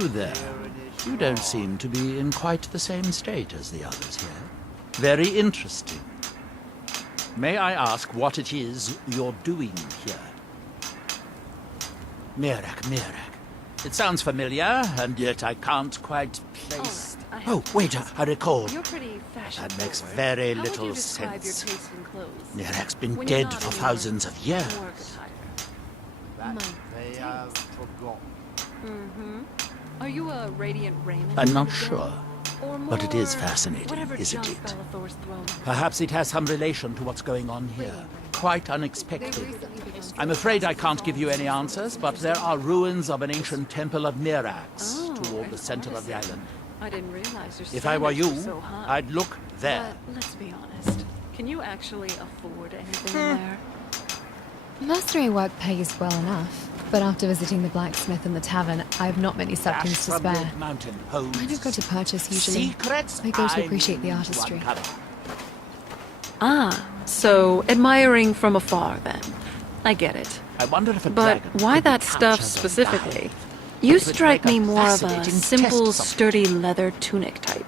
you there? You don't seem to be in quite the same state as the others here. Very interesting. May I ask what it is you're doing here? Mirak. It sounds familiar, and yet I can't quite place... Oh, wait, I recall. You're pretty fashionable. That makes very How little would you describe sense. your taste in clothes? Mirak's been When you're dead not for in your thousands of years. work attire. They have forgotten. Are you a radiant Raymond? I'm not again? sure, Or but it is more fascinating, whatever isn't junk it? Bellathor's thrown at Perhaps it has some relation to what's going on here. Quite unexpected. I'm afraid I can't give you any answers, but there are ruins of an ancient temple of Mirax toward the center of the island. I didn't realize your If I were you, standards were so high. I'd look there. But let's be honest. Can you actually afford anything in there? Mercenary work pays well enough, but after visiting the blacksmith and the tavern, I have not many seconds to Ash from spare. Red Mountain holds I don't go to purchase usually. secrets I go to I appreciate the need to artistry. uncover. Ah, so admiring from afar then. I get it. I wonder if a But dragon why could be that stuff captured specifically? alive. You It would strike make me a more of a fascinating simple, test subject. sturdy leather tunic type.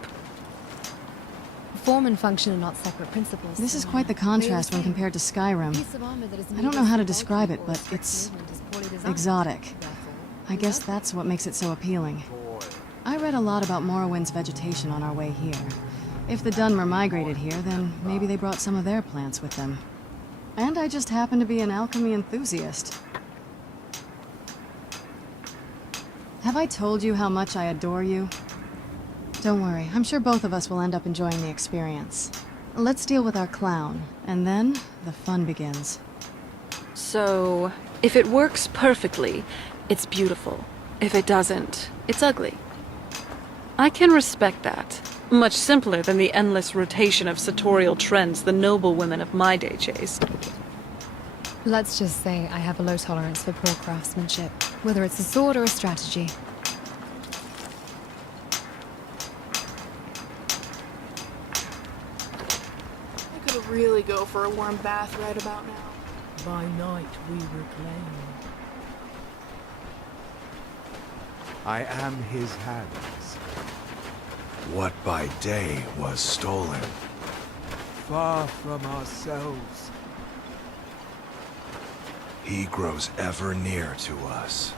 Form and function are not separate principles. This is quite the contrast when compared to Skyrim. I don't know how to describe it, but it's exotic. I guess that's what makes it so appealing. I read a lot about Morrowind's vegetation on our way here. If the Dunmer migrated here, then maybe they brought some of their plants with them. And I just happen to be an alchemy enthusiast. Have I told you how much I adore you? Don't worry, I'm sure both of us will end up enjoying the experience. Let's deal with our clown, and then the fun begins. So, if it works perfectly, it's beautiful. If it doesn't, it's ugly. I can respect that. Much simpler than the endless rotation of sartorial trends the noble women of my day chased. Let's just say I have a low tolerance for poor craftsmanship, whether it's a sword or a strategy. I could really go for a warm bath right about now. By night we reclaim. I am his hands. What by day was stolen. Far from ourselves. He grows ever near to us.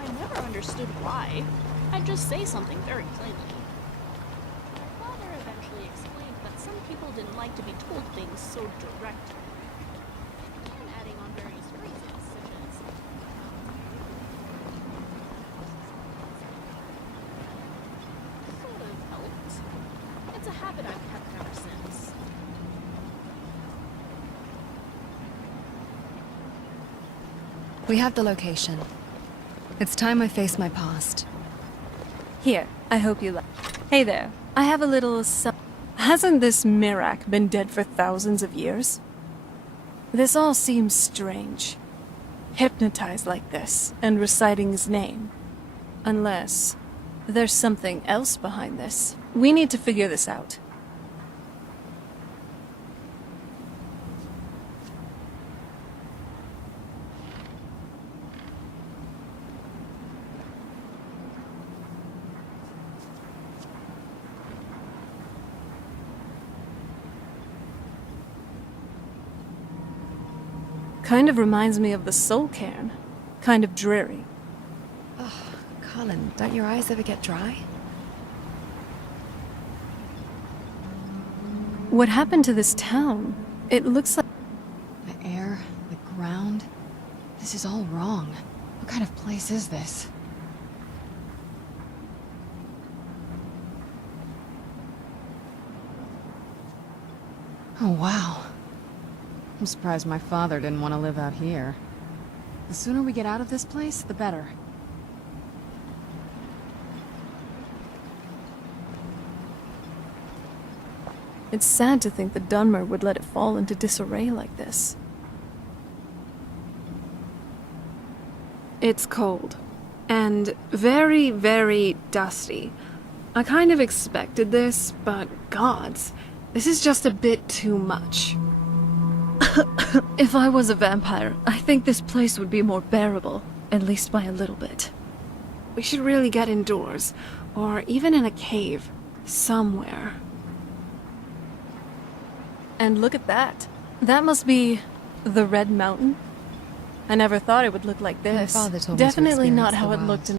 I never understood why. I'd just say something very plainly. My father eventually explained that some people didn't like to be told things so directly. And adding on various phrases, such as... sort of helped. It's a habit I've kept ever since. We have the location. It's time I face my past. Here, I hope you like. Hey there, I have a little Hasn't this Mirac been dead for thousands of years? This all seems strange. Hypnotized like this, and reciting his name. Unless there's something else behind this. We need to figure this out. Kind of reminds me of the Soul Cairn. Kind of dreary. Colin, don't your eyes ever get dry? What happened to this town? It looks like... The air, the ground. This is all wrong. What kind of place is this? Oh, wow. I'm surprised my father didn't want to live out here. The sooner we get out of this place, the better. It's sad to think that Dunmer would let it fall into disarray like this. It's cold. And very, very dusty. I kind of expected this, but gods, this is just a bit too much. If I was a vampire, I think this place would be more bearable, at least by a little bit. We should really get indoors, or even in a cave, somewhere. And look at that. That must be the Red Mountain. I never thought it would look like this. My father told me to Definitely not experience how the it wild. looked in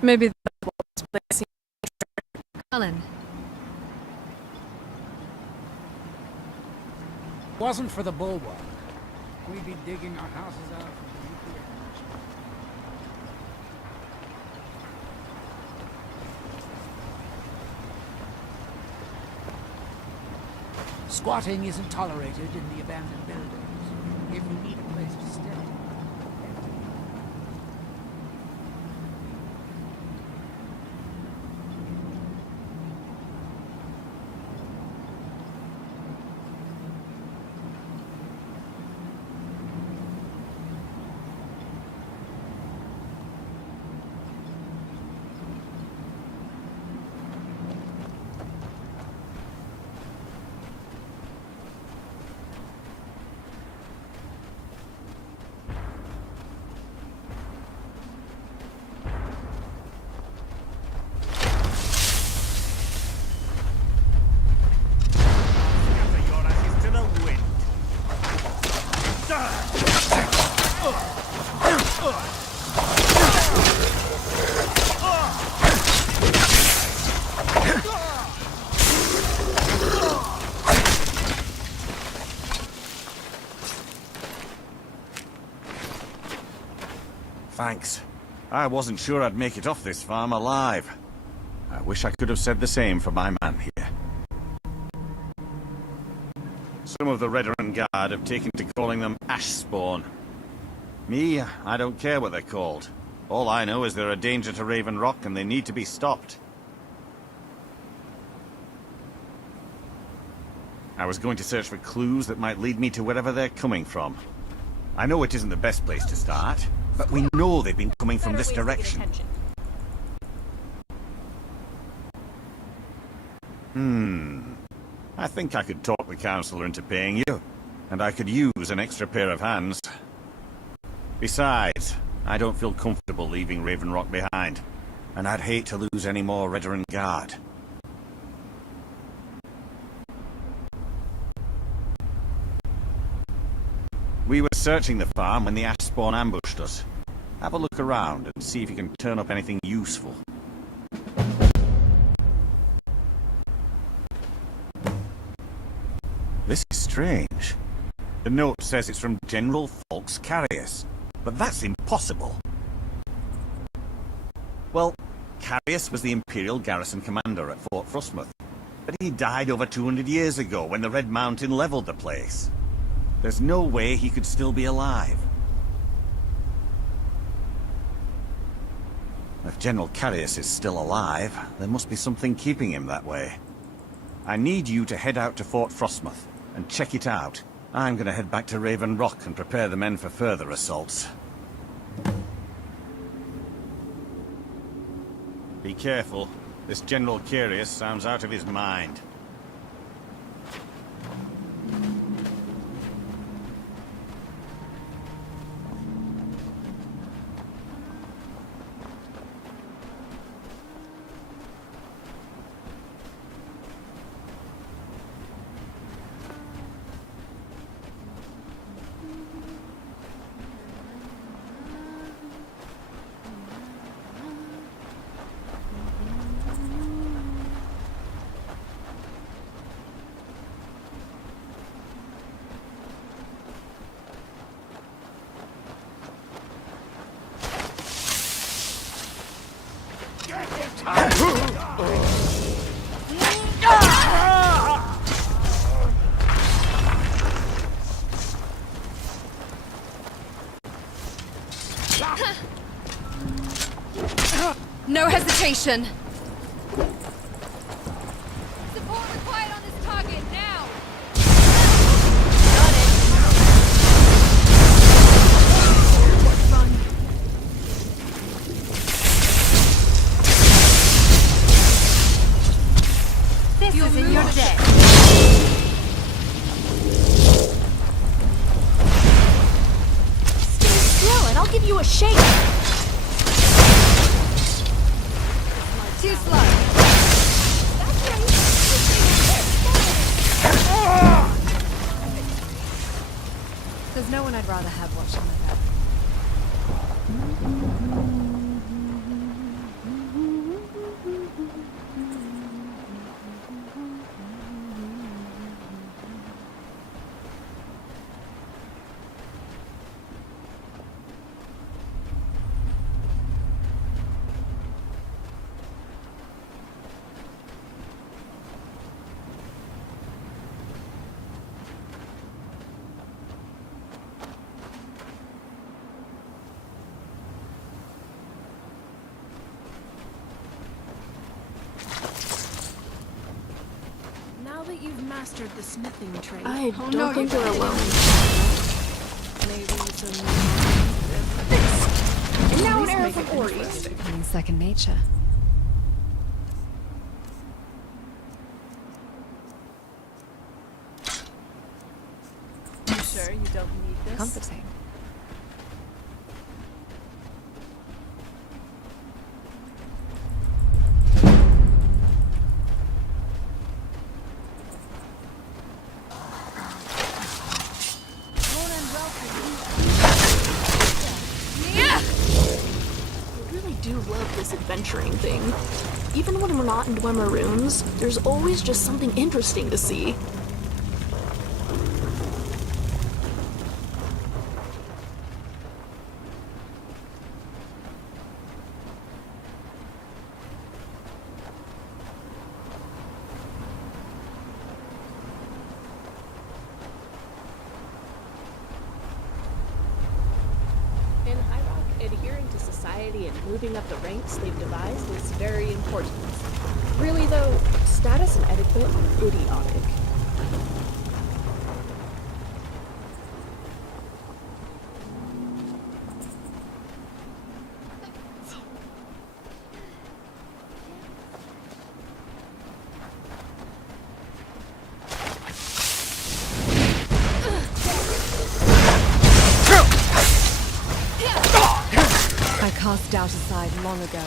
maybe that's what this place. Colin, Wasn't for the bulwark, we'd be digging our houses out for the nuclear enrichment. Squatting isn't tolerated in the abandoned buildings. If you need a place to stay. Thanks. I wasn't sure I'd make it off this farm alive. I wish I could have said the same for my man here. Some of the Veteran Guard have taken to calling them ash spawn. Me, I don't care what they're called. All I know is they're a danger to Raven Rock and they need to be stopped. I was going to search for clues that might lead me to wherever they're coming from. I know it isn't the best place to start, but we know they've been coming from this direction. I think I could talk the Councillor into paying you, and I could use an extra pair of hands. Besides, I don't feel comfortable leaving Raven Rock behind, and I'd hate to lose any more Veteran Guard. We were searching the farm when the ash spawn ambushed us. Have a look around and see if you can turn up anything useful. This is strange. The note says it's from General Falks Carius, but that's impossible. Well, Carius was the Imperial garrison commander at Fort Frostmouth, but he died over 200 years ago when the Red Mountain leveled the place. There's no way he could still be alive. If General Carius is still alive, there must be something keeping him that way. I need you to head out to Fort Frostmouth and check it out. I'm going to head back to Raven Rock and prepare the men for further assaults. Be careful. This General Carius sounds out of his mind. No hesitation! Support required on this target, now! This isn't your day. Stay still and I'll give you a shake. Too slow. That's right. There's no one I'd rather have watching my back. Now that you've mastered the smithing trade, I don't think we're alone. maybe some... And now an arrow from Ori. Becoming second nature. You sure you don't need this? Comforting. I really do love this adventuring thing. Even when we're not in Dwemer Runes, there's always just something interesting to see. In High Rock, adhering to society and moving up the ranks they've devised is very important. Really though, status and etiquette are idiotic. I cast doubt aside long ago.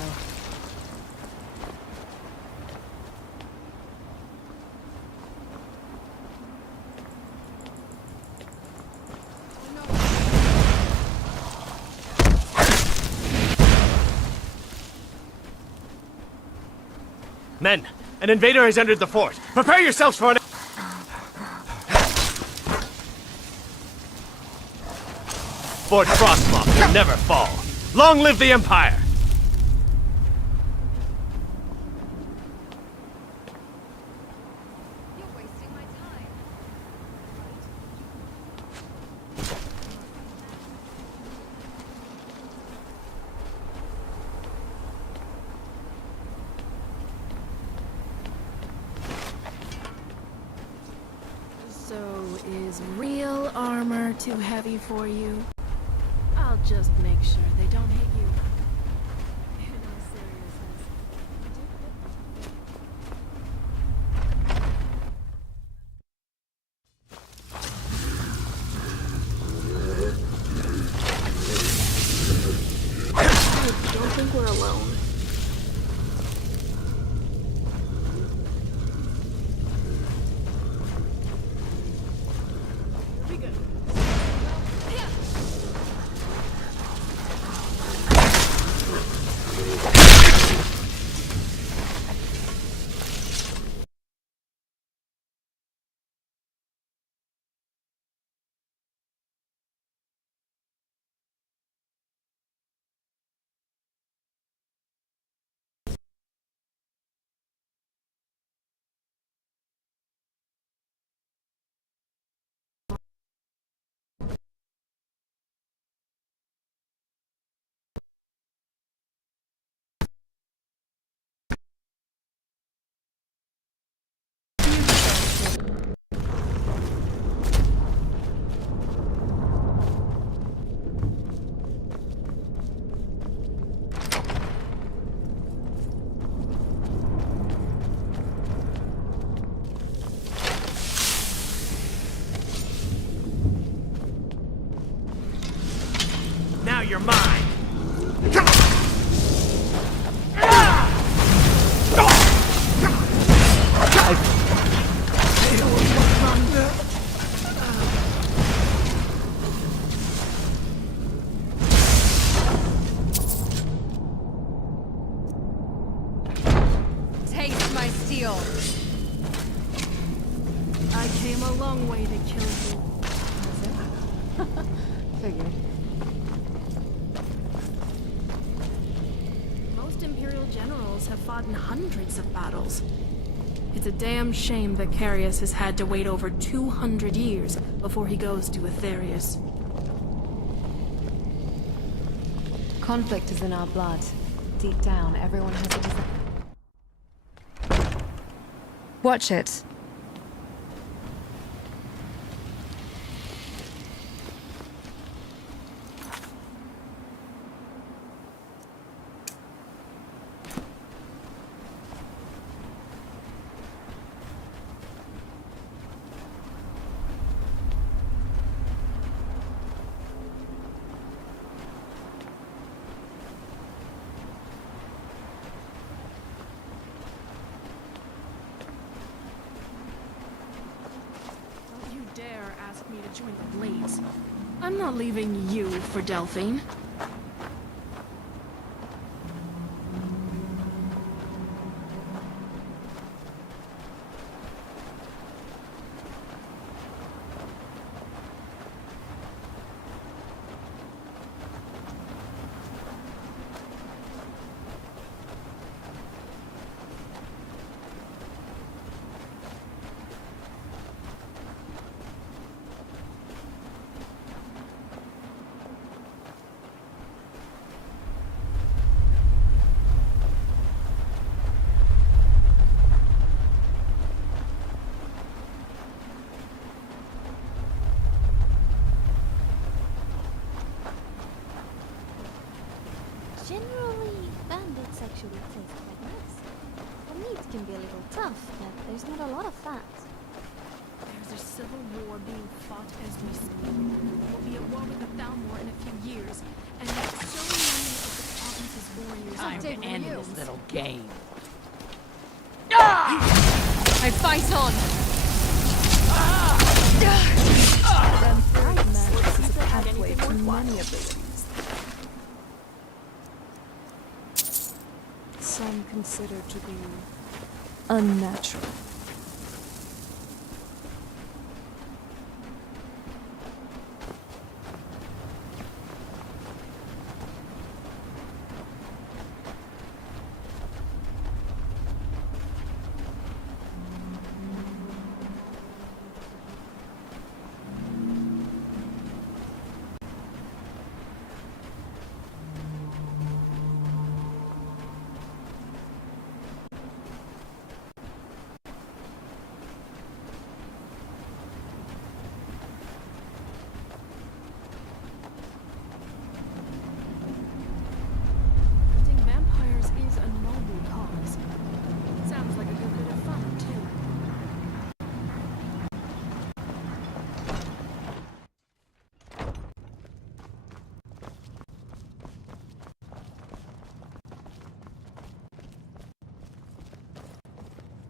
Men, an invader has entered the fort. Prepare yourselves for an... Fort Frostmoth will never fall. Long live the Empire! You're wasting my time. So, is real armor too heavy for you? I'll just make sure they don't hit you. In all seriousness, I don't think we're alone. your mind! Taste my steel. I came a long way to kill you. Figured. Most Imperial generals have fought in hundreds of battles. It's a damn shame that Carius has had to wait over 200 years before he goes to Aetherius. Conflict is in our blood. Deep down, everyone has a desire. Watch it. Dare ask me to join the Blades. I'm not leaving you for Delphine. Generally, bandits actually taste quite nice. The meat can be a little tough, but there's not a lot of fat. There's a civil war being fought as we speak. We'll be at war with the Thalmor in a few years, and yet so many of the province's warriors Time are to end this little game. I fight on! Vampiric magic is a pathway to many abilities. Some consider to be unnatural.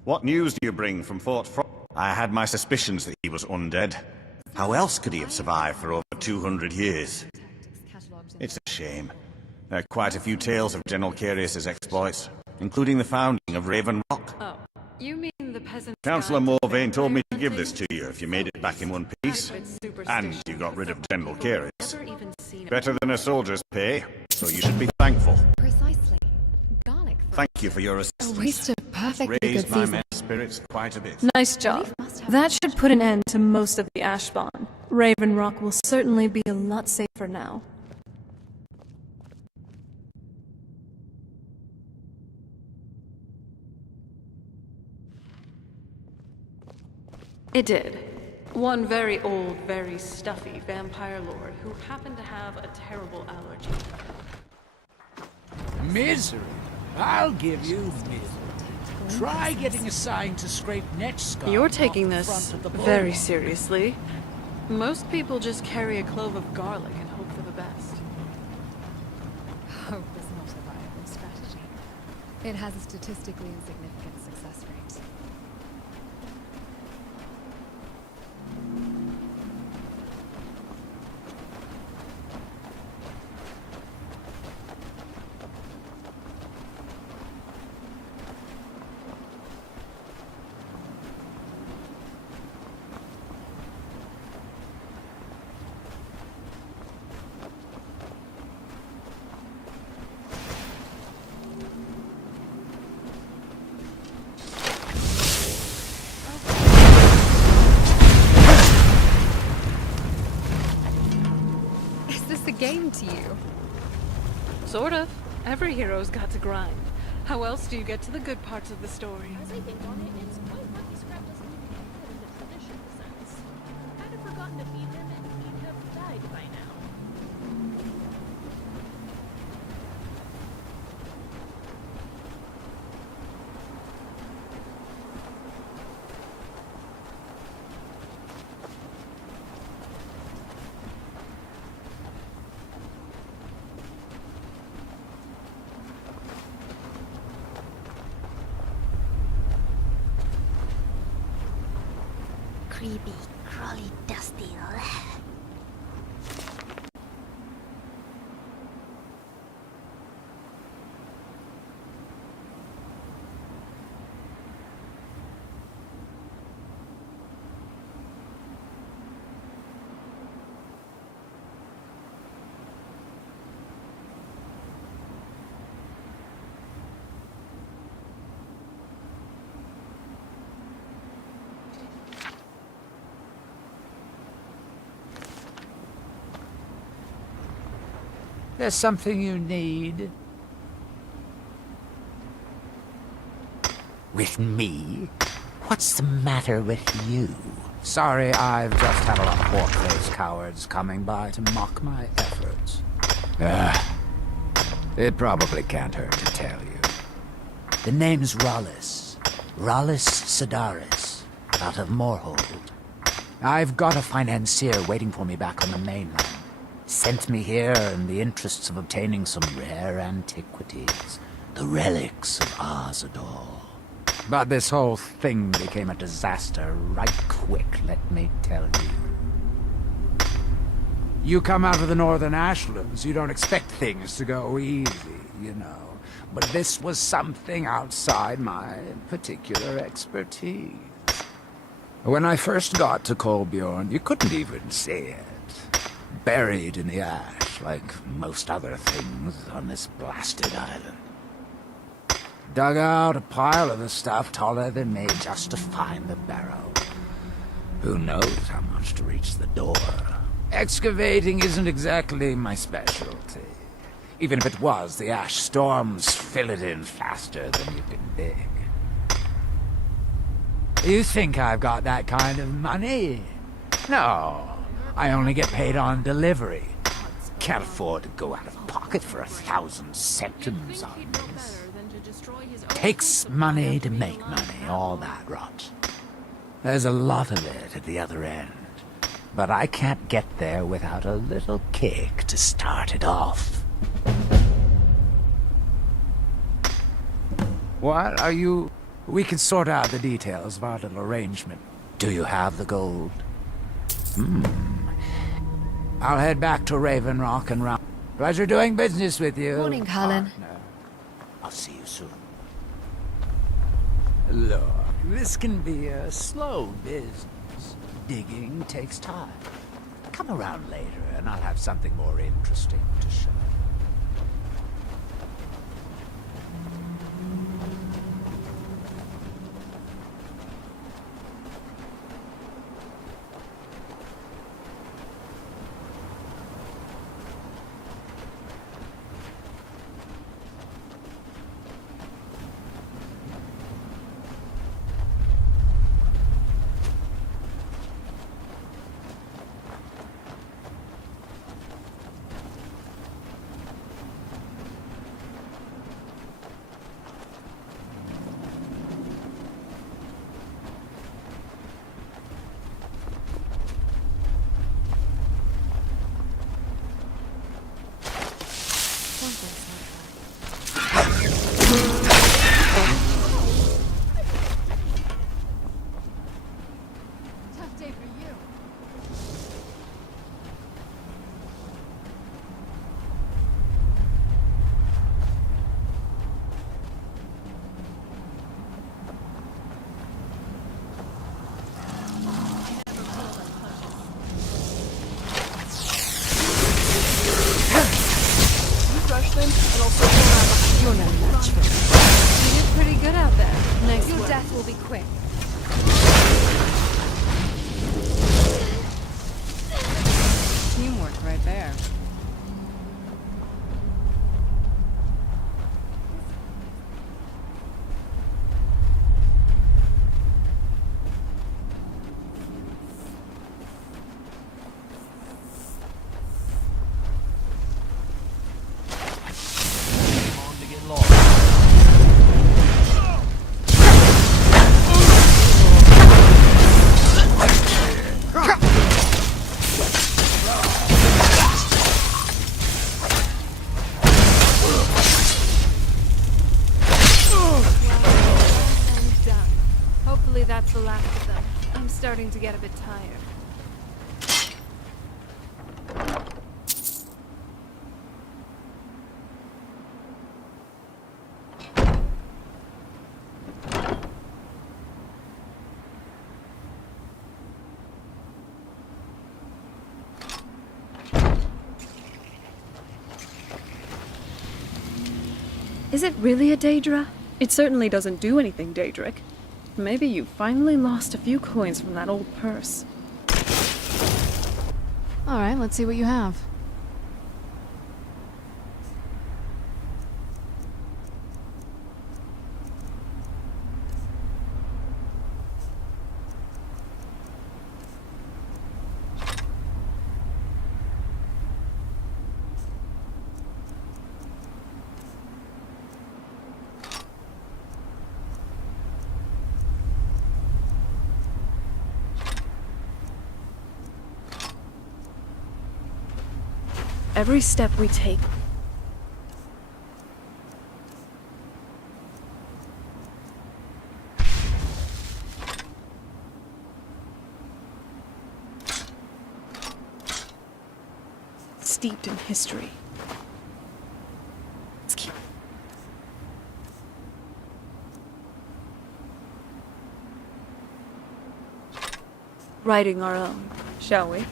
What news do you bring from Fort Frost? I had my suspicions that he was undead. How else could he have survived for over 200 years? It's a shame. There are quite a few tales of General Carius's exploits, including the founding of Raven Rock. Oh, you mean the peasant? Councillor Morvain told me to give this to you if you made it back in one piece. And you got rid of General Carius. Better than a soldier's pay, so you should be thankful. Precisely. Garlic. Thank you for your A assistance. waste of perfectly good Raised my season. men's spirits quite a bit. Nice job. That should put an end to most of the Ashbond. Raven Rock will certainly be a lot safer now. It did. One very old, very stuffy vampire lord who happened to have a terrible allergy. Misery? I'll give you misery. Try getting assigned to scrape neck scars. You're off taking the this front of the very bowl. seriously. Most people just carry a clove of garlic and hope for the best. hope is not a viable strategy. It has a statistically insignificant success rate. Is this a game to you? Sort of. Every hero's got to grind. How else do you get to the good parts of the story? As I think on it, it's quite lucky Scrap doesn't even fit in the tradition sense. I'd have forgotten to feed him and he'd have died by now. Creepy, crawly, dusty. There's something you need. With me? What's the matter with you? Sorry, I've just had a lot of pork-faced cowards coming by to mock my efforts. It probably can't hurt to tell you. The name's Rollis. Rollis Sedaris, out of Moorhold. I've got a financier waiting for me back on the mainland. Sent me here in the interests of obtaining some rare antiquities. The relics of Arzador. But this whole thing became a disaster right quick, let me tell you. You come out of the Northern Ashlands, you don't expect things to go easy, you know. But this was something outside my particular expertise. When I first got to Kolbjorn, you couldn't even see it. Buried in the ash, like most other things on this blasted island. Dug out a pile of the stuff taller than me just to find the barrow. Who knows how much to reach the door? Excavating isn't exactly my specialty. Even if it was, the ash storms fill it in faster than you can dig. You think I've got that kind of money? No. I only get paid on delivery. Can't afford to go out of pocket for 1,000 centimes on this. Takes money to make money, all that rot. There's a lot of it at the other end. But I can't get there without a little kick to start it off. What are you... We can sort out the details of our little arrangement. Do you have the gold? I'll head back to Raven Rock and round. Pleasure doing business with you. Morning, Colin. Partner. I'll see you soon. Look, this can be a slow business. Digging takes time. Come around later and I'll have something more interesting to show. You're no match for me. You did pretty good out there. Nice Your work. death will be quick. Teamwork right there. On to get lost. And done. Hopefully that's the last of them. I'm starting to get a bit tired. Is it really a Daedra? It certainly doesn't do anything, Daedric. Maybe you finally lost a few coins from that old purse. Alright, let's see what you have. Every step we take. Steeped in history. Let's keep. Writing our own, shall we?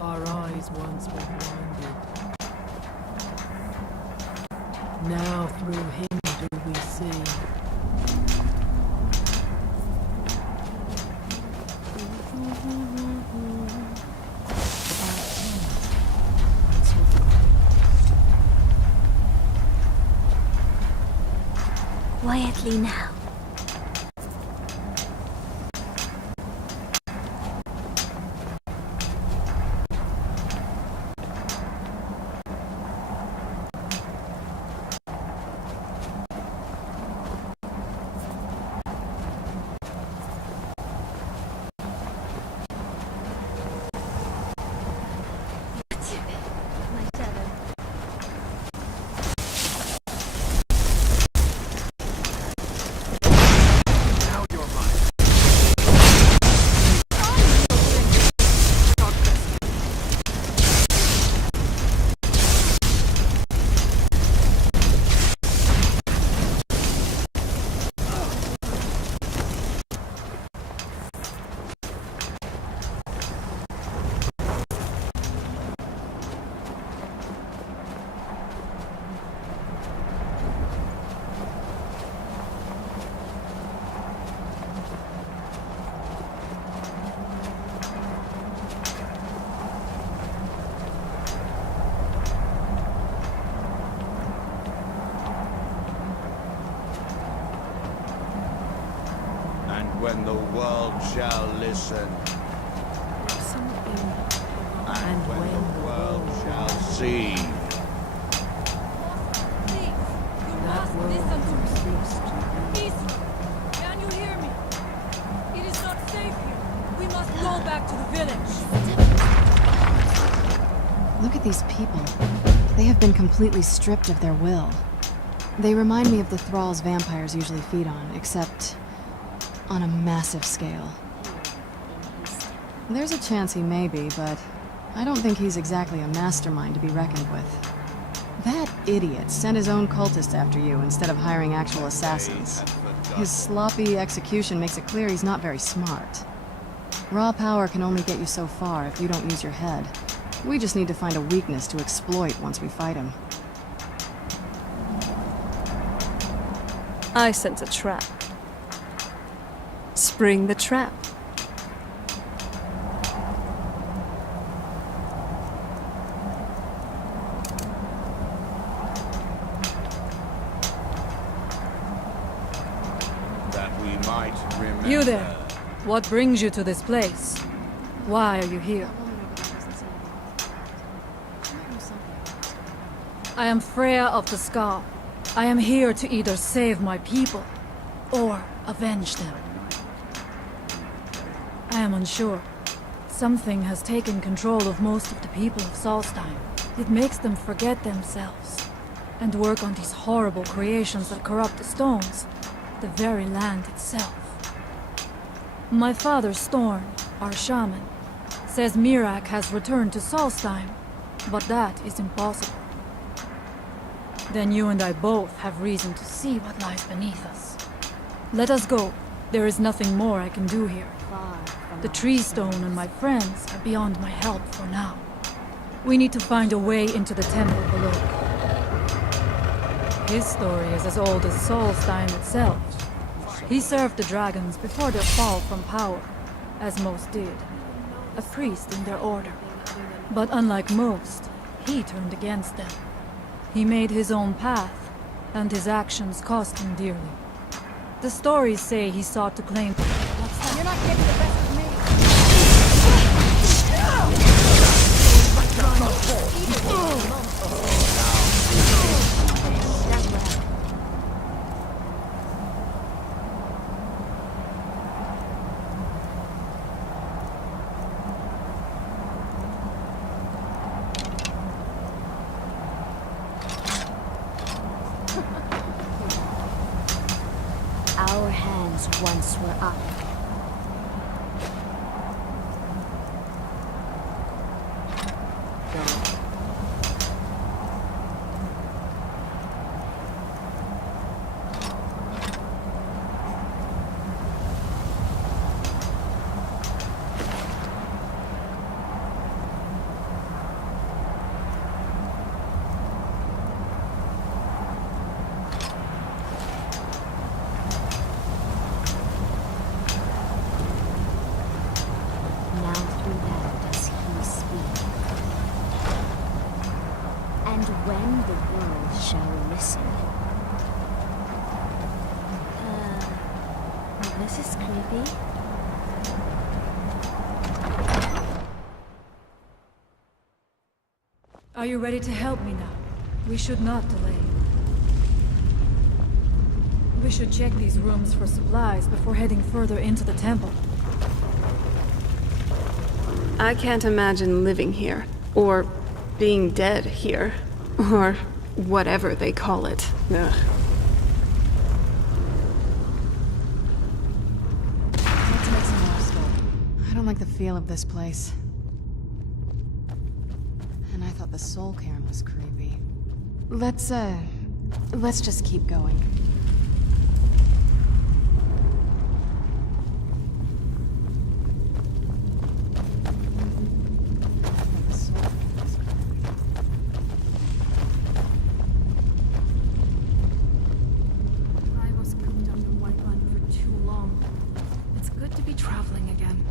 Our eyes once were blinded. Now through him do we see. Quietly now. when the world shall listen. And when the world shall see. Listen to me. Isra, can you hear me? It is not safe here. We must go back to the village. Look at these people. They have been completely stripped of their will. They remind me of the thralls vampires usually feed on, except on a massive scale. There's a chance he may be, but I don't think he's exactly a mastermind to be reckoned with. That idiot sent his own cultists after you instead of hiring actual assassins. His sloppy execution makes it clear he's not very smart. Raw power can only get you so far if you don't use your head. We just need to find a weakness to exploit once we fight him. I sense a trap. Spring the trap. That we might remember. You there. What brings you to this place? Why are you here? I am Freya of the Scar. I am here to either save my people or avenge them. I am unsure. Something has taken control of most of the people of Solstheim. It makes them forget themselves and work on these horrible creations that corrupt the stones, the very land itself. My father, Storm, our shaman, says Miraak has returned to Solstheim, but that is impossible. Then you and I both have reason to see what lies beneath us. Let us go. There is nothing more I can do here. The tree stone and my friends are beyond my help for now. We need to find a way into the temple below. His story is as old as Solstheim itself. He served the dragons before their fall from power, as most did. A priest in their order. But unlike most, he turned against them. He made his own path, and his actions cost him dearly. The stories say he sought to claim... You're not getting the best of me! Our hands once were up. This is creepy. Are you ready to help me now? We should not delay. We should check these rooms for supplies before heading further into the temple. I can't imagine living here, or being dead here, or whatever they call it. Ugh. Let's make some more skull. I don't like the feel of this place. And I thought the soul cairn was creepy. Let's just keep going. I was cooped up in White Run for too long. It's good to be traveling again.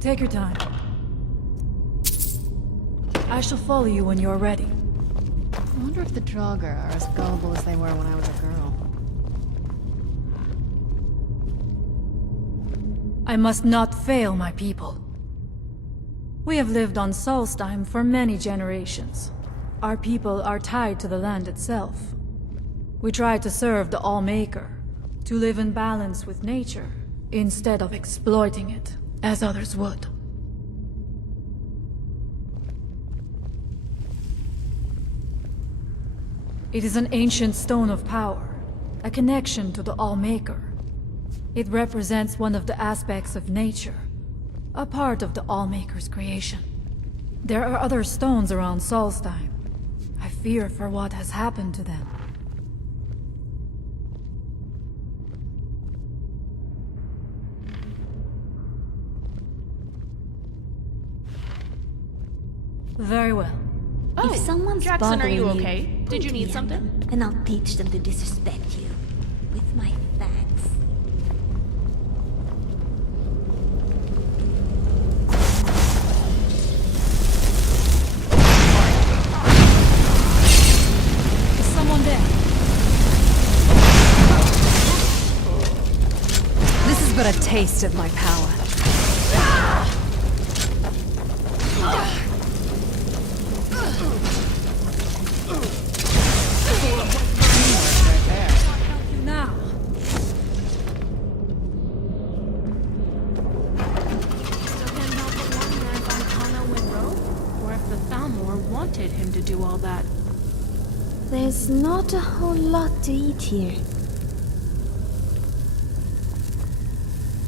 Take your time. I shall follow you when you're ready. I wonder if the Draugr are as gullible as they were when I was a girl. I must not fail my people. We have lived on Solstheim for many generations. Our people are tied to the land itself. We try to serve the Allmaker, to live in balance with nature, instead of exploiting it, as others would. It is an ancient stone of power, a connection to the Allmaker. It represents one of the aspects of nature, a part of the Allmaker's creation. There are other stones around Solstheim. I fear for what has happened to them. Very well. Oh, If someone's Jackson, are you bothering okay? Did you point need me at something? them, and I'll teach them to disrespect you with my facts. Is someone there? This is but a taste of my power. Now. Still can't help but wonder if Arcana went rogue, or if the Thalmor wanted him to do all that. There's not a whole lot to eat here.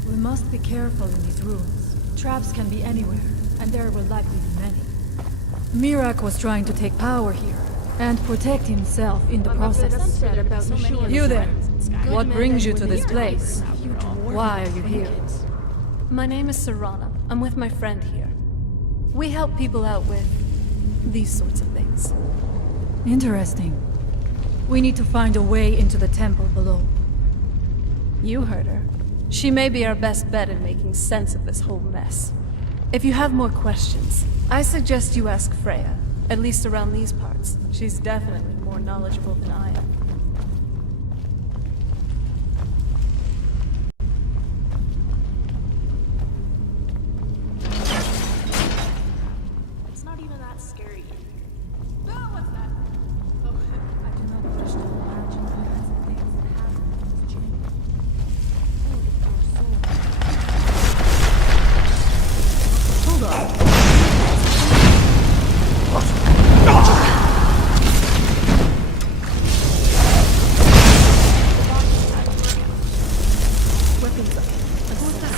We must be careful in these rooms. Traps can be anywhere, and there will likely be many. Mirak was trying to take power here, and protect himself in the process. You there, what brings you to this place? Why are you here? My name is Serana. I'm with my friend here. We help people out with these sorts of things. Interesting. We need to find a way into the temple below. You heard her. She may be our best bet in making sense of this whole mess. If you have more questions, I suggest you ask Freya, at least around these parts. She's definitely more knowledgeable than I am. It's not even that scary. Oh, what's that? Oh, I do not wish to imagine the kinds of things that happen in this chamber. Hold on. Weapons up. What's that?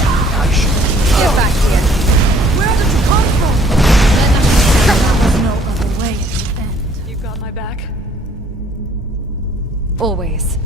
Get back here. Where did you come from? There was no other way at the end. You got my back? Always.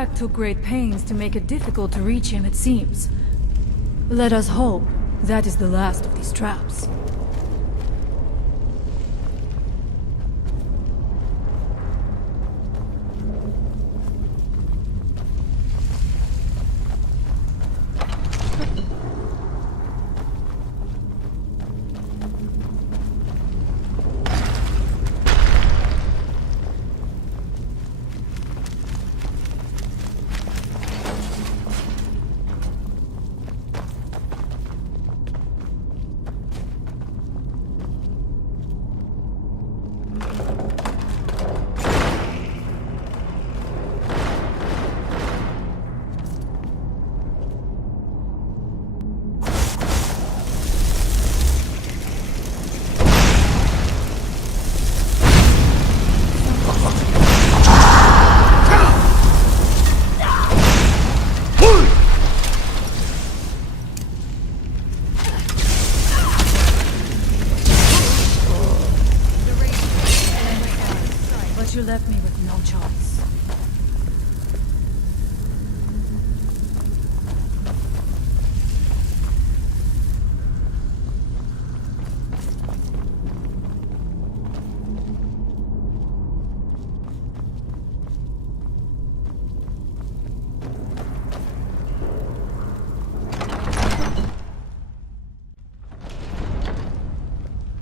Mirac took great pains to make it difficult to reach him, it seems. Let us hope that is the last of these traps. You left me with no choice.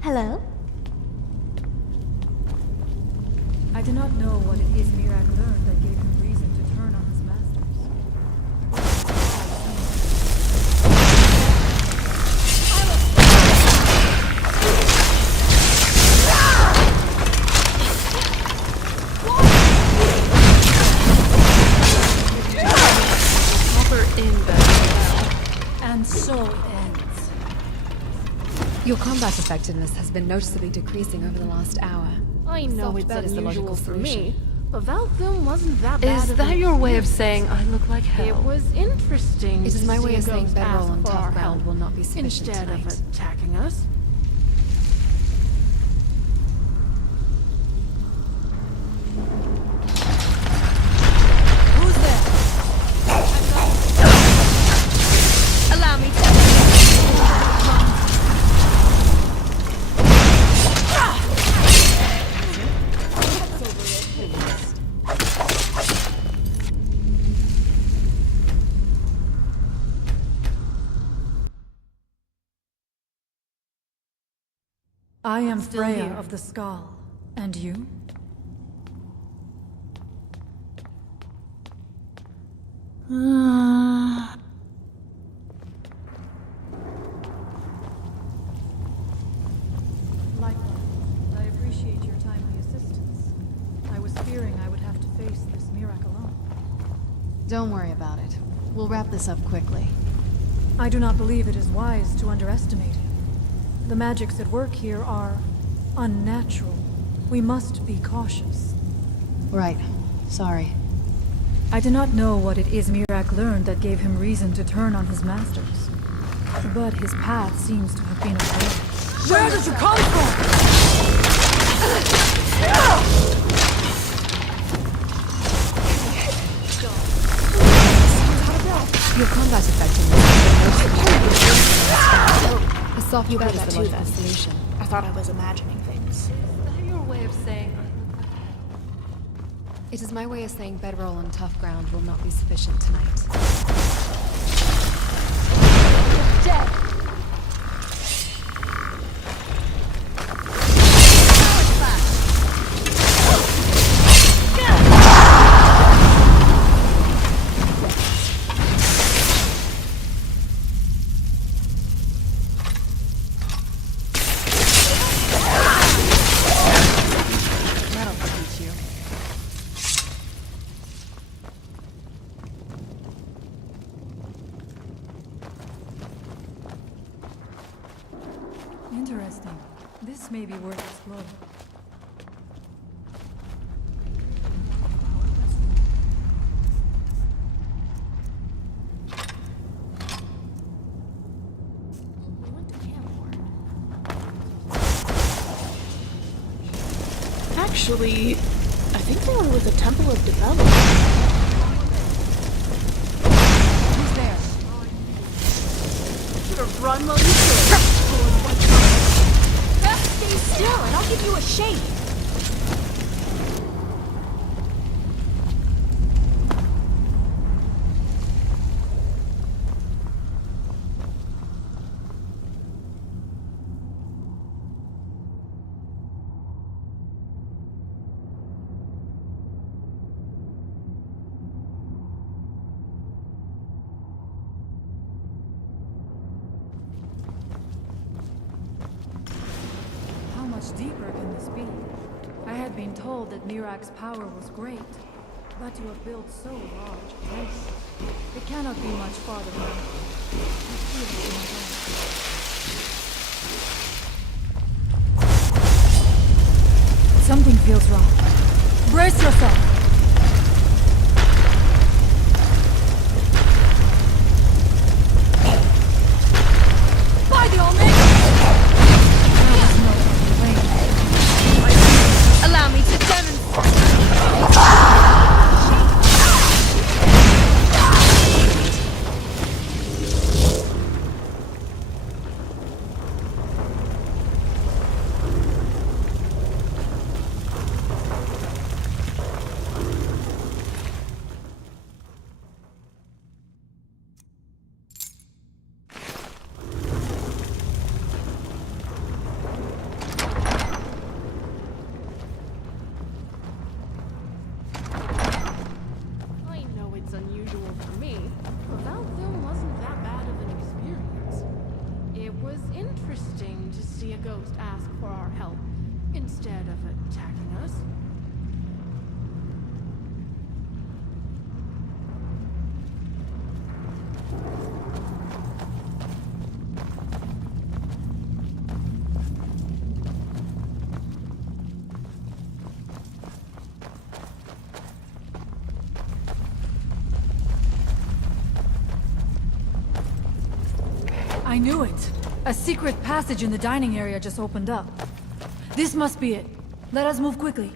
Hello? I do not know what it is Mirac learned that gave him reason to turn on his masters. Proper in bed. And so it ends. Your combat effectiveness has been noticeably decreasing over the last hour. I know Soft it's bed is the unusual logical for solution. me, but Valtham wasn't that bad. Is of that an your way of experience. saying I look like hell? It was interesting. It is to my way see of saying ghost bedroll ask on for tough our ground help will not be sufficient instead tonight. of attacking us. Who's there? Allow me to. I am Still Freya here. of the Skull. And you? Likewise, I appreciate your timely assistance. I was fearing I would have to face this Mirac alone. Don't worry about it. We'll wrap this up quickly. I do not believe it is wise to underestimate him. The magics at work here are unnatural. We must be cautious. Right. Sorry. I do not know what it is Mirac learned that gave him reason to turn on his masters. But his path seems to have been a failure. Where did you come from? Your combat effectiveness has been noticeably A soft You bed heard is that the too, logical then. solution. I thought I was imagining things. Is that your way of saying I look like hell? It is my way of saying bedroll on tough ground will not be sufficient tonight. Dead. That'll teach you. Interesting. This may be worth exploring. We went to Camborne. Actually, I think they were with the Temple of Development. run while you can. Stay still and I'll give you a shake. How much deeper can this be? I had been told that Mirak's power was great, but to have built so large a temple, it cannot be much farther down. I feel it in my bones. Something feels wrong. Brace yourself! By the Almighty! Allow me to demonstrate. I know it's unusual for me, but that film wasn't that bad of an experience. It was interesting to see a ghost ask for our help instead of attacking us. I knew it. A secret passage in the dining area just opened up. This must be it. Let us move quickly.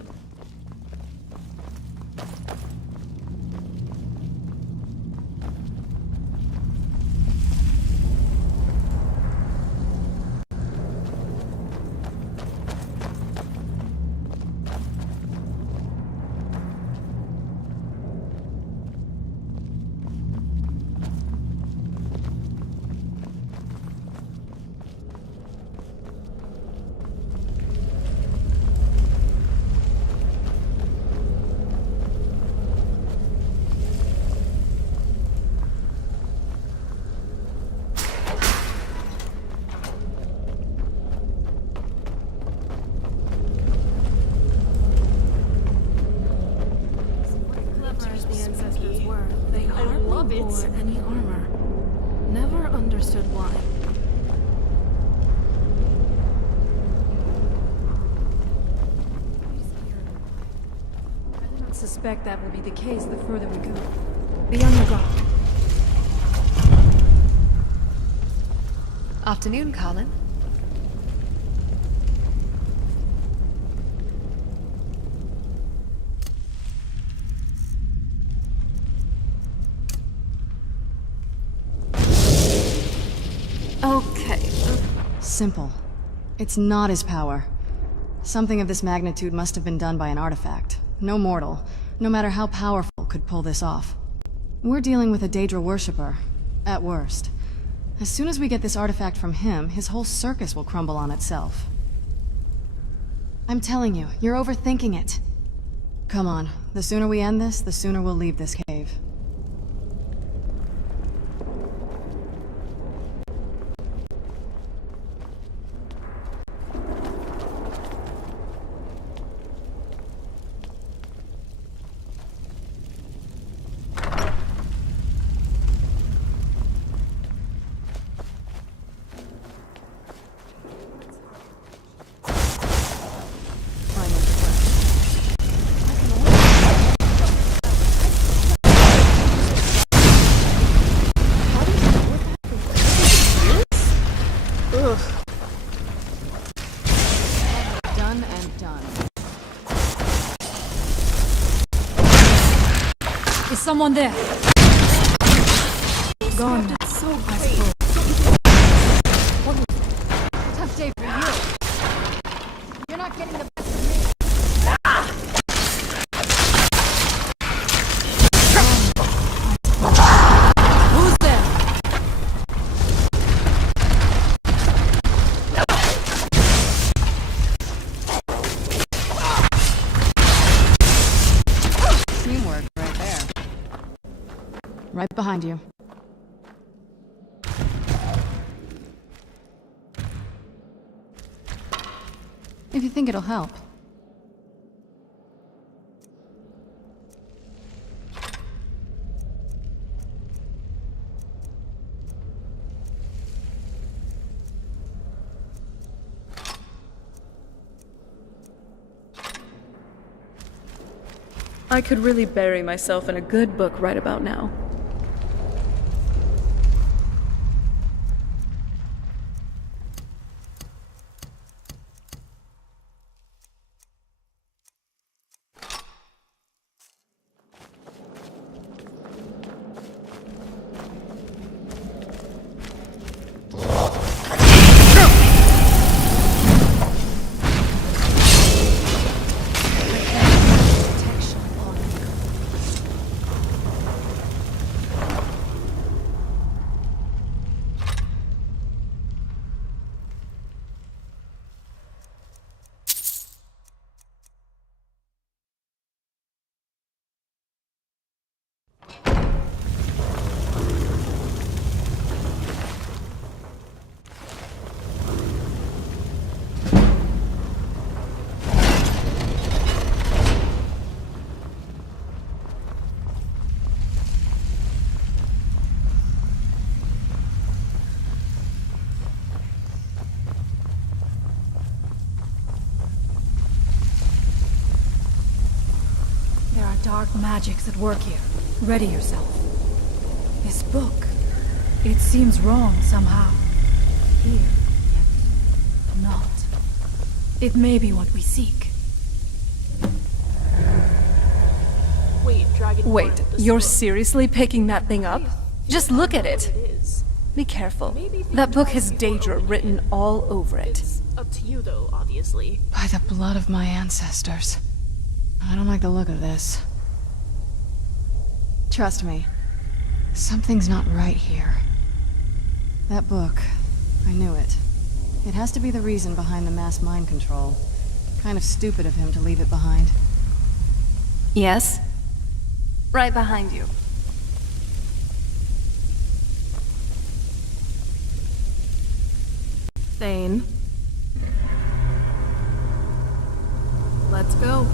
Any armor. Never understood why. I do not suspect that will be the case the further we go. Be on your guard. Afternoon, Colin. Okay. Simple. It's not his power. Something of this magnitude must have been done by an artifact. No mortal, no matter how powerful, could pull this off. We're dealing with a Daedra worshipper, at worst. As soon as we get this artifact from him, his whole circus will crumble on itself. I'm telling you, you're overthinking it. Come on, the sooner we end this, the sooner we'll leave this cave. Done and done. Is someone there? Gone. So I great. suppose. Right behind you. If you think it'll help. I could really bury myself in a good book right about now. Dark magics at work here. Ready yourself. This book, it seems wrong somehow. Here, yet not. It may be what we seek. Wait, Dragonborn. Wait, you're seriously picking that thing up? Just look at it. Be careful. That book has Daedra written all over it. It's up to you, though, obviously. By the blood of my ancestors. I don't like the look of this. Trust me, something's not right here. That book, I knew it. It has to be the reason behind the mass mind control. Kind of stupid of him to leave it behind. Yes? Right behind you. Thane. Let's go.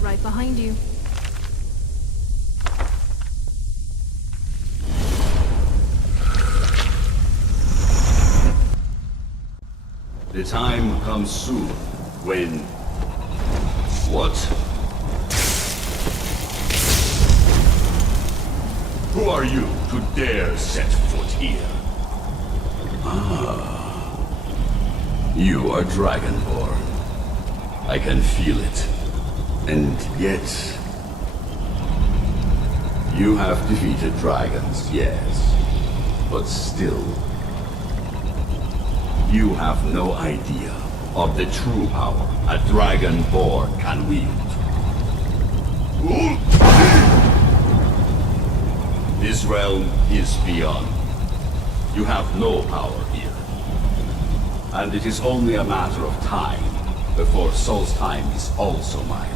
Right behind you. The time comes soon when... What? Who are you to dare set foot here? Ah. You are Dragonborn. I can feel it. And yet... You have defeated dragons, yes. But still... You have no idea of the true power a Dragonborn can wield. This realm is beyond. You have no power here. And it is only a matter of time before Solstheim is also mine.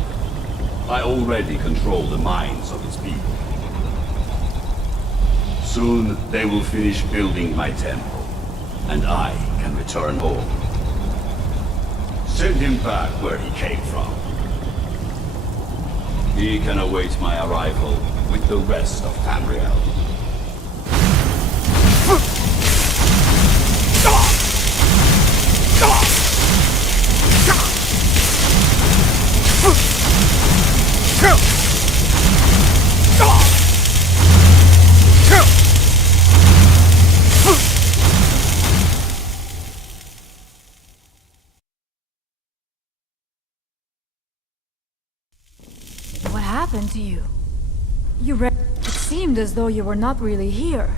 I already control the minds of its people. Soon they will finish building my temple, and I can return home. Send him back where he came from. He can await my arrival with the rest of Tamriel. What happened to you? It seemed as though you were not really here.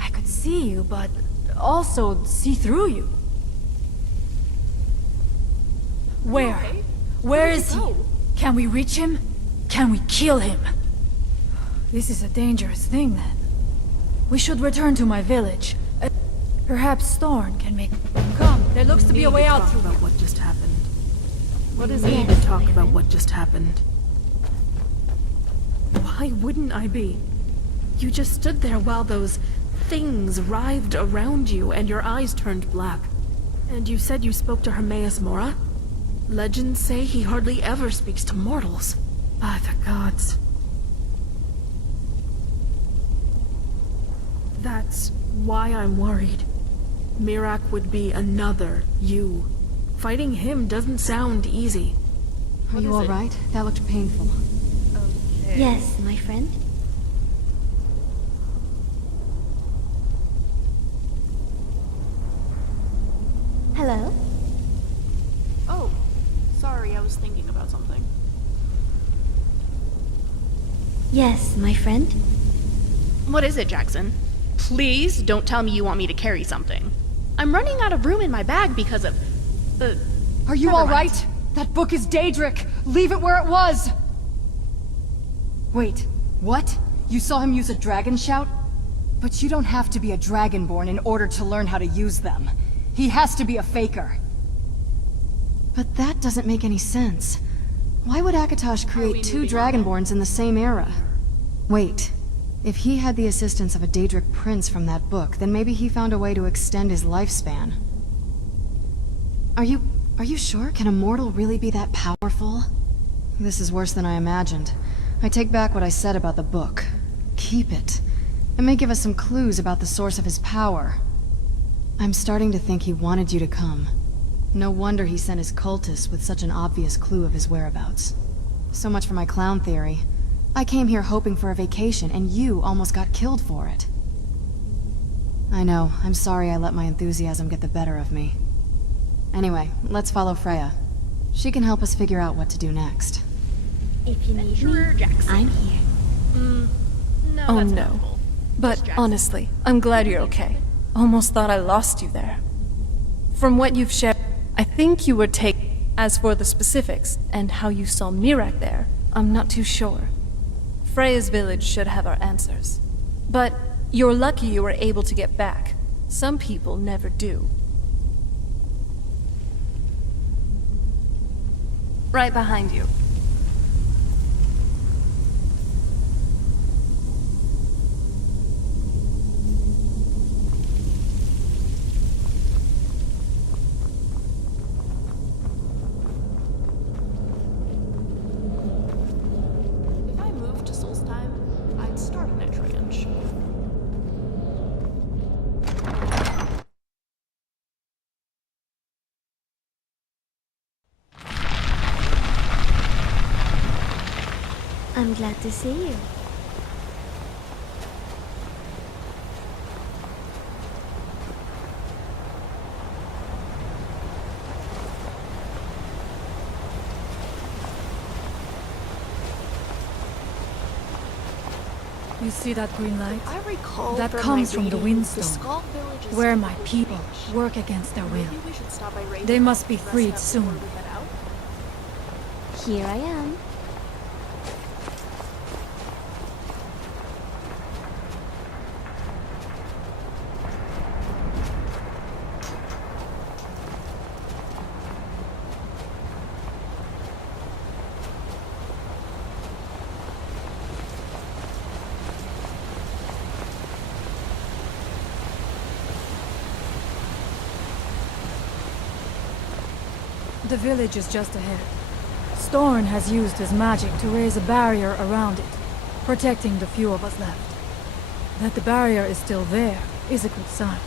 I could see you, but also see through you. Where? Okay? Where Where did is he he? go? Can we reach him? Can we kill him? This is a dangerous thing, then. We should return to my village. Perhaps Thorn can make... Come, there looks to be a way out through... about what just happened. What is We it? need to talk about what just happened. Why wouldn't I be? You just stood there while those things writhed around you and your eyes turned black. And you said you spoke to Hermaeus Mora? Legends say he hardly ever speaks to mortals. By the gods. That's why I'm worried. Mirac would be another you. Fighting him doesn't sound easy. Are you alright? That looked painful. Yes, my friend. Hello? Oh, sorry, I was thinking about something. Yes, my friend. What is it, Jackson? Please don't tell me you want me to carry something. I'm running out of room in my bag because of... Are you alright? That book is Daedric! Leave it where it was! Wait, what? You saw him use a dragon shout? But you don't have to be a Dragonborn in order to learn how to use them. He has to be a faker. But that doesn't make any sense. Why would Akatosh create two Dragonborns in the same era? Wait, if he had the assistance of a Daedric prince from that book, then maybe he found a way to extend his lifespan. Are you sure? Can a mortal really be that powerful? This is worse than I imagined. I take back what I said about the book. Keep it. It may give us some clues about the source of his power. I'm starting to think he wanted you to come. No wonder he sent his cultists with such an obvious clue of his whereabouts. So much for my clown theory. I came here hoping for a vacation, and you almost got killed for it. I know, I'm sorry I let my enthusiasm get the better of me. Anyway, let's follow Freya. She can help us figure out what to do next. If you need me, Jackson. I'm here. No, Oh that's no. helpful. But honestly, I'm glad you're okay. Almost thought I lost you there. From what you've shared, I think you were taken. As for the specifics, and how you saw Mirac there, I'm not too sure. Freya's village should have our answers. But you're lucky you were able to get back. Some people never do. Right behind you. If I moved to Solstheim, I'd start an Etriange. I'm glad to see you. You see that green light? I recall That from comes my from the reading, Windstone, Skull Village is where my super people rich. work against their will. Maybe we should stop by Raven They must be Rock and freed rest up before soon. we head out. Here I am. The village is just ahead. Storn has used his magic to raise a barrier around it, protecting the few of us left. That the barrier is still there is a good sign.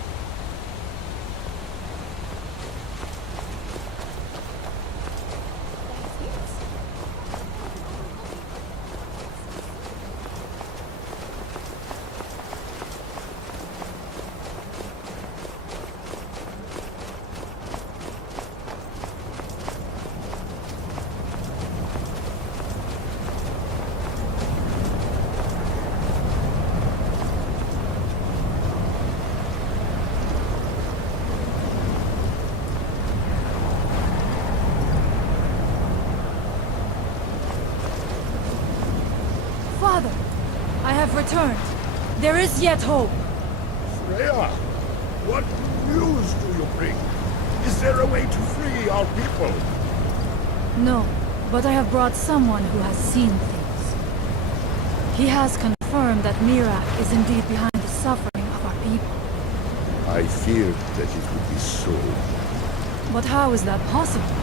Father, I have returned. There is yet hope. Freya, what news do you bring? Is there a way to free our people? No, but I have brought someone who has seen things. He has confirmed that Mirak is indeed behind the suffering of our people. I feared that it would be so. But how is that possible?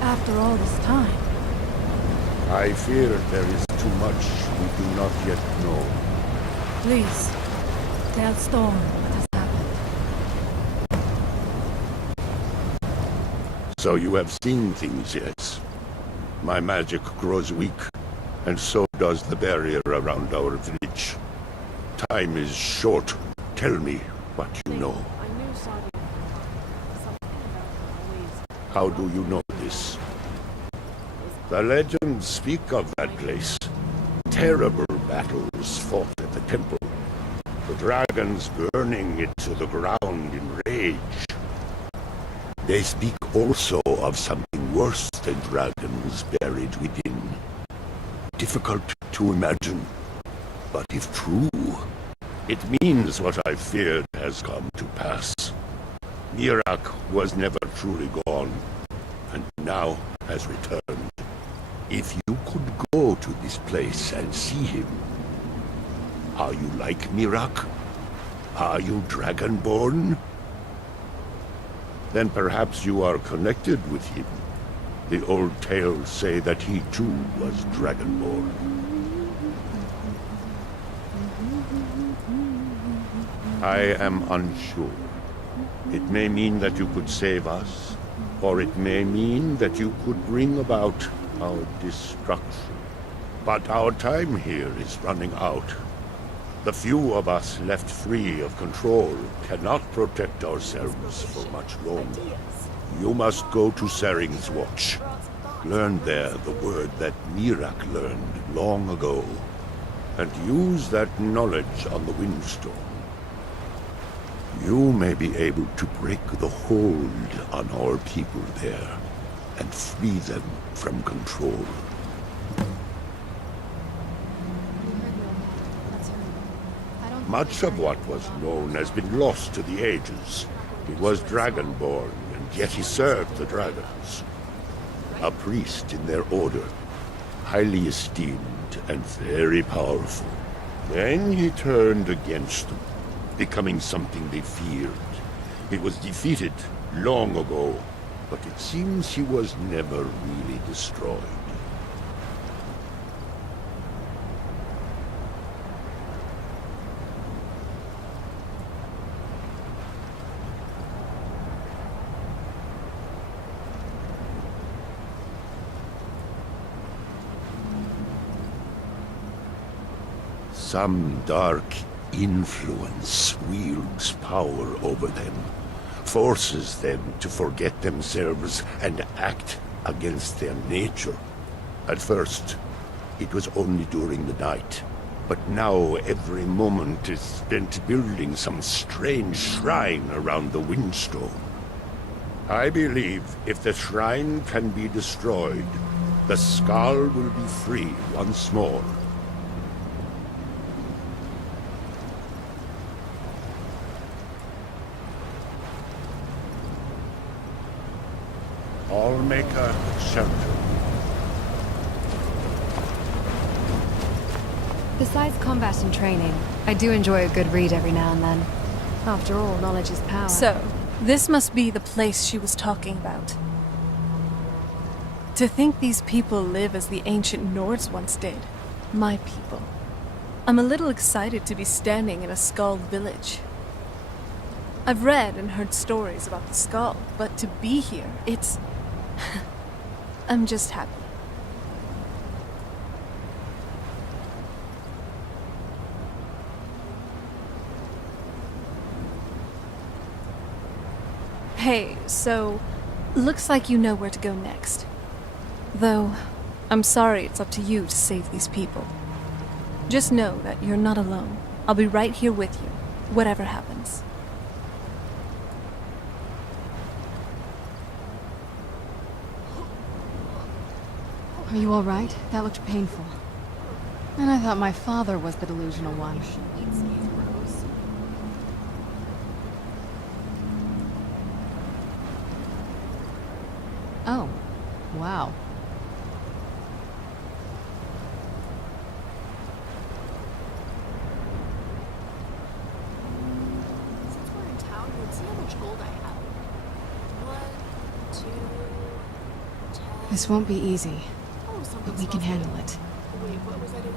After all this time? I fear there is too much we do not yet know. Please, tell Storm what has happened. So you have seen things, yes? My magic grows weak, and so does the barrier around our village. Time is short. Tell me what you know. How do you know this? The legends speak of that place. Terrible battles fought at the temple. The dragons burning it to the ground in rage. They speak also of something worse than dragons buried within. Difficult to imagine, but if true, it means what I feared has come to pass. Mirak was never truly gone, and now has returned. If you could go to this place and see him, are you like Mirak? Are you Dragonborn? Then perhaps you are connected with him. The old tales say that he too was Dragonborn. I am unsure. It may mean that you could save us, or it may mean that you could bring about our destruction. But our time here is running out. The few of us left free of control cannot protect ourselves for much longer. You must go to Saring's Watch. Learn there the word that Mirak learned long ago, and use that knowledge on the Windstorm. You may be able to break the hold on our people there, and free them from control. Much of what was known has been lost to the ages. He was Dragonborn, and yet he served the dragons. A priest in their order, highly esteemed and very powerful. Then he turned against them, becoming something they feared. He was defeated long ago, but it seems he was never really destroyed. Some dark influence wields power over them, forces them to forget themselves and act against their nature. At first, it was only during the night, but now every moment is spent building some strange shrine around the Windstone. I believe if the shrine can be destroyed, the Skull will be free once more. Allmaker Shelter. Besides combat and training, I do enjoy a good read every now and then. After all, knowledge is power. So, this must be the place she was talking about. To think these people live as the ancient Nords once did. My people. I'm a little excited to be standing in a Skull village. I've read and heard stories about the Skull, but to be here, it's... I'm just happy. Hey, so... looks like you know where to go next. Though, I'm sorry it's up to you to save these people. Just know that you're not alone. I'll be right here with you, whatever happens. Are you all right? That looked painful. And I thought my father was the delusional one. Oh, wow. Since we're in town, let's see how much gold I have. 1, 2, 10. This won't be easy, Oh, something but we can smells handle good. it. Wait, what was I doing?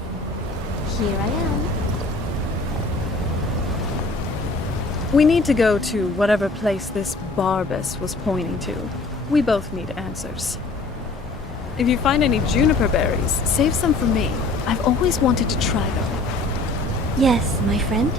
Here I am. We need to go to whatever place this Barbus was pointing to. We both need answers. If you find any juniper berries, save some for me. I've always wanted to try them. Yes, my friend.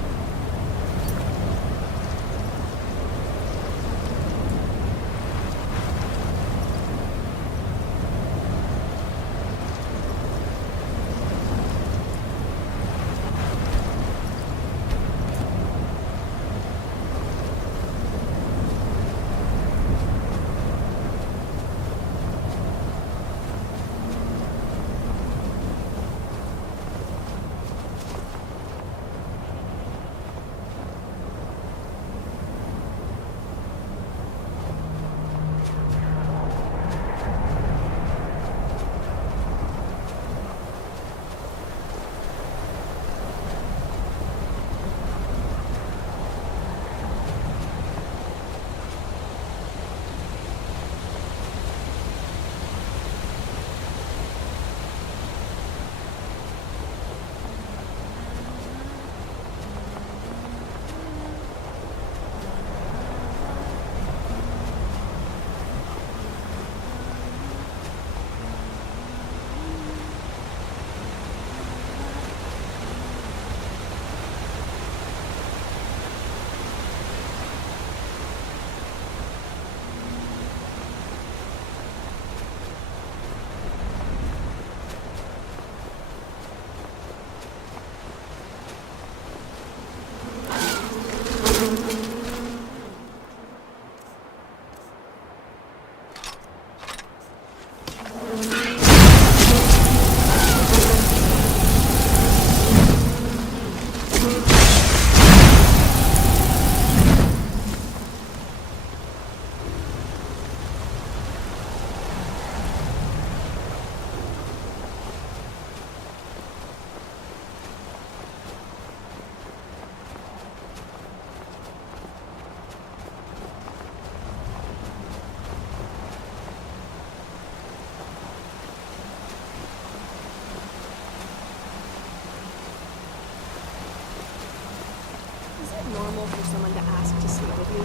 Is it normal for someone to ask to sleep with you?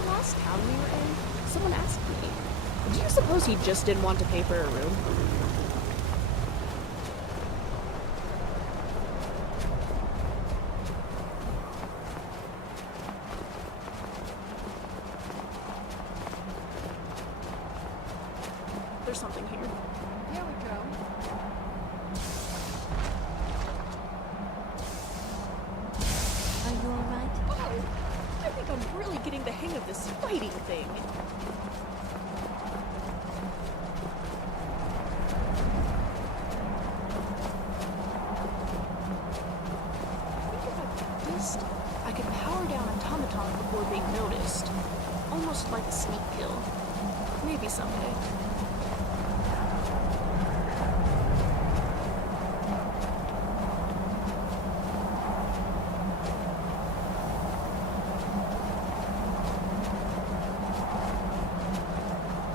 The last town we were in, someone asked me. Do you suppose he just didn't want to pay for a room? There's something here. Here we go. Are you alright? Oh, I think I'm really getting the hang of this fighting thing. I think if I practiced, I could power down automaton before being noticed. Almost like a sneak kill. Maybe someday.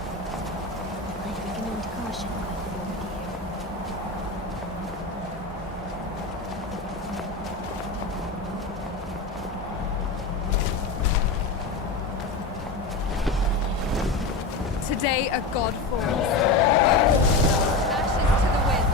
I recommend caution going forward here. Today a god falls. Ashes to the wind.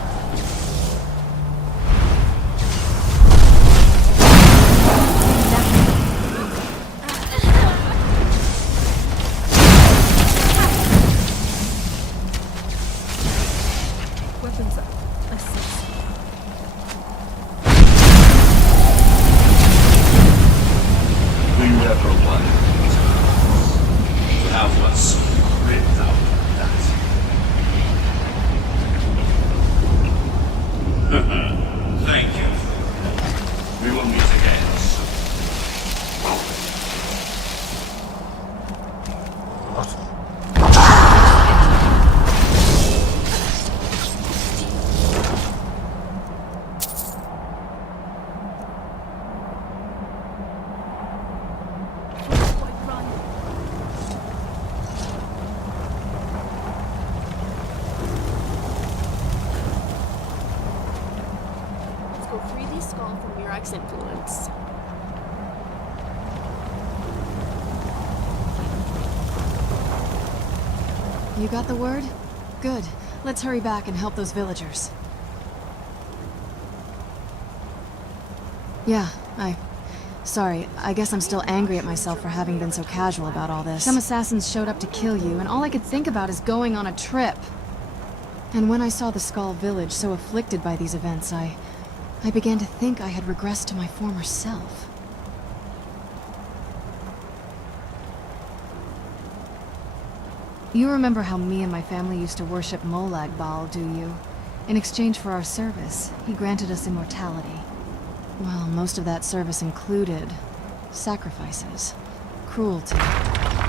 Weapons up. I see. We never wanted these girls to have what's ripped out of that. skull from Mirak's influence. You got the word? Good. Let's hurry back and help those villagers. Yeah, Sorry, I guess I'm still angry at myself for having been so casual about all this. Some assassins showed up to kill you, and all I could think about is going on a trip. And when I saw the Skull village so afflicted by these events, I began to think I had regressed to my former self. You remember how me and my family used to worship Molag Bal, do you? In exchange for our service, he granted us immortality. Well, most of that service included sacrifices, cruelty.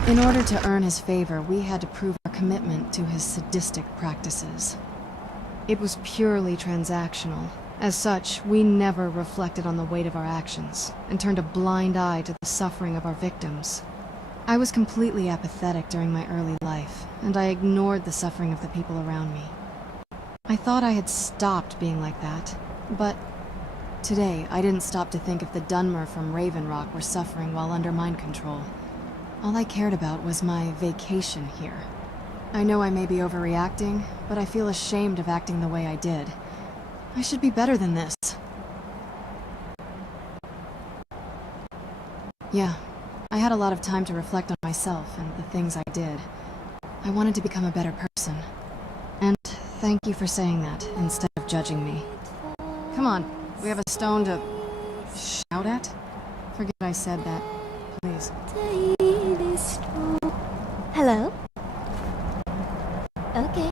In order to earn his favor, we had to prove our commitment to his sadistic practices. It was purely transactional. As such, we never reflected on the weight of our actions, and turned a blind eye to the suffering of our victims. I was completely apathetic during my early life, and I ignored the suffering of the people around me. I thought I had stopped being like that, but today I didn't stop to think if the Dunmer from Raven Rock were suffering while under mind control. All I cared about was my vacation here. I know I may be overreacting, but I feel ashamed of acting the way I did. I should be better than this. Yeah, I had a lot of time to reflect on myself and the things I did. I wanted to become a better person. And thank you for saying that, instead of judging me. Come on, we have a stone to shout at? Forget I said that, please. Hello? Okay.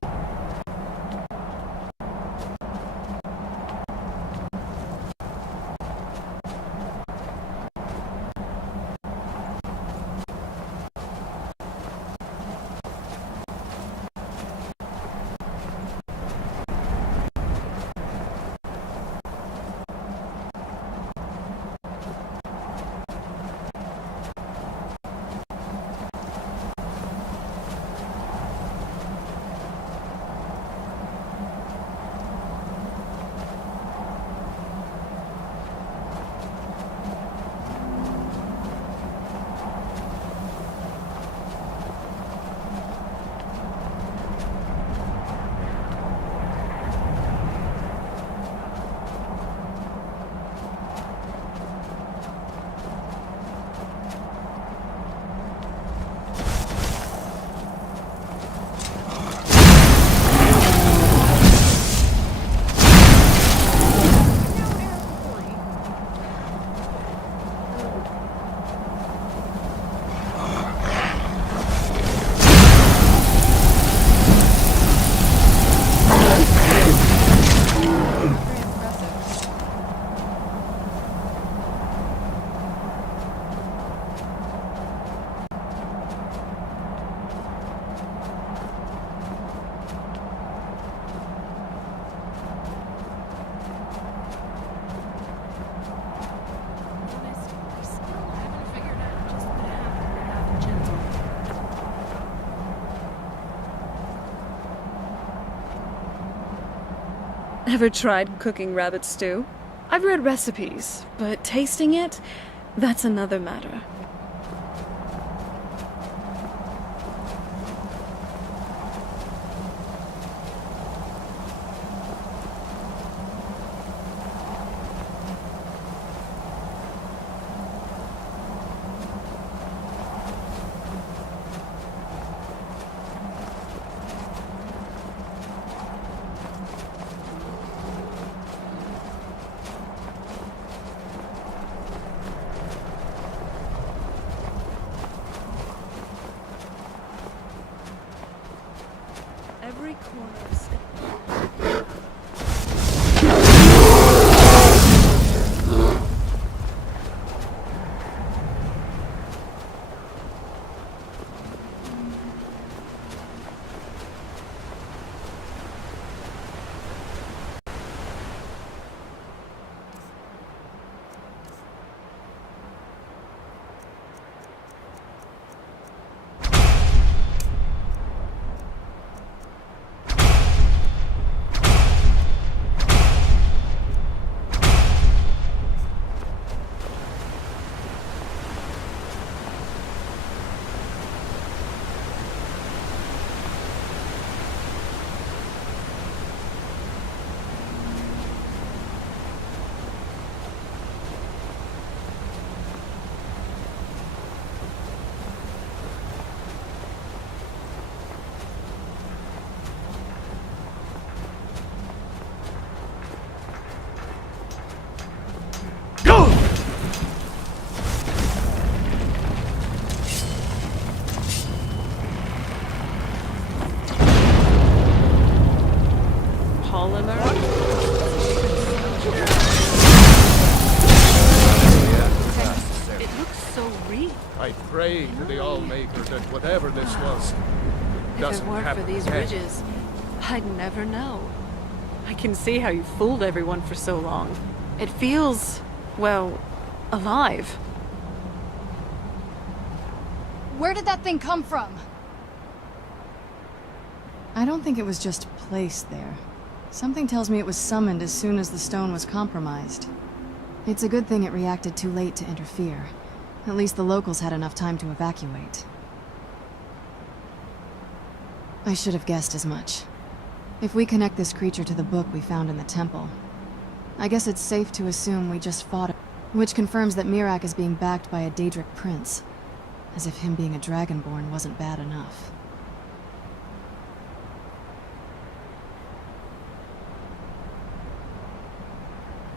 Ever tried cooking rabbit stew? I've read recipes, but tasting it, that's another matter. Every corner is... whatever this was. If it Doesn't weren't have for a these head. ridges, I'd never know. I can see how you fooled everyone for so long. It feels, well, alive. Where did that thing come from? I don't think it was just placed there. Something tells me it was summoned as soon as the stone was compromised. It's a good thing it reacted too late to interfere. At least the locals had enough time to evacuate. I should have guessed as much. If we connect this creature to the book we found in the temple, I guess it's safe to assume we just fought it, which confirms that Miraak is being backed by a Daedric prince. As if him being a Dragonborn wasn't bad enough.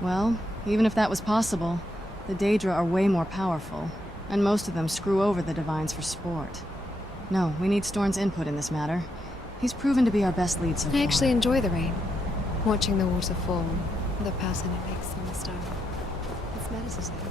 Well, even if that was possible, the Daedra are way more powerful, and most of them screw over the Divines for sport. No, we need Storn's input in this matter. He's proven to be our best lead so far. I actually enjoy the rain. Watching the water fall, the pattern it makes on the stone. It's meditative.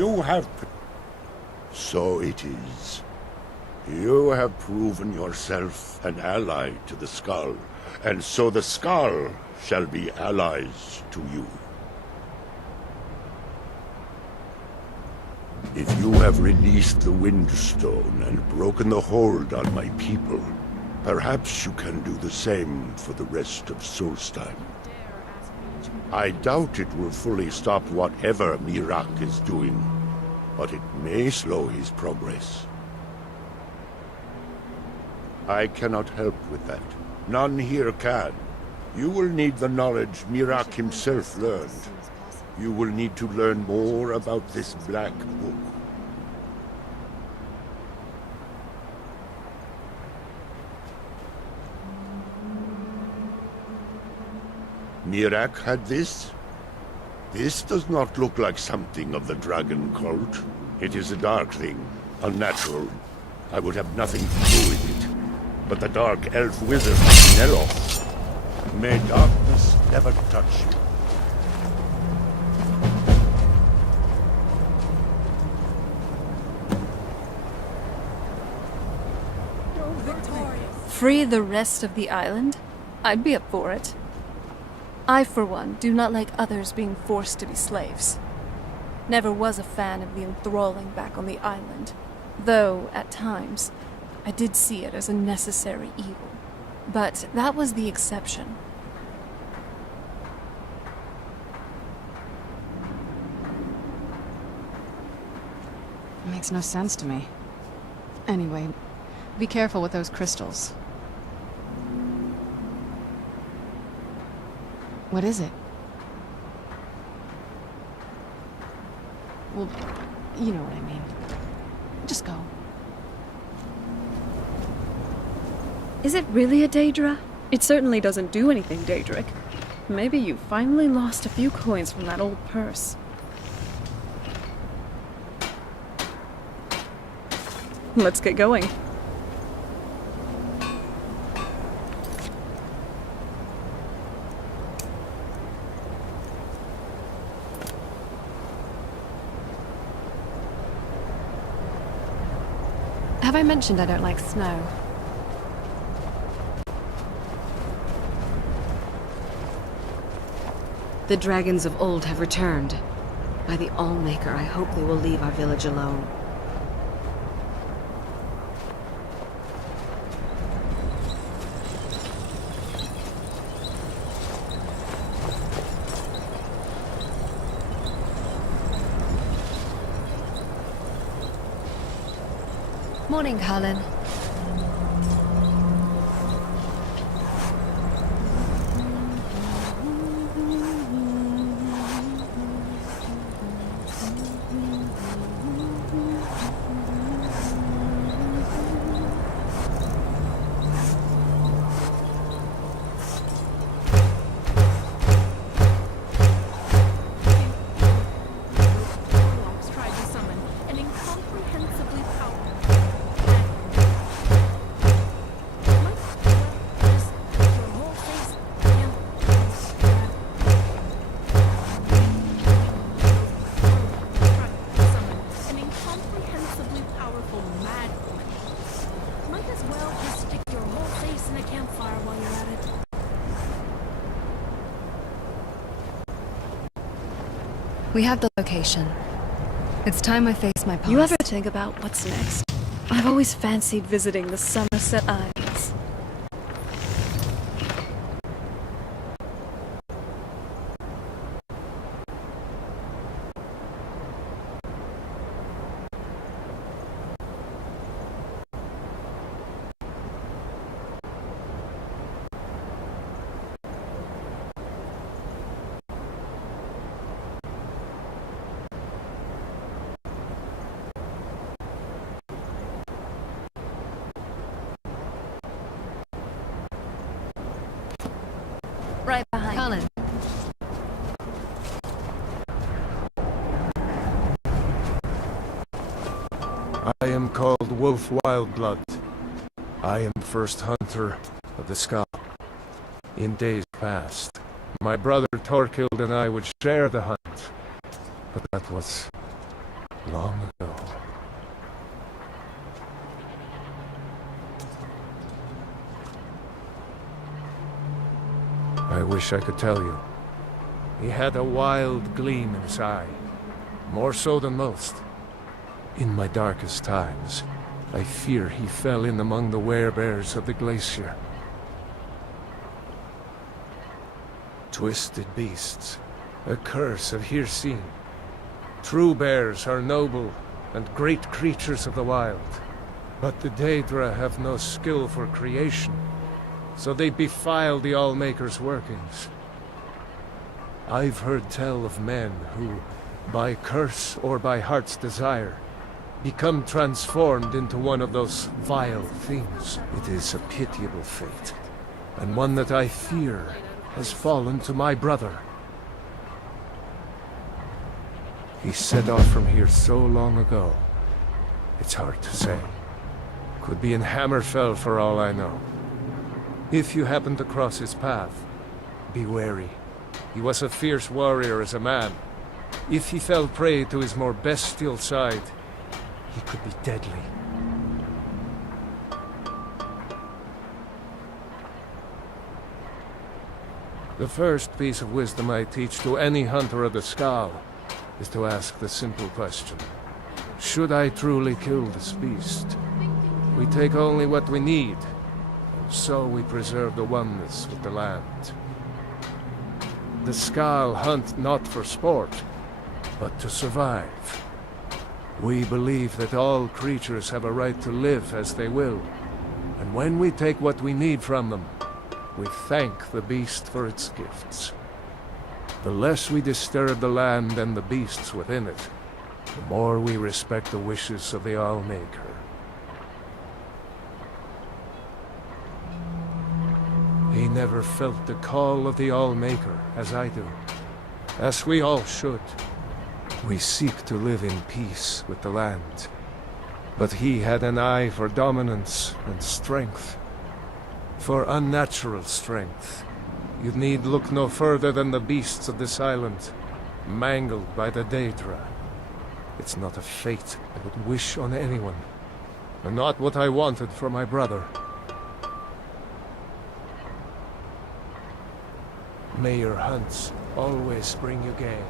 You have... So it is. You have proven yourself an ally to the Skull, and so the Skull shall be allies to you. If you have released the Windstone and broken the hold on my people, perhaps you can do the same for the rest of Solstheim. I doubt it will fully stop whatever Miraak is doing, but it may slow his progress. I cannot help with that. None here can. You will need the knowledge Miraak himself learned. You will need to learn more about this Black Book. Miraak had this? This does not look like something of the dragon cult. It is a dark thing, unnatural. I would have nothing to do with it. But the dark elf wizard, Neloth, may darkness never touch you. Free the rest of the island? I'd be up for it. I, for one, do not like others being forced to be slaves. Never was a fan of the enthralling back on the island, though, at times, I did see it as a necessary evil. But that was the exception. It makes no sense to me. Anyway, be careful with those crystals. What is it? Well, you know what I mean. Just go. Is it really a Daedra? It certainly doesn't do anything Daedric. Maybe you finally lost a few coins from that old purse. Let's get going. Have I mentioned I don't like snow? The dragons of old have returned. By the Allmaker, I hope they will leave our village alone. Morning, Cullen. Tried to summon an incomprehensibly powerful an incomprehensibly powerful mad woman. Might as well just stick your whole face in a campfire while you're at it. We have the location. It's time I face my past. You ever think about what's next? I've always fancied visiting the Somerset Isles. Right behind. Colin. I am called Wolf Wildblood. I am first hunter of the Ska. In days past, my brother Torkild and I would share the hunt, but that was long ago. I wish I could tell you. He had a wild gleam in his eye, more so than most. In my darkest times, I fear he fell in among the werebears of the glacier. Twisted beasts, a curse of here seen. True bears are noble and great creatures of the wild, but the Daedra have no skill for creation, so they defile the Allmaker's workings. I've heard tell of men who, by curse or by heart's desire, become transformed into one of those vile things. It is a pitiable fate, and one that I fear has fallen to my brother. He set off from here so long ago, it's hard to say. Could be in Hammerfell for all I know. If you happen to cross his path, be wary. He was a fierce warrior as a man. If he fell prey to his more bestial side, he could be deadly. The first piece of wisdom I teach to any hunter of the Skal is to ask the simple question. Should I truly kill this beast? We take only what we need, and so we preserve the oneness with the land. The Skal hunt not for sport, but to survive. We believe that all creatures have a right to live as they will, and when we take what we need from them, we thank the beast for its gifts. The less we disturb the land and the beasts within it, the more we respect the wishes of the Allmaker. He never felt the call of the Allmaker, as I do. As we all should. We seek to live in peace with the land. But he had an eye for dominance and strength. For unnatural strength. You need look no further than the beasts of this island, mangled by the Daedra. It's not a fate I would wish on anyone, and not what I wanted for my brother. May your hunts always bring you gain.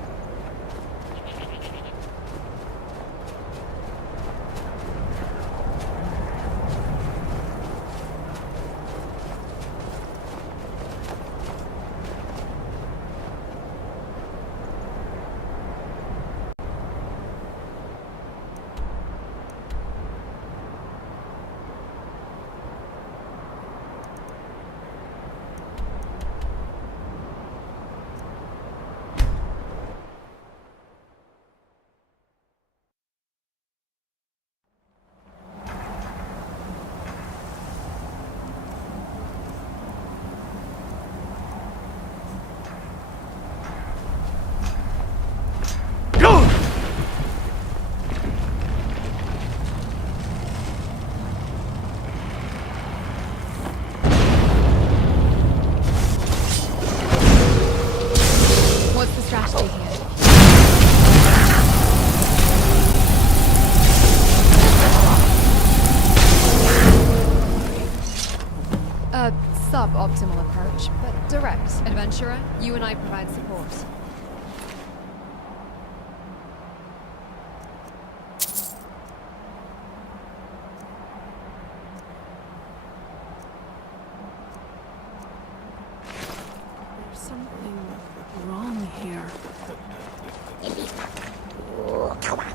Suboptimal approach, but direct. Adventurer, you and I provide support. There's something wrong here. Come on.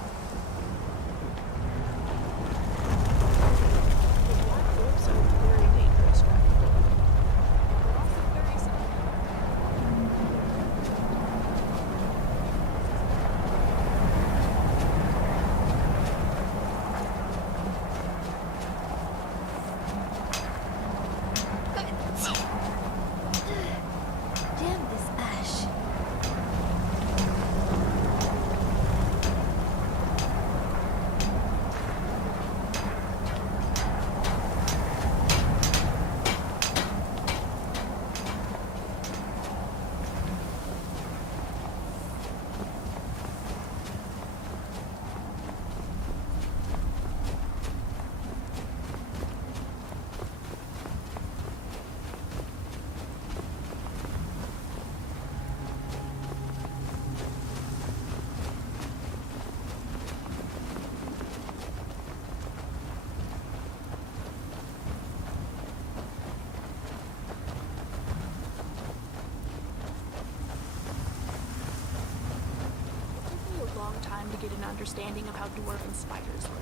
Time to get an understanding of how dwarven spiders work.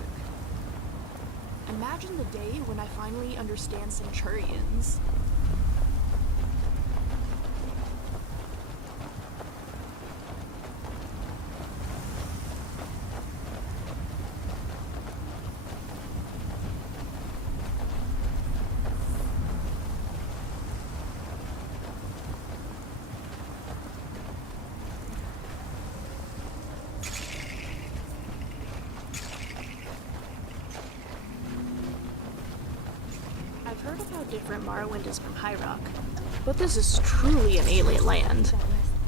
Imagine the day when I finally understand centurions. I've heard of how different Morrowind is from High Rock, but this is truly an alien land.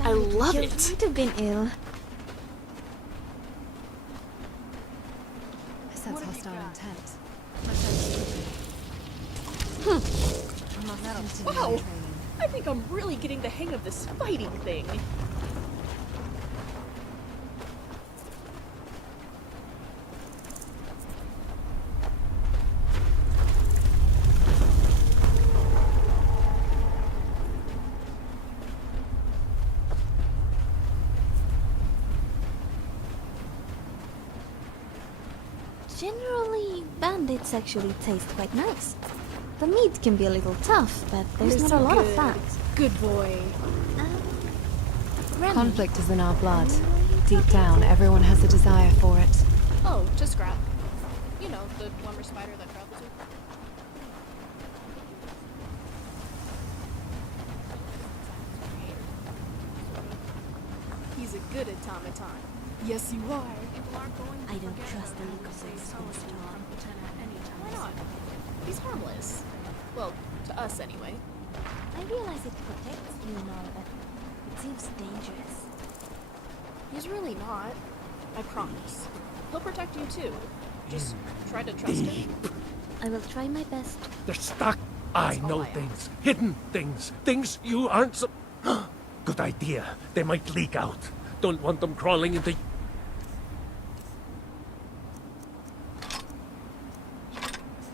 I love it. You might have been ill. I sense hostile intent. Wow! I think I'm really getting the hang of this fighting thing. Generally, bandits actually taste quite nice. The meat can be a little tough, but there's not a lot of fat. Good boy. Conflict is in our blood. Deep down, everyone has a desire for it. Oh, to scrap. You know, the lumber spider that travels with. good automaton. Yes, you are. I don't trust the look of this Why not? He's harmless. Well, to us anyway. I realize it protects you and all, but it seems dangerous. He's really not. I promise. He'll protect you too. Just try to trust him. I will try my best. They're stuck. I know things. Hidden things. Things you aren't so... Good idea. They might leak out. Don't want them crawling into...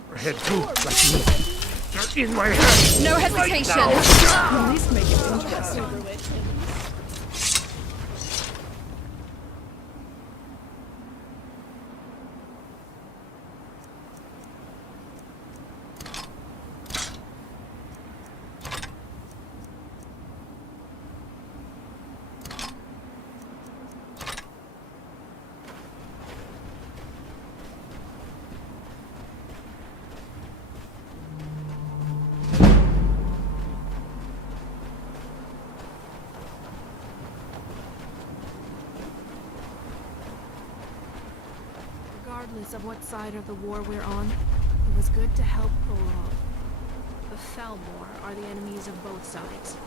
Your head too, like me. They're in my head. No hesitation. At least make it interesting. Regardless of what side of the war we're on, it was good to help Prolog. The Thalmor are the enemies of both sides.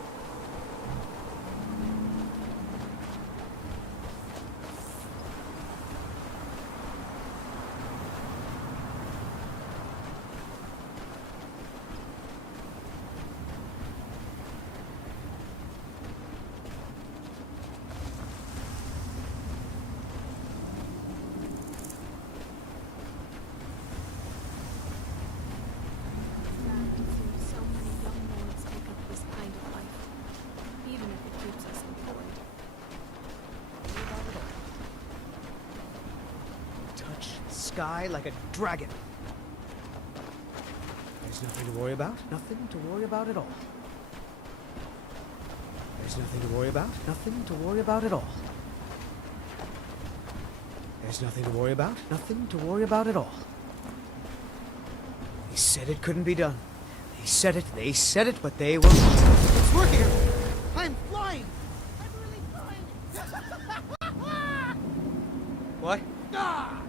So many young lords take up this kind of life, even if it keeps us employed. Touch the sky like a dragon. There's nothing to worry about. Nothing to worry about at all. There's nothing to worry about. Nothing to worry about at all. There's nothing to worry about. Nothing to worry about at all. They said it couldn't be done. They said it, but they were wrong. It's working! I'm flying! I'm really flying! What? Ah!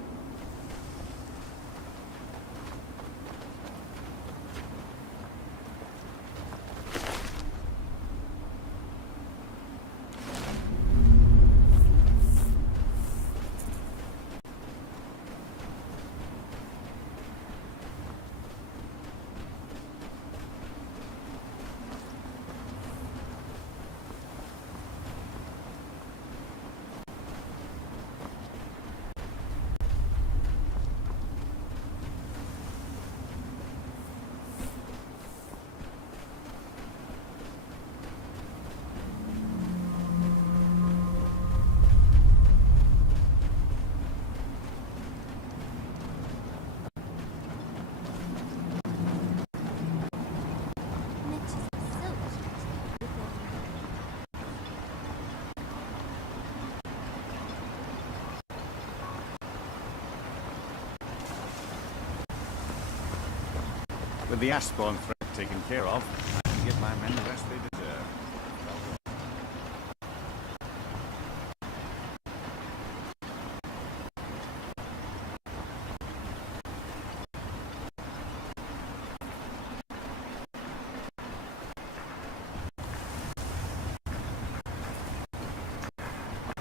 With the Ashbourne threat taken care of, I can give my men the rest they deserve.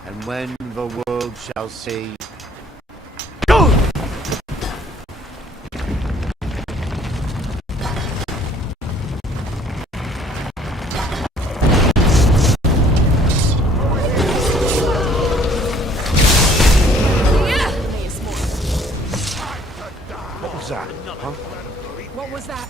And when the world shall see... What was that?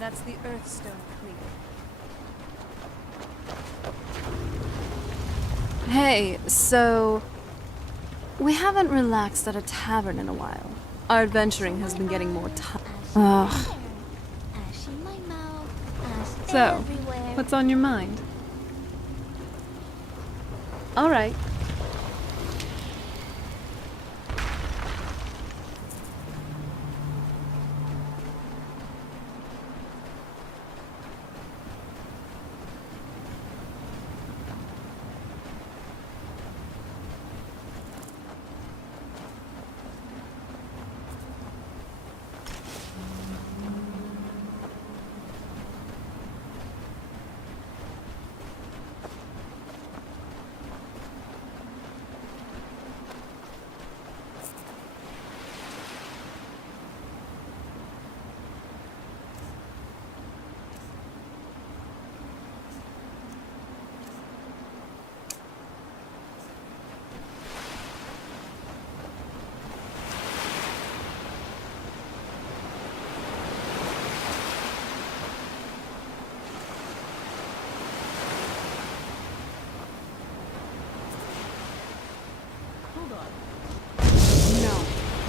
That's the Earthstone clear. Hey, so... we haven't relaxed at a tavern in a while. Our adventuring has been getting more tough. Ugh. Ash in my mouth, ash So, everywhere. what's on your mind? Alright.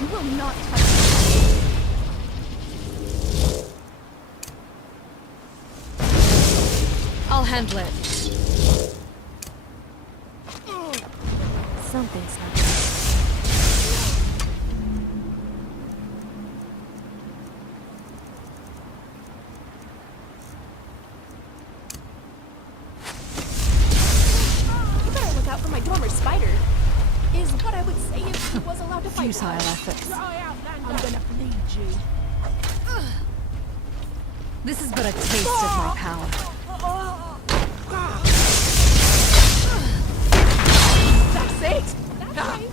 You will not touch me. I'll handle it. Something's happening. You better look out for my dormer spider. Is what I would say if he was allowed to fight. Futile efforts. I'm gonna bleed you. This is but a taste of my power. That's it.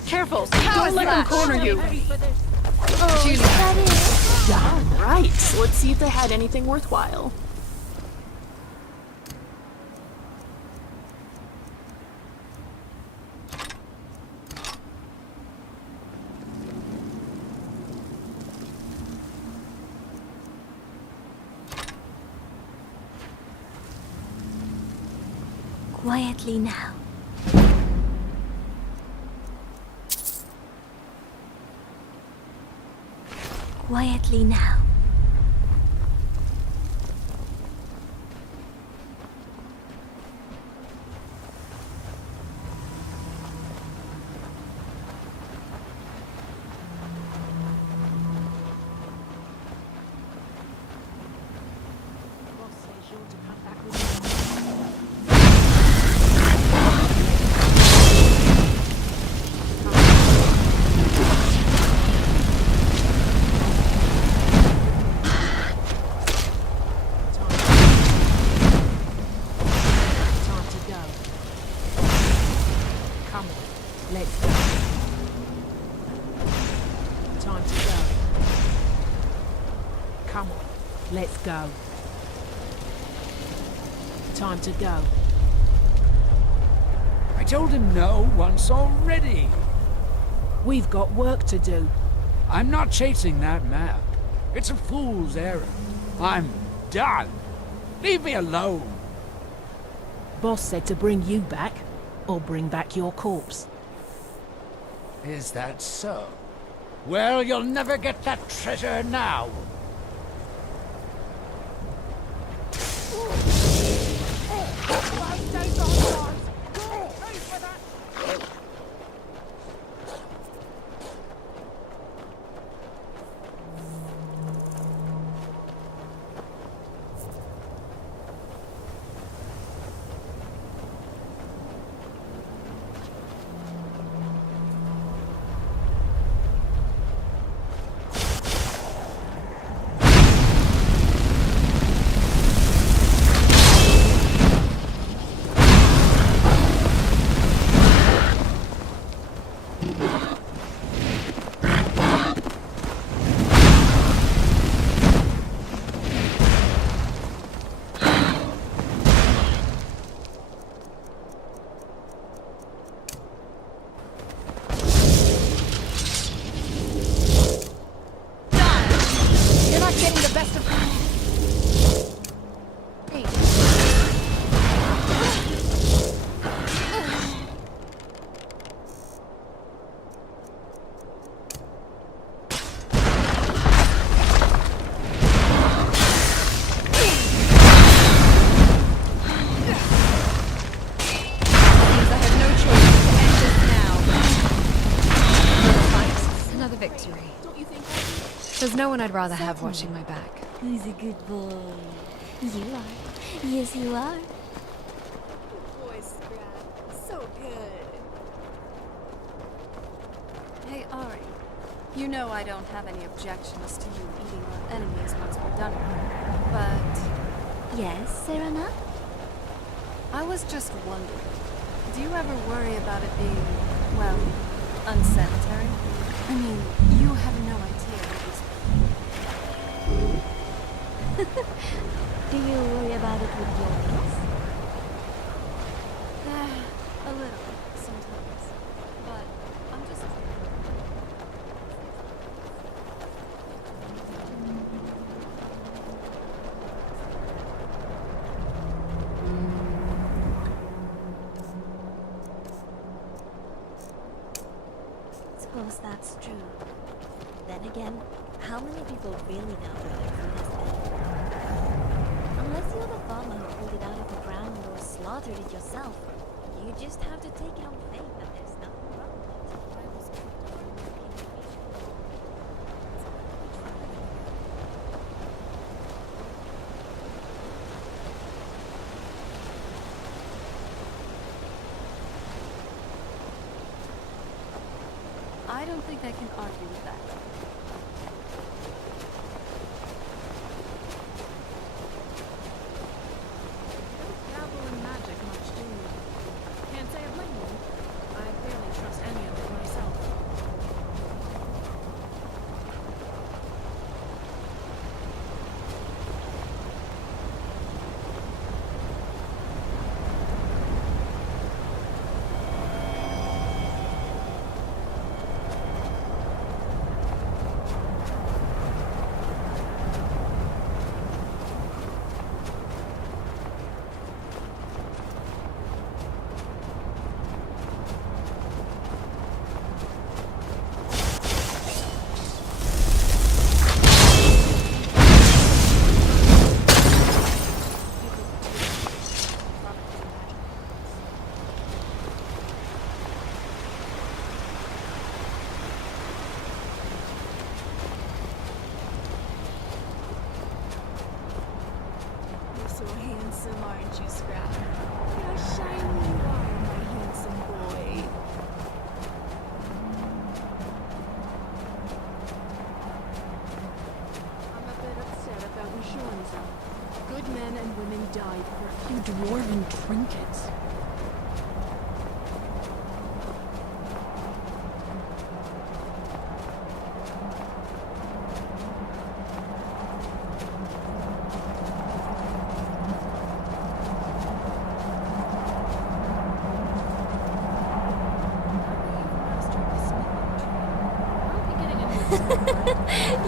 Careful! Power Don't let them slash. corner you! Oh, Julie. is that it? Yeah, right. Let's see if they had anything worthwhile. Quietly now. Quietly now. Let's go. Time to go. I told him no once already. We've got work to do. I'm not chasing that map. It's a fool's errand. I'm done. Leave me alone. Boss said to bring you back, or bring back your corpse. Is that so? Well, you'll never get that treasure now. no one I'd rather have watching my back. He's a good boy. You are. Yes, you are. Boy, Scrap. So good. Hey, Ari. You know I don't have any objections to you eating our enemies once we're done with them. But... Yes, Serena? I was just wondering, do you ever worry about it being, well, unsanitary? I mean, you have no idea what these... Do you worry about it with your meals? A little, sometimes. But I'm just... Suppose that's true. Then again, how many people really know where their food has been? Unless you're the farmer who pulled it out of the ground or slaughtered it yourself, you just have to take it on faith that there's nothing wrong with it. I don't think I can argue with that. Don't dabble in magic much, do you? Can't say I blame you. I barely trust any of it myself. So handsome, aren't you, Scrap? How shiny you are, my handsome boy. I'm a bit upset about Mishonza. Good men and women died for a few dwarven trinkets.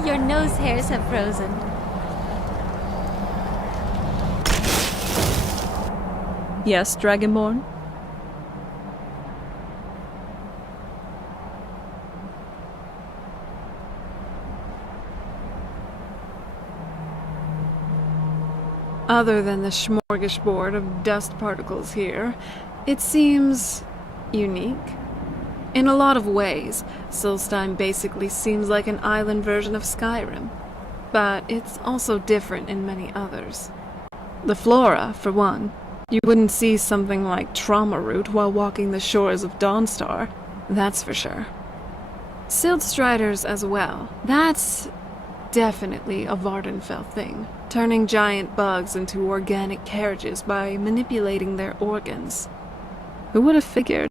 Your nose hairs have frozen. Yes, Dragonborn? Other than the smorgasbord of dust particles here, it seems unique. In a lot of ways, Solstheim basically seems like an island version of Skyrim, but it's also different in many others. The flora, for one. You wouldn't see something like trauma root while walking the shores of Dawnstar, that's for sure. Silt striders as well. That's definitely a Vardenfell thing, turning giant bugs into organic carriages by manipulating their organs. Who would have figured?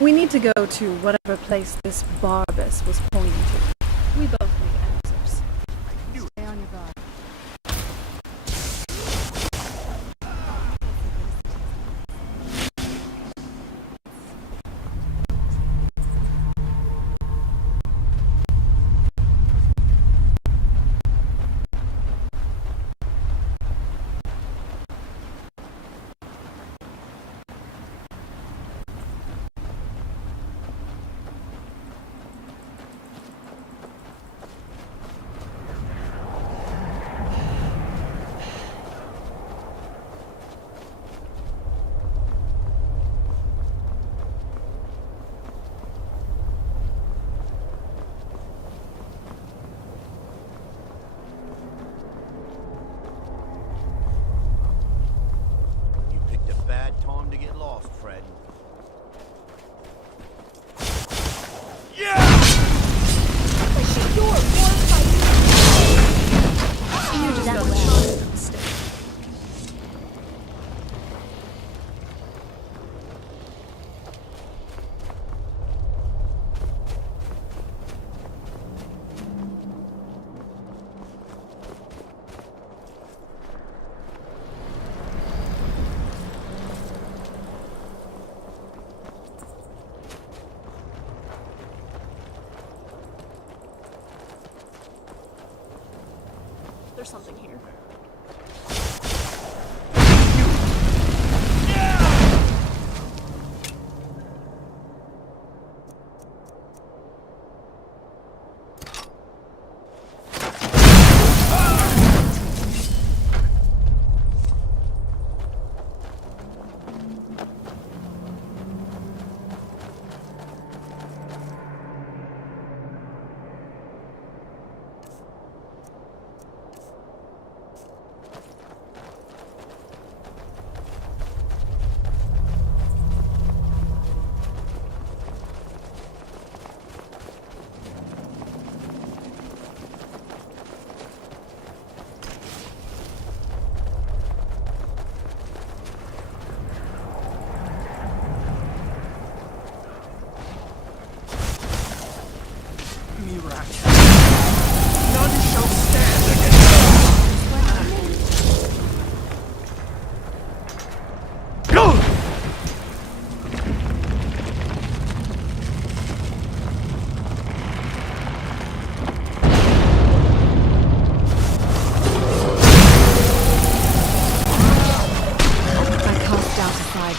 We need to go to whatever place this Barbus was pointing to. We both need answers. Stay on your guard. there's something here.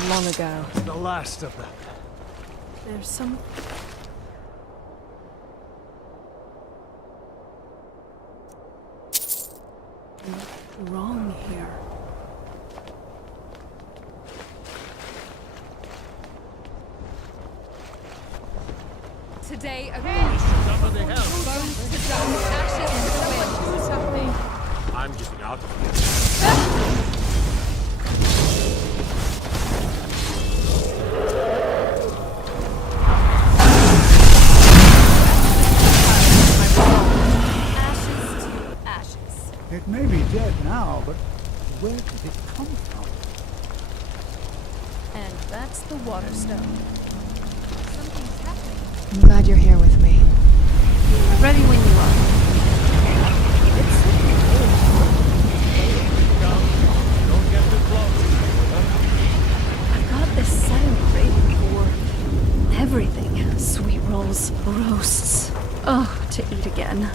Long ago. The last of them. There's some... wrong here. Today, a Somebody help. bones to dust, ashes to the wind. Something. I'm getting out of here. It may be dead now, but where did it come from? And that's the water stone. Something's happening. I'm glad you're here with me. Ready when you are. Don't get too close. I've got this sudden craving for everything. Sweet rolls, roasts. Oh, to eat again.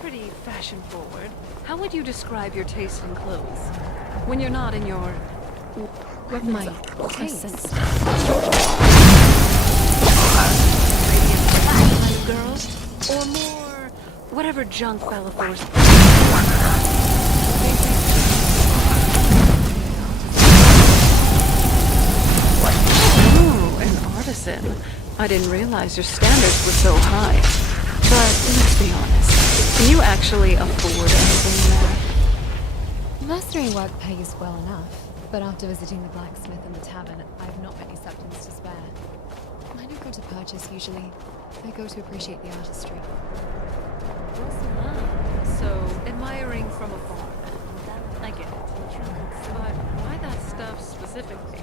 Pretty fashion forward. How would you describe your taste in clothes? When you're not in your... My taste. kind of girls? Or more... whatever junk Bella Force... Oh, an artisan. I didn't realize your standards were so high. But let's be honest, can you actually afford anything there? Mastering work pays well enough, but after visiting the blacksmith and the tavern, I have not many substance to spare. I don't go to purchase usually. I go to appreciate the artistry. So, admiring from afar. I get it. But why that stuff specifically?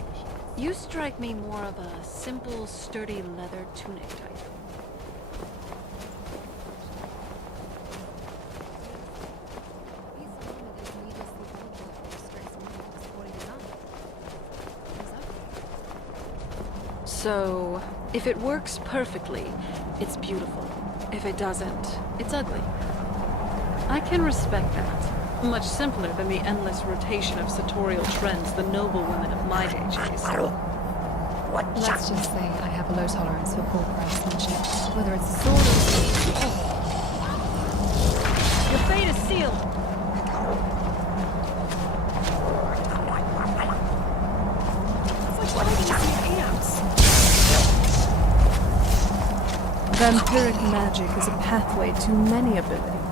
You strike me more of a simple, sturdy leather tunic type. So, if it works perfectly, it's beautiful. If it doesn't, it's ugly. I can respect that. Much simpler than the endless rotation of sartorial trends the noble women of my day chase. Let's just say I have a low tolerance for poor craftsmanship, whether it's a sword or a Your fate is sealed! Vampiric magic is a pathway to many abilities.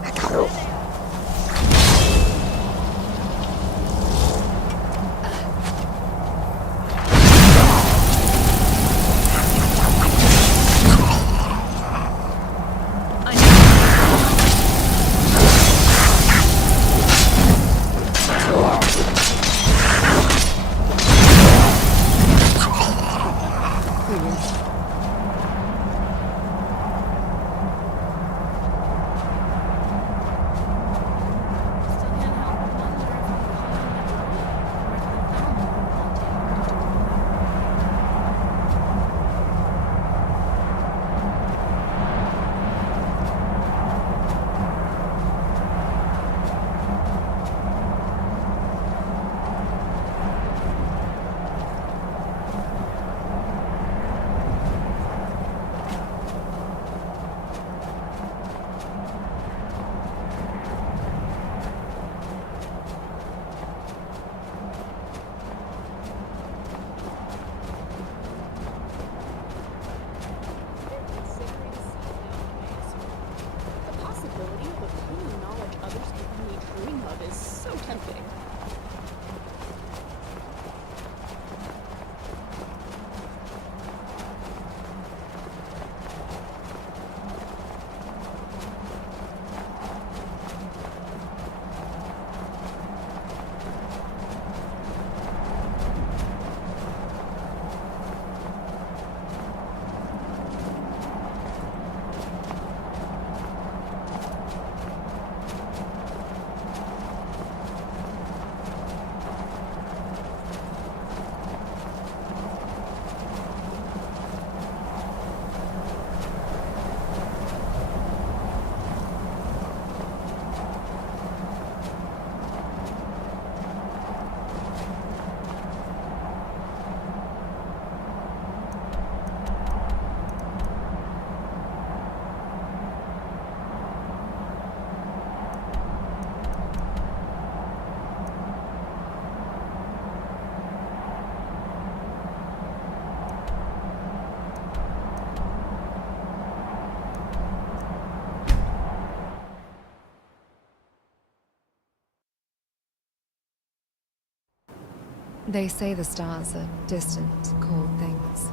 They say the stars are distant, cold things.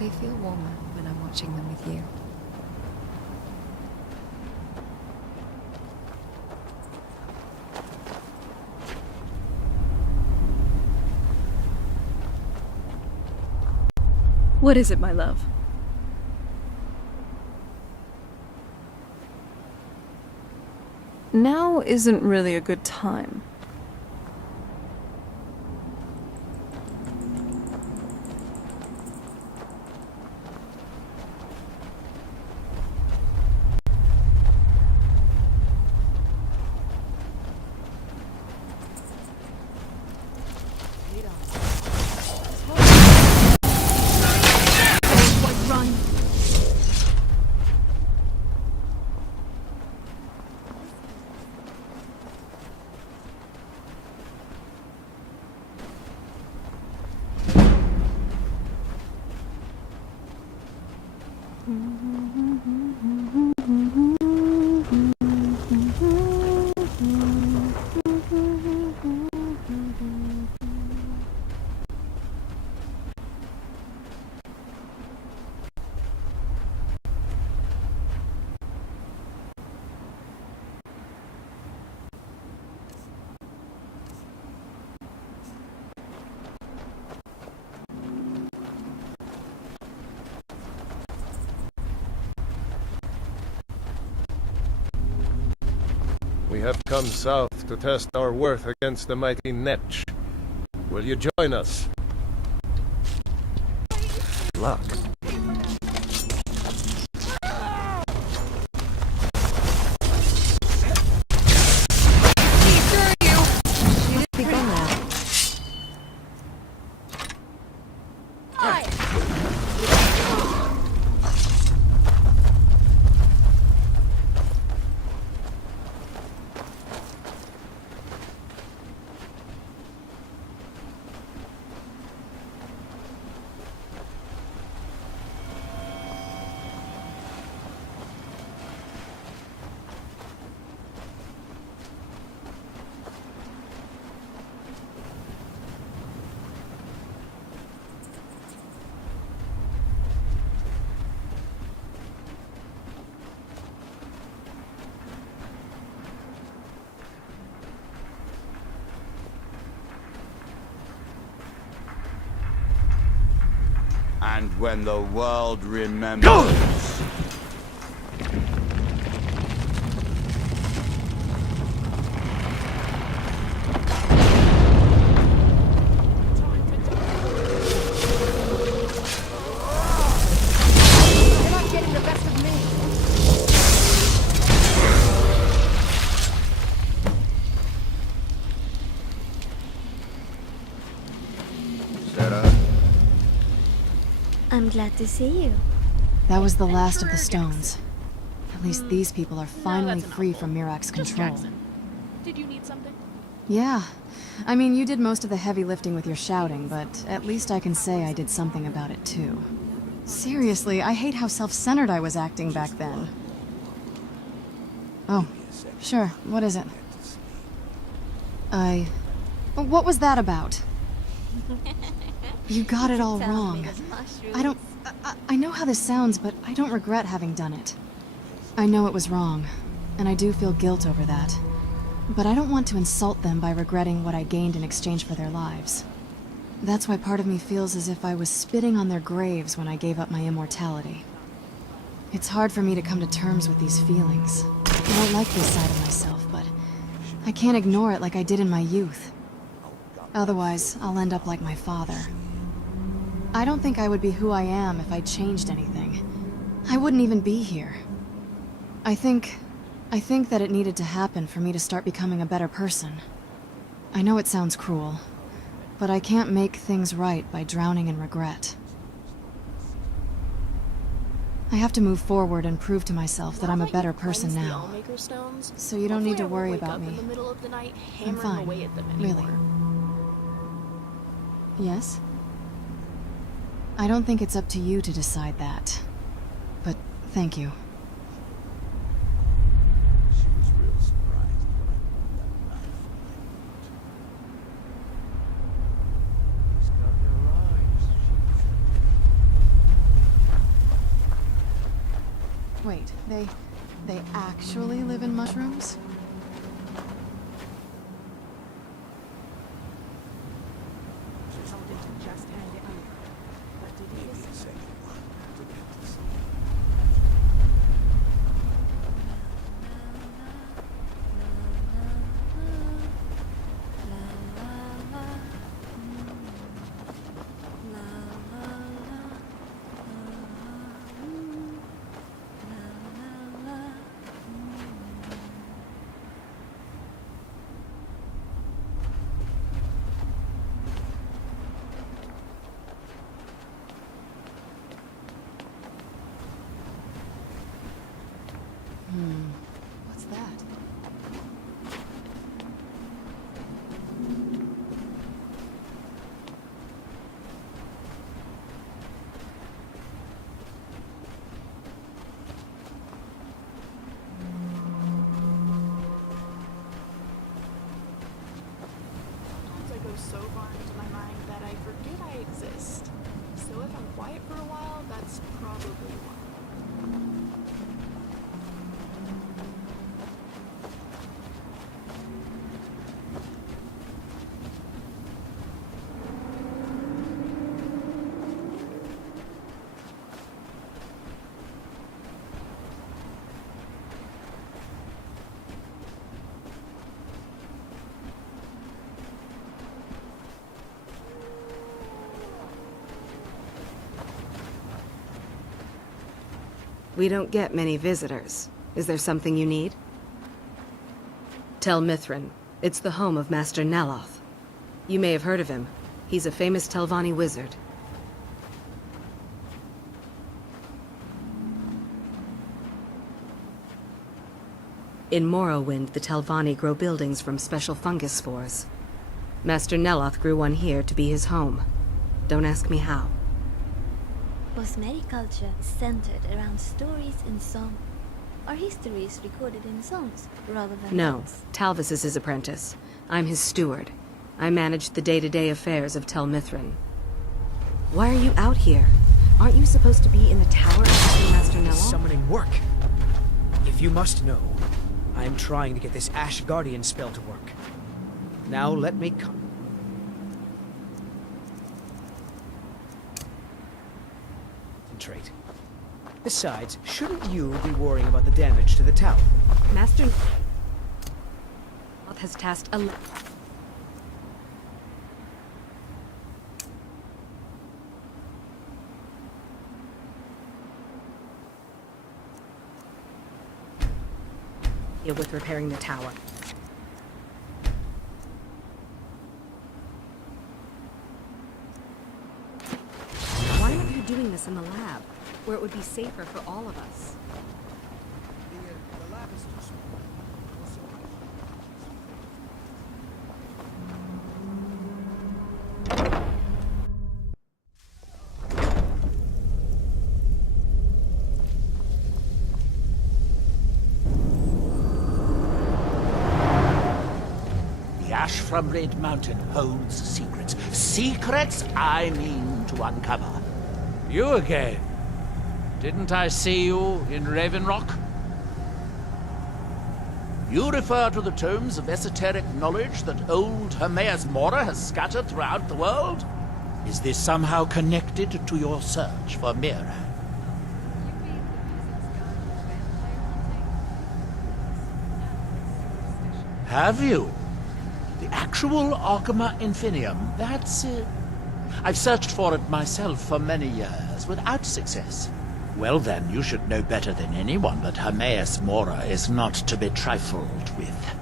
They feel warmer when I'm watching them with you. What is it, my love? Now isn't really a good time. We have come south to test our worth against the mighty Netch. Will you join us? luck. Be gone now. And when the world remembers... You're not getting the best of me. Sarah? I'm glad to see you. That was the last of the stones. At least these people are finally free from Mirak's control. Jackson. Did you need something? Yeah. I mean, you did most of the heavy lifting with your shouting, but at least I can say I did something about it too. Seriously, I hate how self-centered I was acting back then. Oh, sure. What is it? What was that about? You got it all wrong. I know how this sounds, but I don't regret having done it. I know it was wrong, and I do feel guilt over that. But I don't want to insult them by regretting what I gained in exchange for their lives. That's why part of me feels as if I was spitting on their graves when I gave up my immortality. It's hard for me to come to terms with these feelings. I don't like this side of myself, but I can't ignore it like I did in my youth. Otherwise, I'll end up like my father. I don't think I would be who I am if I changed anything. I wouldn't even be here. I think that it needed to happen for me to start becoming a better person. I know it sounds cruel, but I can't make things right by drowning in regret. I have to move forward and prove to myself that I'm a better person now. So you don't need to worry about me. I'm fine, really. Yes? I don't think it's up to you to decide that. But thank you. She was real surprised when I pulled that knife from my coat. He's got your eyes, she Wait, they actually live in mushrooms? What's that? Sometimes I go so far into my mind that I forget I exist. So if I'm quiet for a while, that's probably why. We don't get many visitors. Is there something you need? Tel Mithrin. It's the home of Master Neloth. You may have heard of him. He's a famous Telvanni wizard. In Morrowind, the Telvanni grow buildings from special fungus spores. Master Neloth grew one here to be his home. Don't ask me how. Bosmeri culture is centered around stories in song. Are histories recorded in songs rather than No, notes? Talvis is his apprentice. I'm his steward. I manage the day-to-day affairs of Tel Mithrin. Why are you out here? Aren't you supposed to be in the tower helping Master Neloth? Summoning work. If you must know, I'm trying to get this Ash Guardian spell to work. Now let me come. Concentrate. Besides, shouldn't you be worrying about the damage to the tower? Master Neloth has tasked a... with repairing the tower. Why aren't you doing this in the lab, where it would be safer for all of us? The lab is too small. Ash from Red Mountain holds secrets. Secrets I mean to uncover. You again? Didn't I see you in Raven Rock? You refer to the tomes of esoteric knowledge that old Hermaeus Mora has scattered throughout the world? Is this somehow connected to your search for Mira? Have you? The actual Arcama Infinium, that's it. I've searched for it myself for many years, without success. Well then, you should know better than anyone that Hermaeus Mora is not to be trifled with.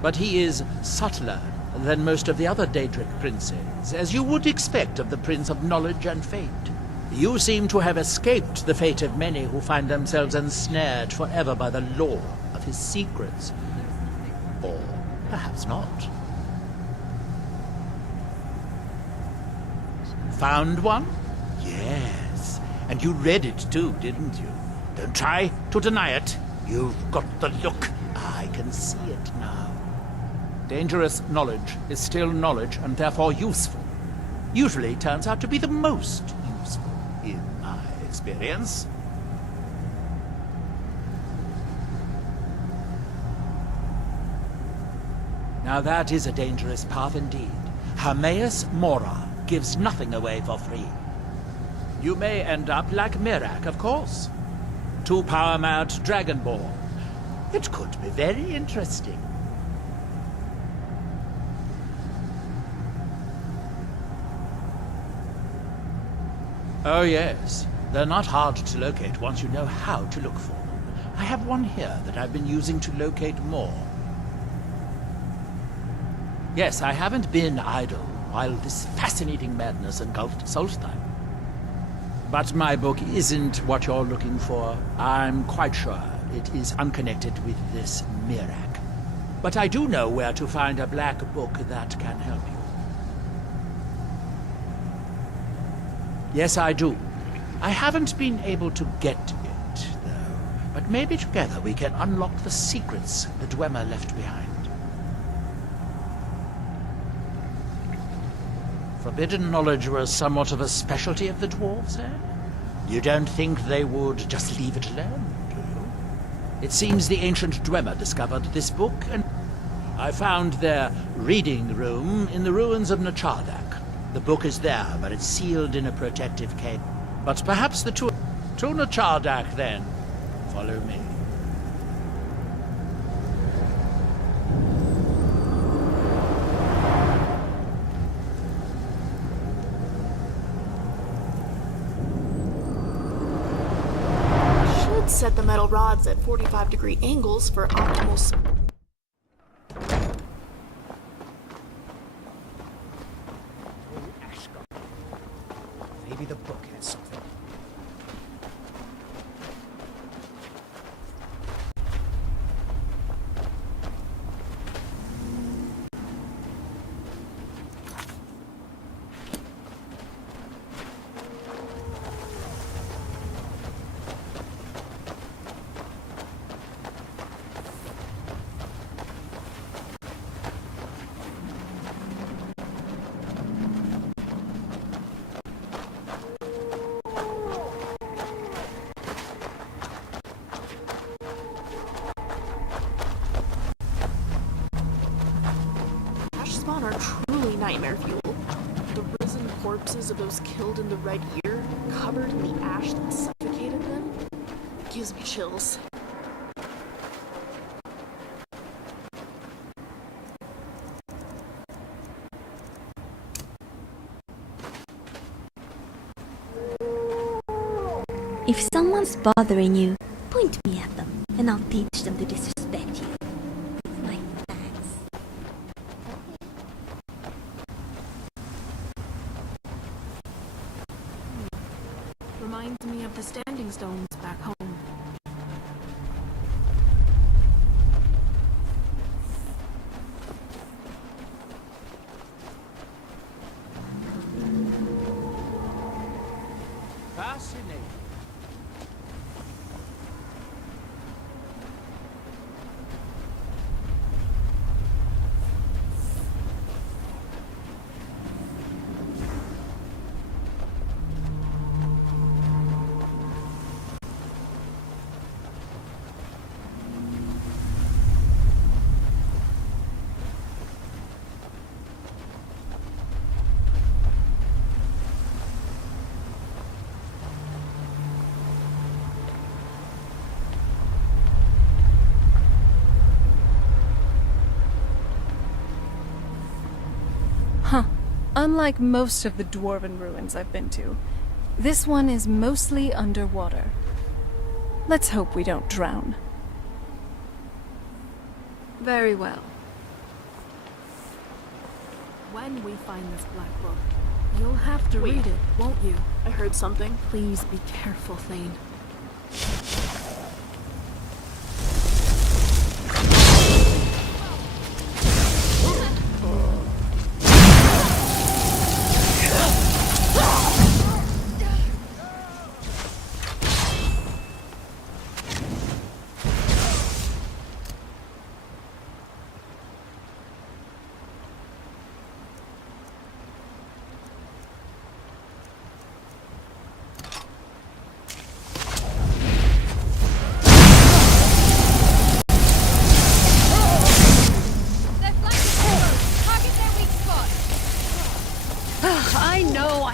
But he is subtler than most of the other Daedric princes, as you would expect of the Prince of Knowledge and Fate. You seem to have escaped the fate of many who find themselves ensnared forever by the lore of his secrets. Or perhaps not. Found one? Yes. And you read it too, didn't you? Don't try to deny it. You've got the look. I can see it now. Dangerous knowledge is still knowledge and therefore useful. Usually turns out to be the most useful, in my experience. Now that is a dangerous path indeed. Hermaeus Mora gives nothing away for free. You may end up like Mirak, of course. Too power-mad Dragonborn. It could be very interesting. Oh yes, they're not hard to locate once you know how to look for them. I have one here that I've been using to locate more. Yes, I haven't been idle while this fascinating madness engulfed Solstheim. But my book isn't what you're looking for. I'm quite sure it is unconnected with this Mirak. But I do know where to find a black book that can help you. Yes, I do. I haven't been able to get it, though. But maybe together we can unlock the secrets the Dwemer left behind. Forbidden knowledge was somewhat of a specialty of the dwarves, eh? You don't think they would just leave it alone, do you? It seems the ancient Dwemer discovered this book, and I found their reading room in the ruins of Nachardak. The book is there, but it's sealed in a protective cage. But perhaps the to Nachardak, then. Follow me. set the metal rods at 45-degree angles for optimal... Maybe the book has something. Spawn are truly nightmare fuel. The risen corpses of those killed in the Red Year, covered in the ash that suffocated them, gives me chills. If someone's bothering you, point me at them, and I'll teach them to disrespect you. With my axe. Reminds me of the standing stones back home. Fascinating. Huh. Unlike most of the dwarven ruins I've been to, this one is mostly underwater. Let's hope we don't drown. Very well. When we find this black book, You'll have to Wait. read it, won't you? I heard something. Please be careful, Thane.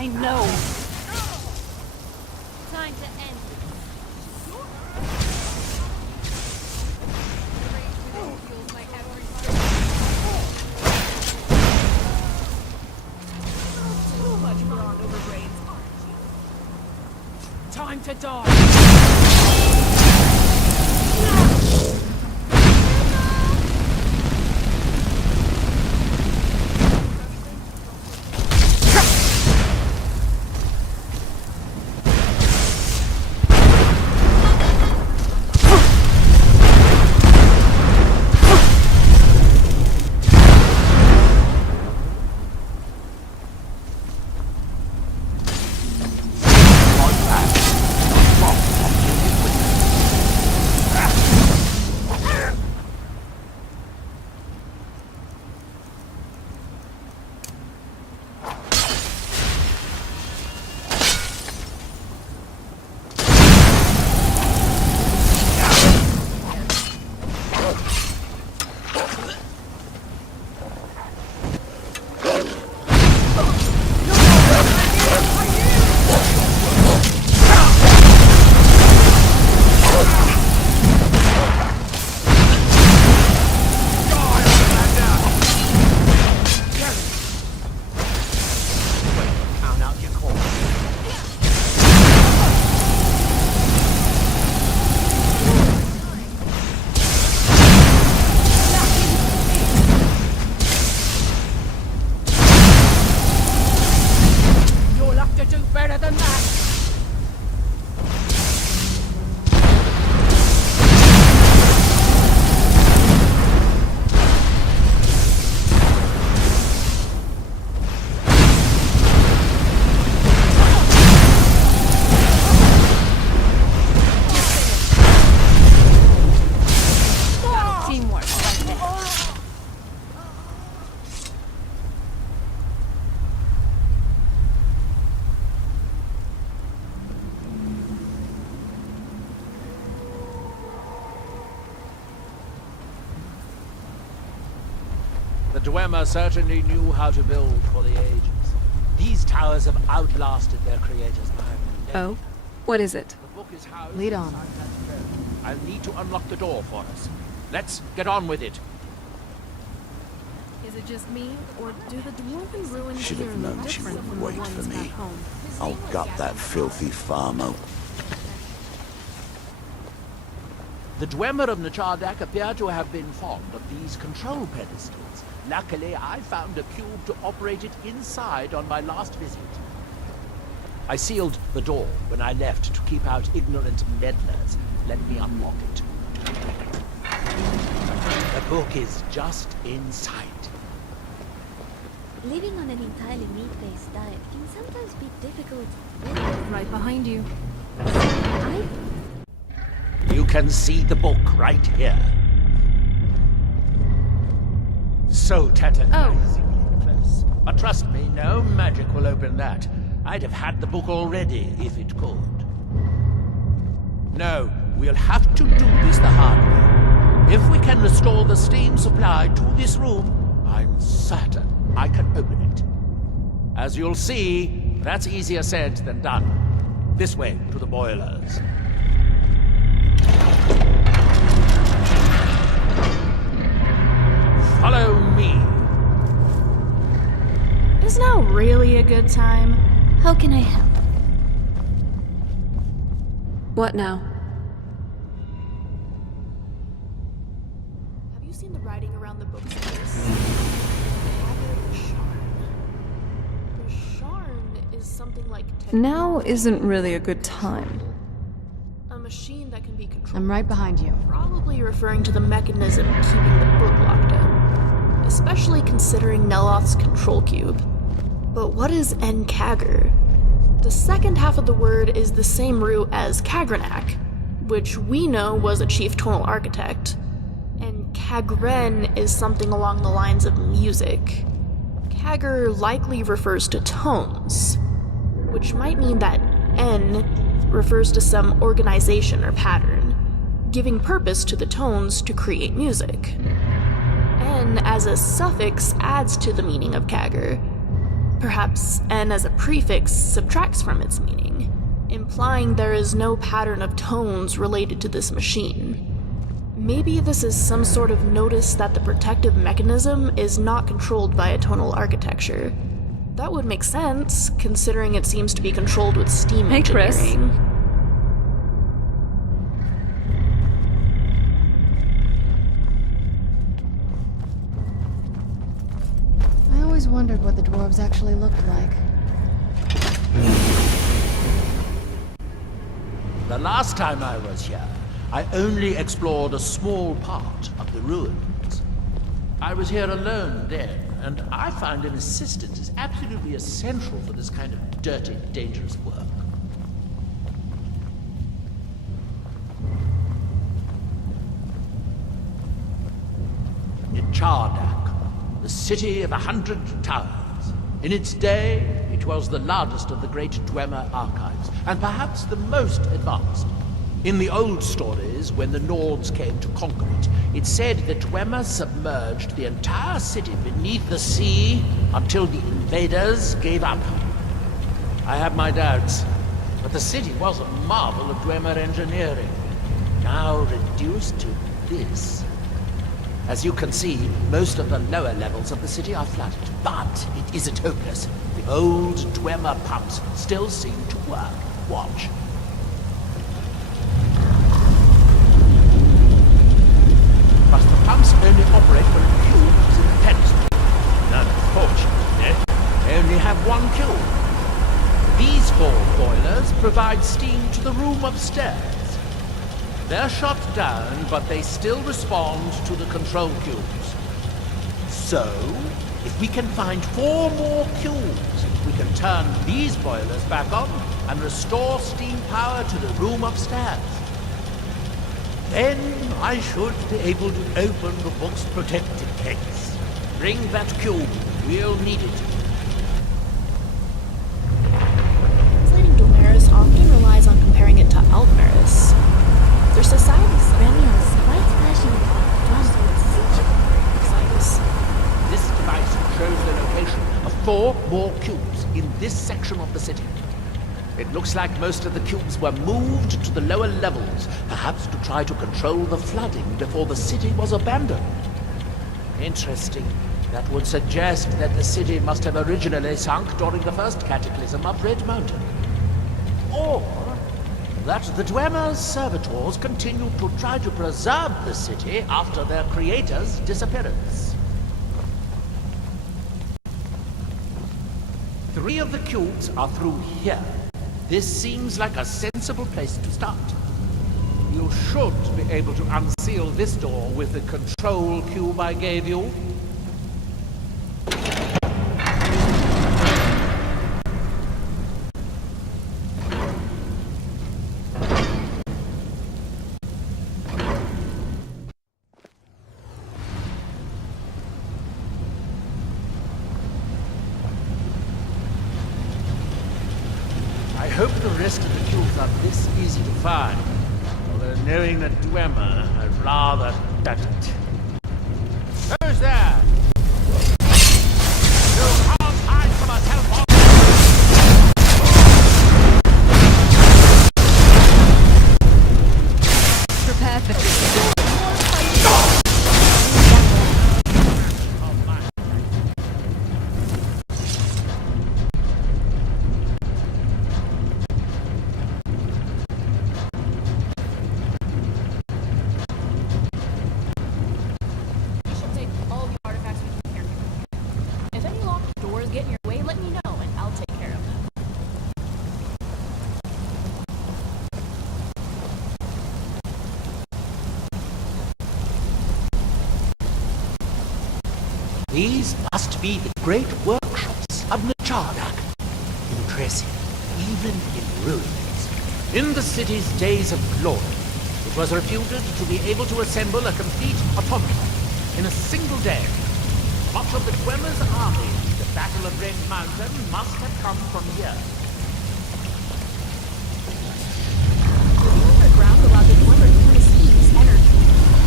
I know. Time to end Too much brawn over brains, aren't you? Time to die! The Dwemer certainly knew how to build for the ages. These towers have outlasted their creators by a millennia. Oh? What is it? The book is housed Lead on. inside that throne. I'll need to unlock the door for us. Let's get on with it. Is it just me, or do the dwarven ruins Should here have known look she different would from the wait ones for me. back home? I'll gut that filthy farmer. The Dwemer of Nachardak appear to have been fond of these control pedestals. Luckily, I found a cube to operate it inside on my last visit. I sealed the door when I left to keep out ignorant meddlers. Let me unlock it. The book is just inside. Living on an entirely meat-based diet can sometimes be difficult. Right behind you. You can see the book right here. So tantalizingly close. But trust me, no magic will open that. I'd have had the book already if it could. No, we'll have to do this the hard way. If we can restore the steam supply to this room, I'm certain I can open it. As you'll see, that's easier said than done. This way to the boilers. Follow me. Is now really a good time? How can I help? What now? Have you seen the writing around the bookspace? The Sharn is something like Now isn't really a good time. a machine that can be controlled. I'm right behind you. Probably referring to the mechanism keeping the book locked up. Especially considering Neloth's control cube. But what is Nkagr? The second half of the word is the same root as Kagranak, which we know was a chief tonal architect. And Kagren is something along the lines of music. Kagr likely refers to tones, which might mean that N refers to some organization or pattern, giving purpose to the tones to create music. N as a suffix adds to the meaning of Kagr. Perhaps N as a prefix subtracts from its meaning, implying there is no pattern of tones related to this machine. Maybe this is some sort of notice that the protective mechanism is not controlled by a tonal architecture. That would make sense, considering it seems to be controlled with steam engineering. I always wondered what the dwarves actually looked like. The last time I was here, I only explored a small part of the ruins. I was here alone then, and I find an assistant is absolutely essential for this kind of dirty, dangerous work. In Chardak, the city of 100 towers. In its day, it was the largest of the great Dwemer archives, and perhaps the most advanced. In the old stories, when the Nords came to conquer it, it said that Dwemer submerged the entire city beneath the sea until the invaders gave up. I have my doubts, but the city was a marvel of Dwemer engineering, now reduced to this. As you can see, most of the lower levels of the city are flooded, but it isn't hopeless. The old Dwemer pumps still seem to work. Watch. But the pumps only operate when a cube is in the pedestal. Unfortunately, they only have one cube. These 4 boilers provide steam to the room upstairs. They're shut down, but they still respond to the control cubes. So, if we can find 4 more cubes, we can turn these boilers back on and restore steam power to the room upstairs. Then I should be able to open the book's protected case. Bring that cube. We'll need it. Translating Dwemerus often relies on comparing it to Altmeris. Their societies Remios, white flashing also precise. This 4 more cubes in this section of the city. It looks like most of the cubes were moved to the lower levels, perhaps to try to control the flooding before the city was abandoned. Interesting. That would suggest that the city must have originally sunk during the first cataclysm of Red Mountain. Or that the Dwemer's servitors continued to try to preserve the city after their creator's disappearance. 3 of the cubes are through here. This seems like a sensible place to start. You should be able to unseal this door with the control cube I gave you. I hope the rest of the cubes are this easy to find. Although knowing the Dwemer, I'd rather doubt it. Who's there? You can't hide from a teleport! Prepare for this. Get in your way, let me know, and I'll take care of them. These must be the great workshops of Nachardak. Impressive, even in ruins. In the city's days of glory, it was reputed to be able to assemble a complete automaton in a single day. Much of the Dwemer's army, the Battle of Red Mountain, must have come from here. The underground allowed the Dwemer to receive this energy.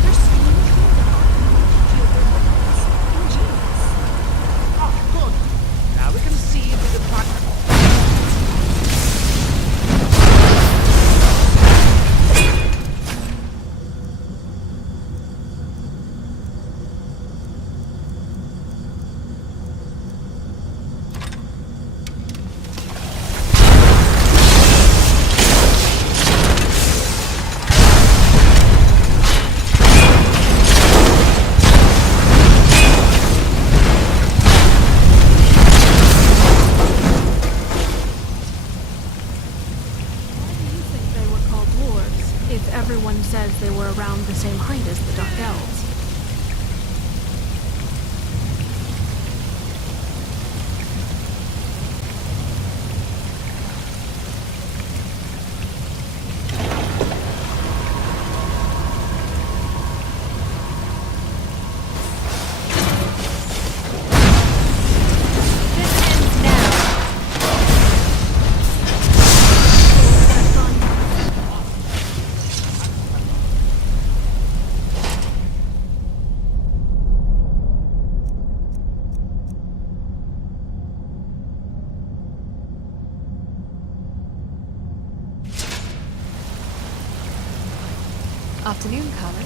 Their steam trained an army geothermal ingenious. Oh, good. Now we can see through the platform. Everyone says they were around the same height as the Dark Elves. Afternoon, Carmen.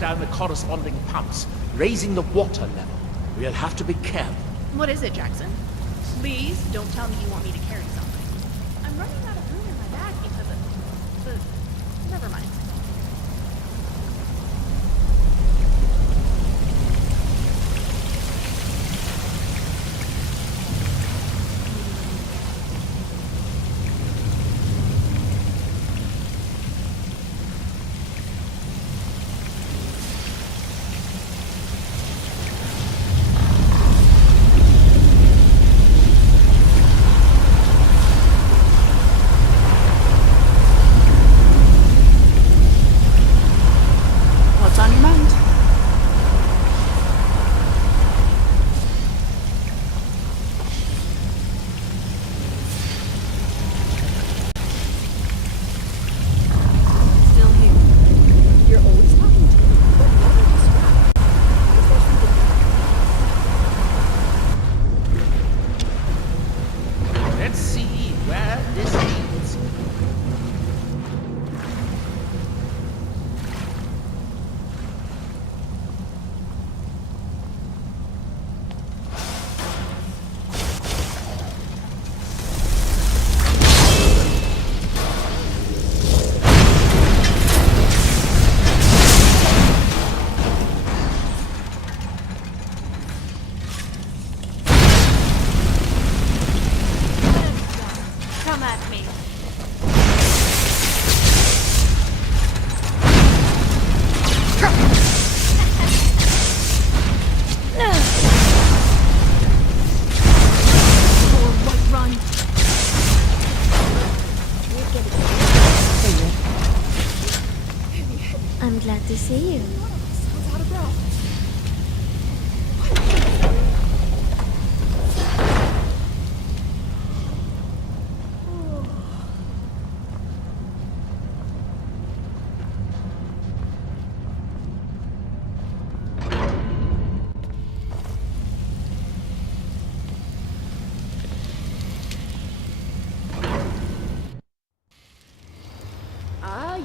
Down the corresponding pumps, raising the water level. We'll have to be careful. What is it, Jackson? Please don't tell me you want me to carry something. I'm running out of room in my bag because of the... Never mind. What's on your mind? Still here. You're always talking to me, but never distracted. Is there something Let's see where this leads. Come at me. Run. I'm glad to see you. Sounds out of breath.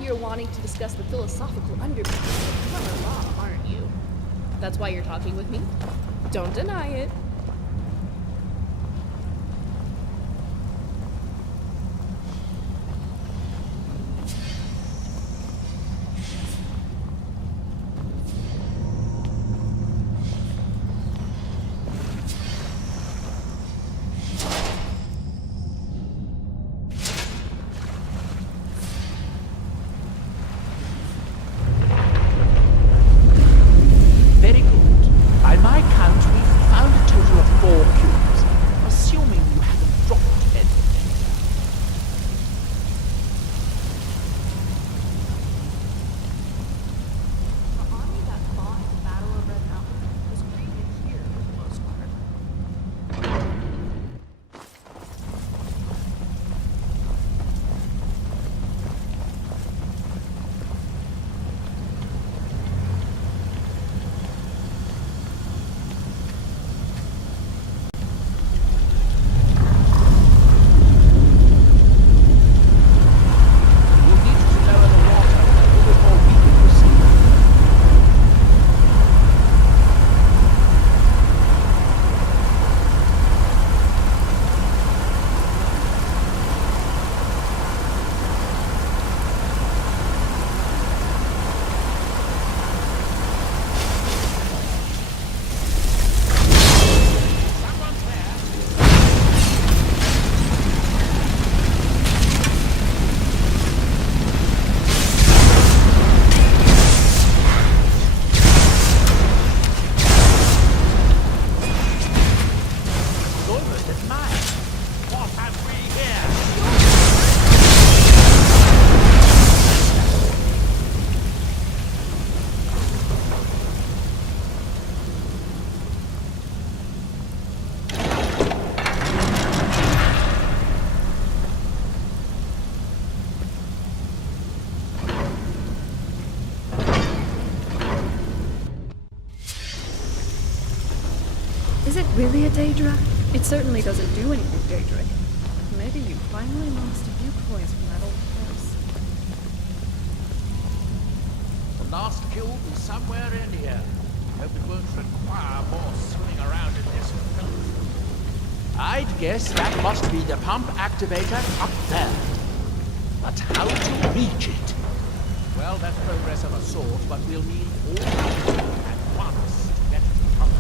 You're wanting to discuss the philosophical underpinnings of clever law, aren't you? That's why you're talking with me? Don't deny it. Very good. By my count, we've found a total of 4 cubes, assuming you haven't dropped anything. The army that fought in the Battle of Red Mountain was created here for the most part. We'll need to lower the water level before we can proceed. Good at mine. What have we here? Is it really a Daedra? It certainly doesn't do anything Daedric. Maybe you finally lost a few points from that old horse. The last cube is somewhere in here. Hope it won't require more swimming around in this filth. I'd guess that must be the pump activator up there. But how to reach it? Well, that's progress of a sort, but we'll need all at once to get to the pump.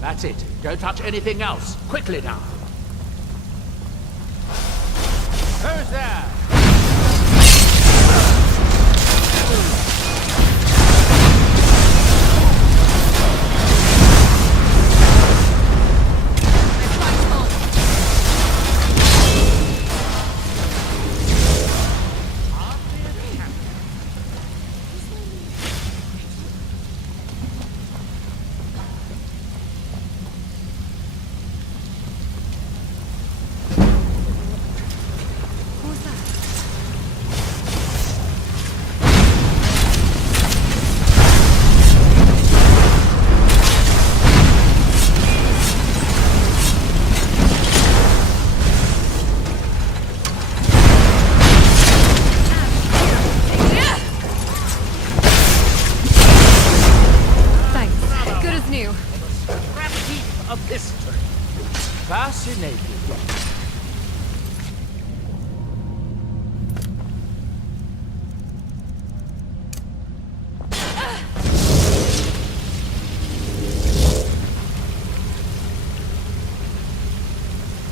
That's it. Don't touch anything else. Quickly now. Who's there? Fascinating.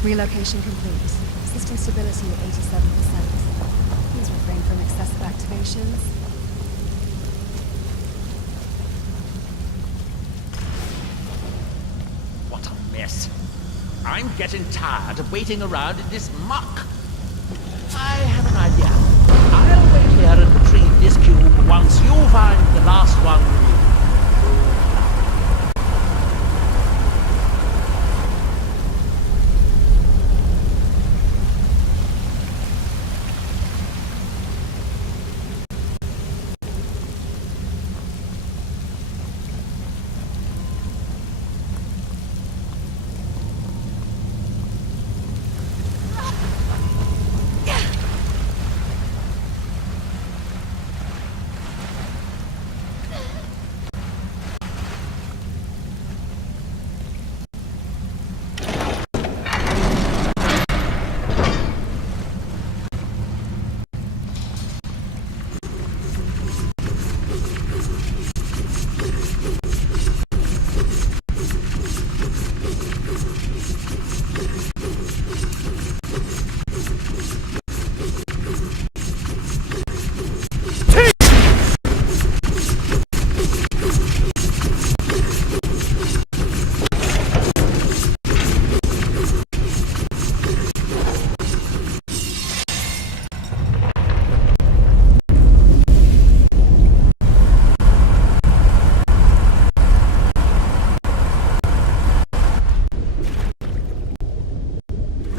Relocation complete. System stability at 87%. Please refrain from excessive activations. What a mess. I'm getting tired of waiting around in this muck. I have an idea. I'll wait here and retrieve this cube once you find the last one.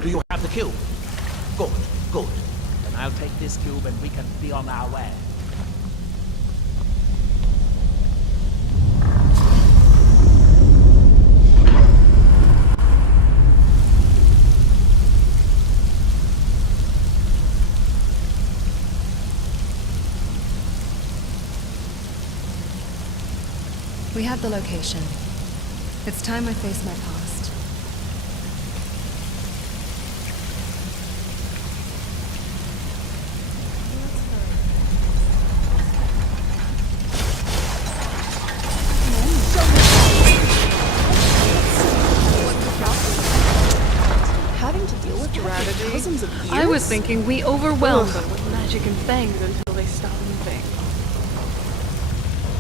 Do you have the cube? Good, good. Then I'll take this cube and we can be on our way. We have the location. It's time I face my past. Having to deal with thousands of years? I was thinking we overwhelmed them with magic and fangs until they stopped moving.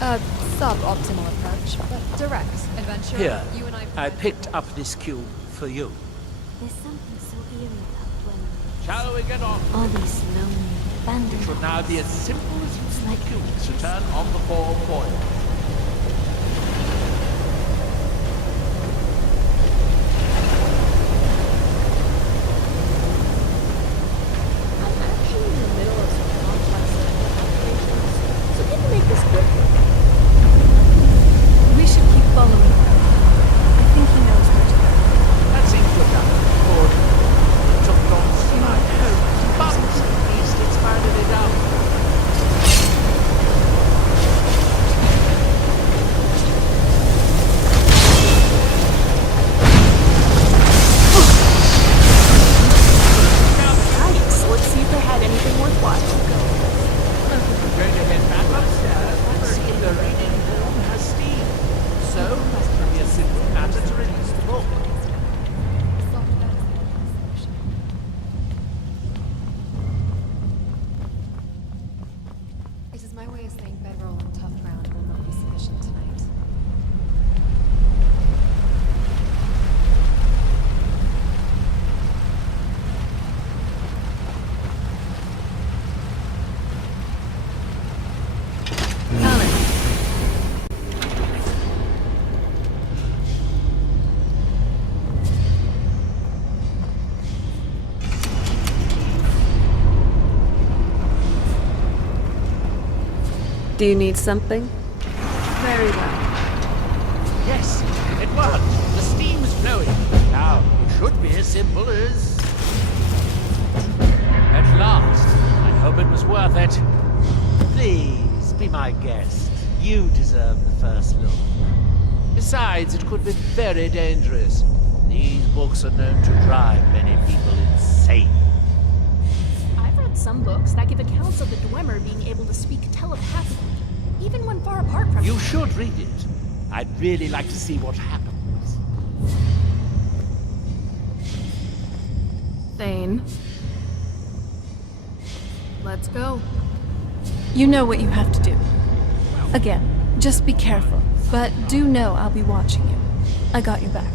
A suboptimal approach, but direct. Adventure. Here, You and I picked up this cube for you. There's something so eerie about when Shall we get on? all these lonely, abandoned It should now be as simple as using like the cube to turn on the core coil. I'm actually in the middle of some complex applications, so can you make this quick? We should keep following him. I think he knows where to go. That seems to have done it. Good. It took long tonight. But at least it's finally done. tough ground will not be sufficient tonight. Do you need something? Very well. Yes, it worked. The steam's flowing. Now, it should be as simple as... At last. I hope it was worth it. Please, be my guest. You deserve the first look. Besides, it could be very dangerous. These books are known to drive many people insane. I've read some books that give accounts of the Dwemer being able to speak telepathically, even when far apart from You should read it. I'd really like to see what happens. Thane. Let's go. You know what you have to do. Again, just be careful. But do know I'll be watching you. I got your back.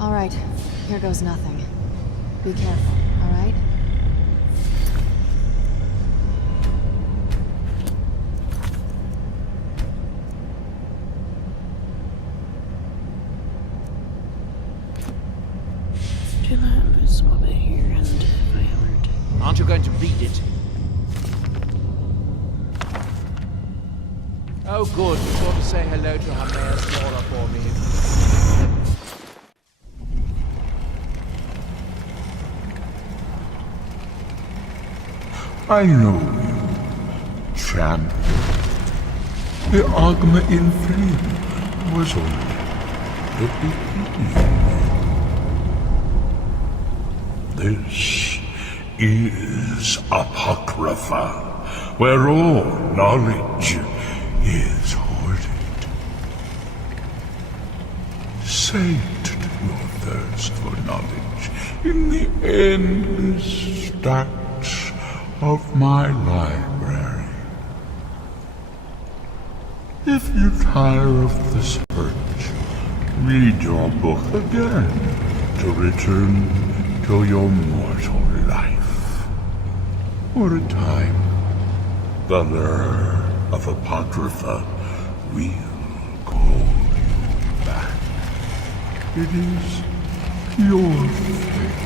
All right, here goes nothing. Be careful, all right? Aren't you going to read it? Oh, good. Be sure to say hello to her Mayor Flora for me. I know you, champ. The Ogma in Flame was only the beginning. This is Apocrypha, where all knowledge is hoarded. Sate your thirst for knowledge in the endless stacks of my library. If you tire of the search, read your book again to return to your mortal life. For a time, the lure of Apocrypha will call you back. It is your fate.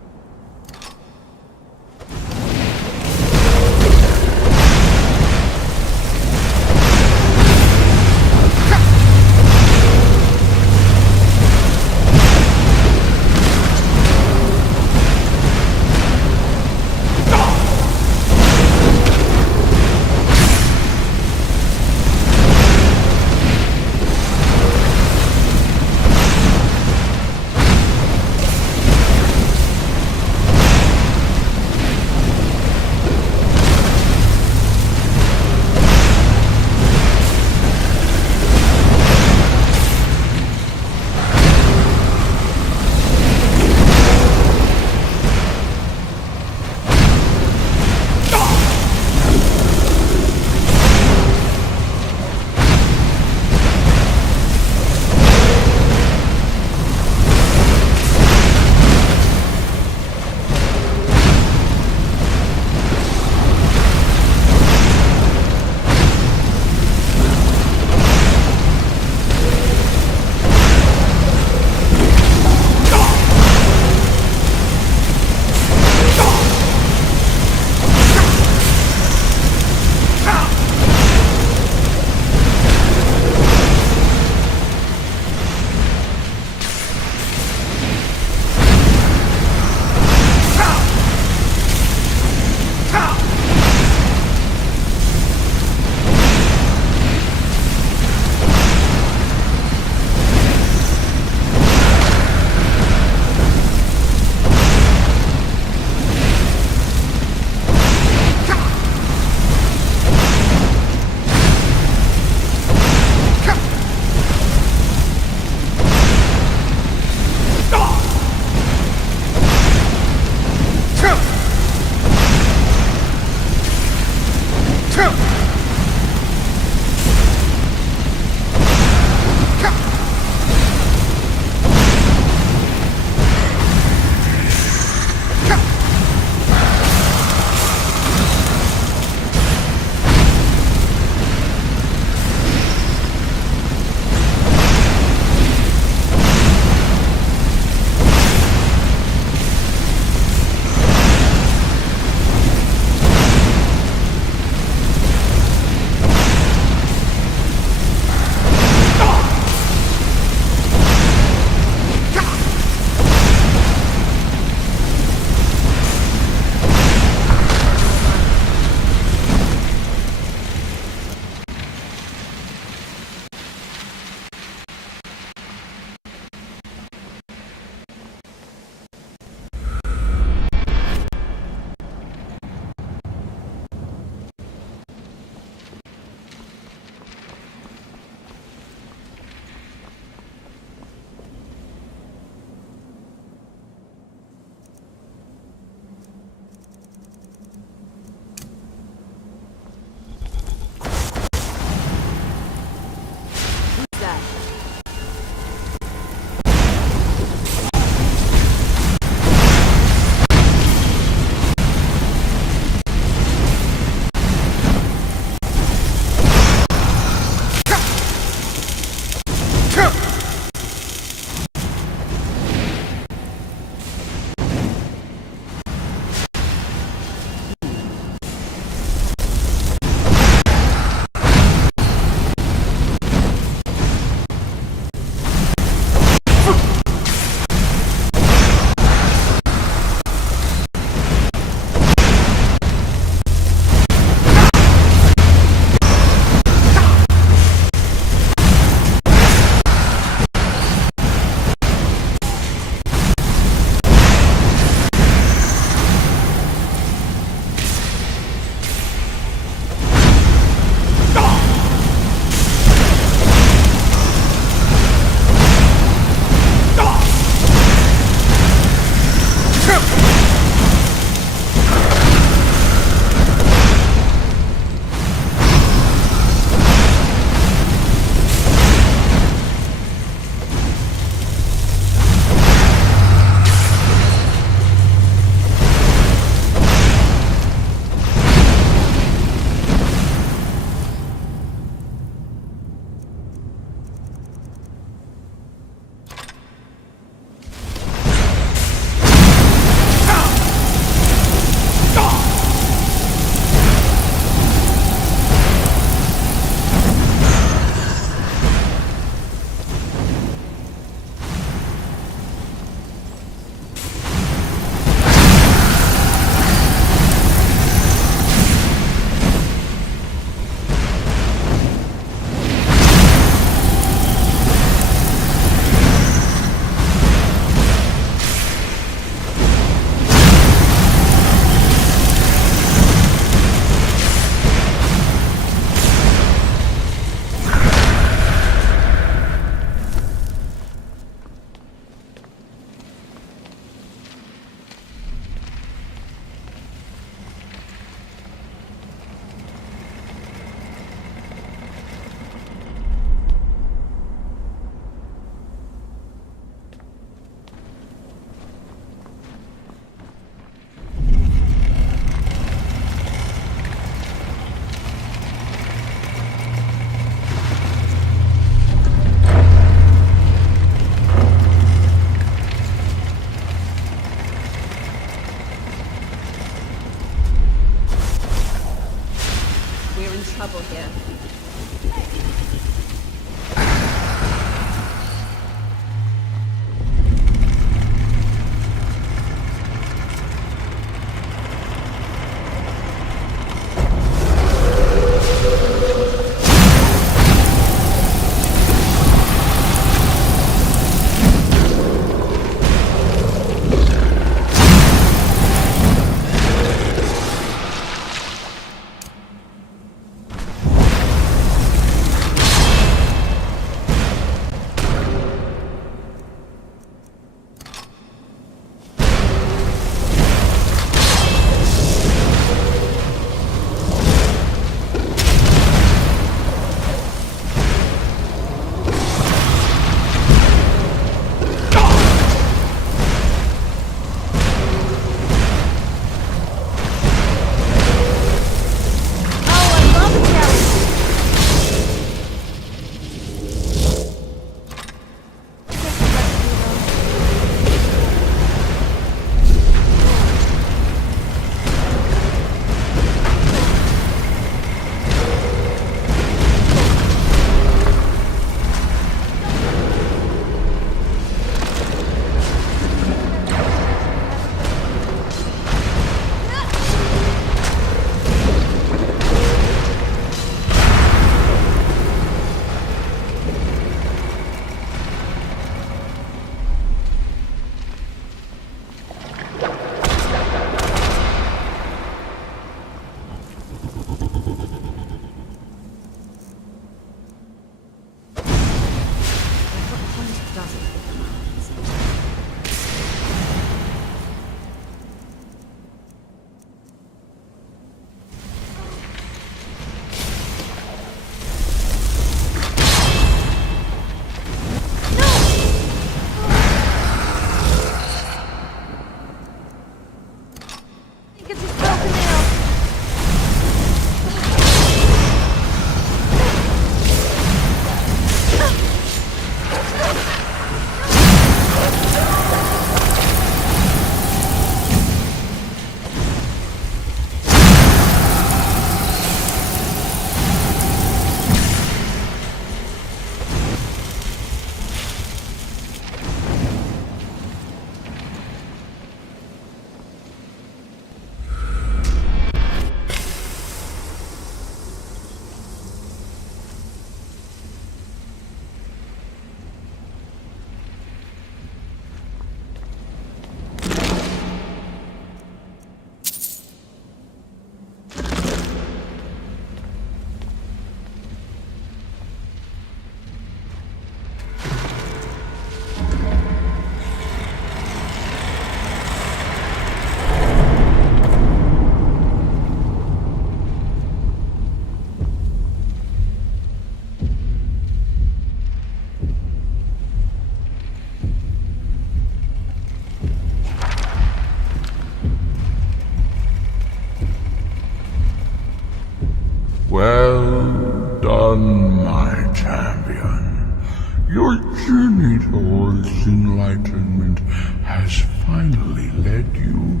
enlightenment has finally led you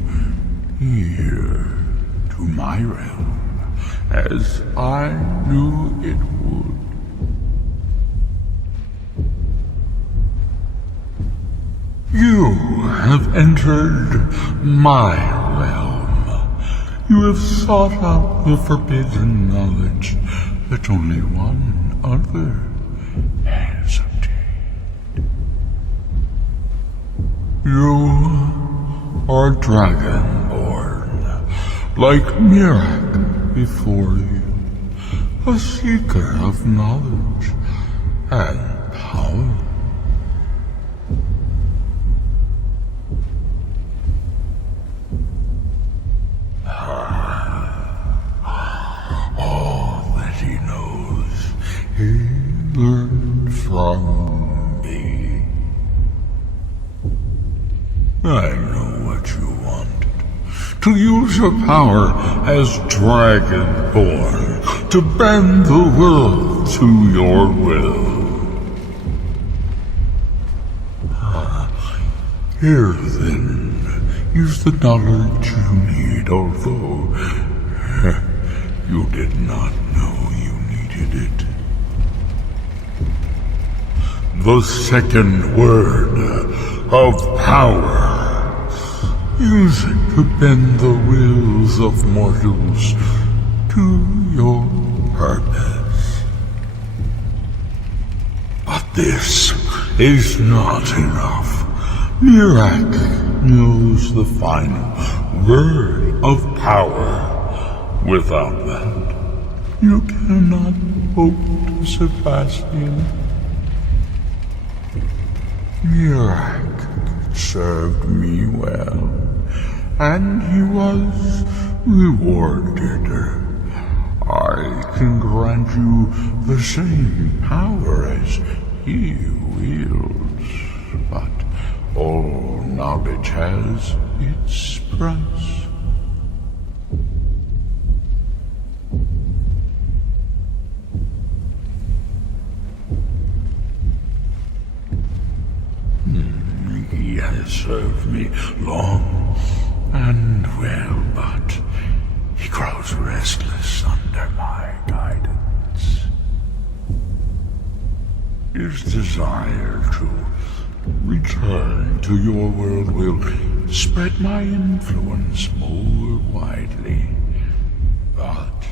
here to my realm, as I knew it would. You have entered my realm. You have sought out the forbidden knowledge that only one other has obtained. You are Dragonborn, like Mirak before you, a seeker of knowledge and power. All that he knows, he learned from me. I know what you wanted. To use your power as Dragonborn, to bend the world to your will. Here then is the knowledge you need, although you did not know you needed it. The second word of power. Use it to bend the wills of mortals to your purpose. But this is not enough. Mirak knows the final word of power. Without that, you cannot hope to surpass him. Mirak served me well, and he was rewarded. I can grant you the same power as he wields, but all knowledge has its price. He has served me long and well, but he grows restless under my guidance. His desire to return to your world will spread my influence more widely, but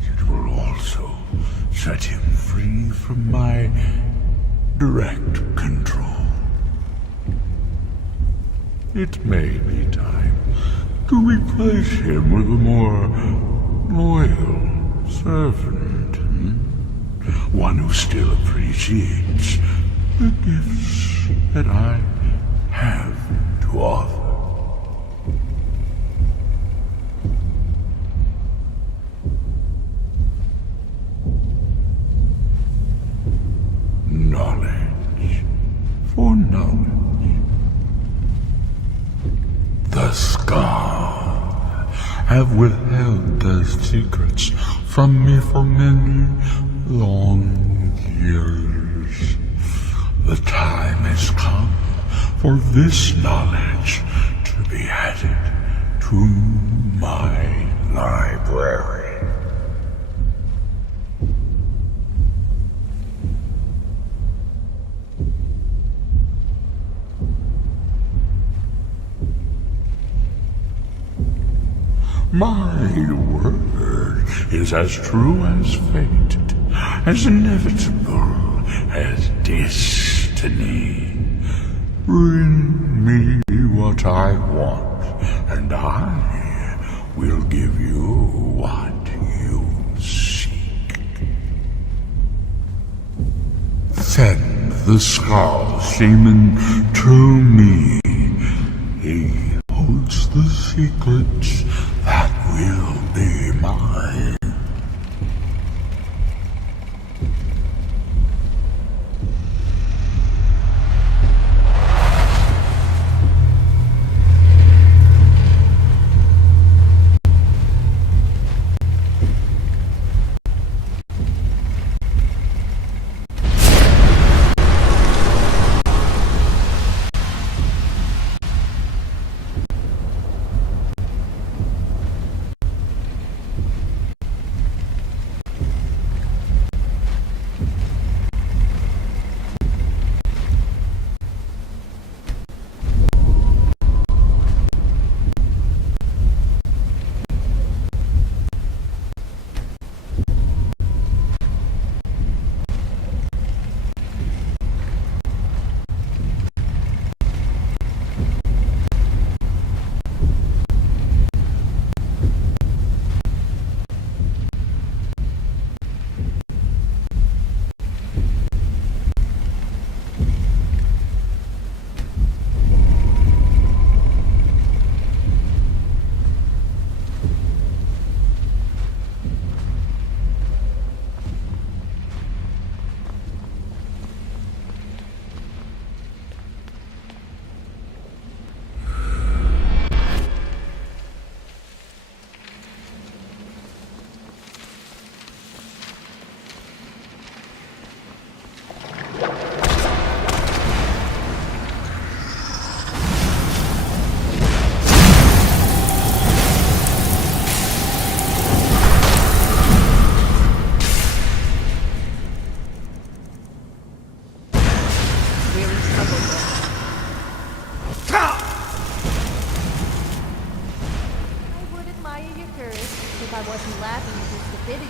it will also set him free from my direct control. It may be time to replace him with a more loyal servant. One who still appreciates the gifts that I have to offer. Knowledge for knowledge. The Scar have withheld their secrets from me for many long years. The time has come for this knowledge to be added to my library. My word is as true as fate, as inevitable as destiny. Bring me what I want, and I will give you what you seek. Send the Skull Shaman to me. He holds the secrets that will be mine.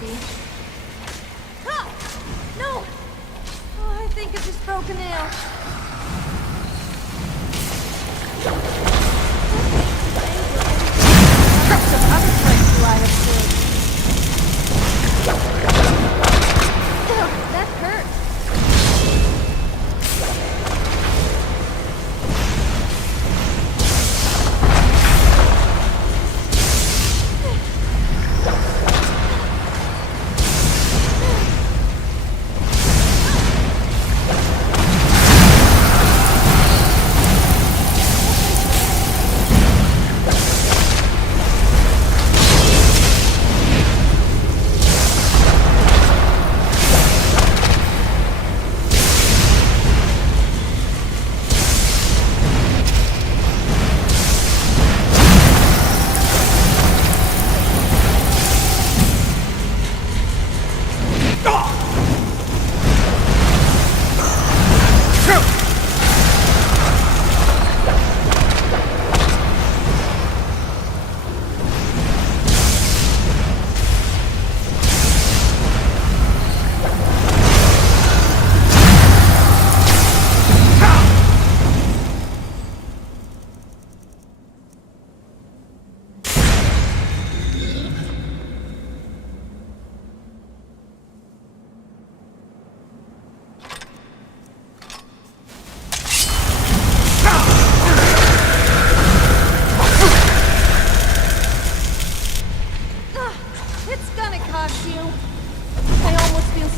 maybe. Ah! No! Oh, I think I just broke a nail. Some other place I have stood. Ugh, that hurt.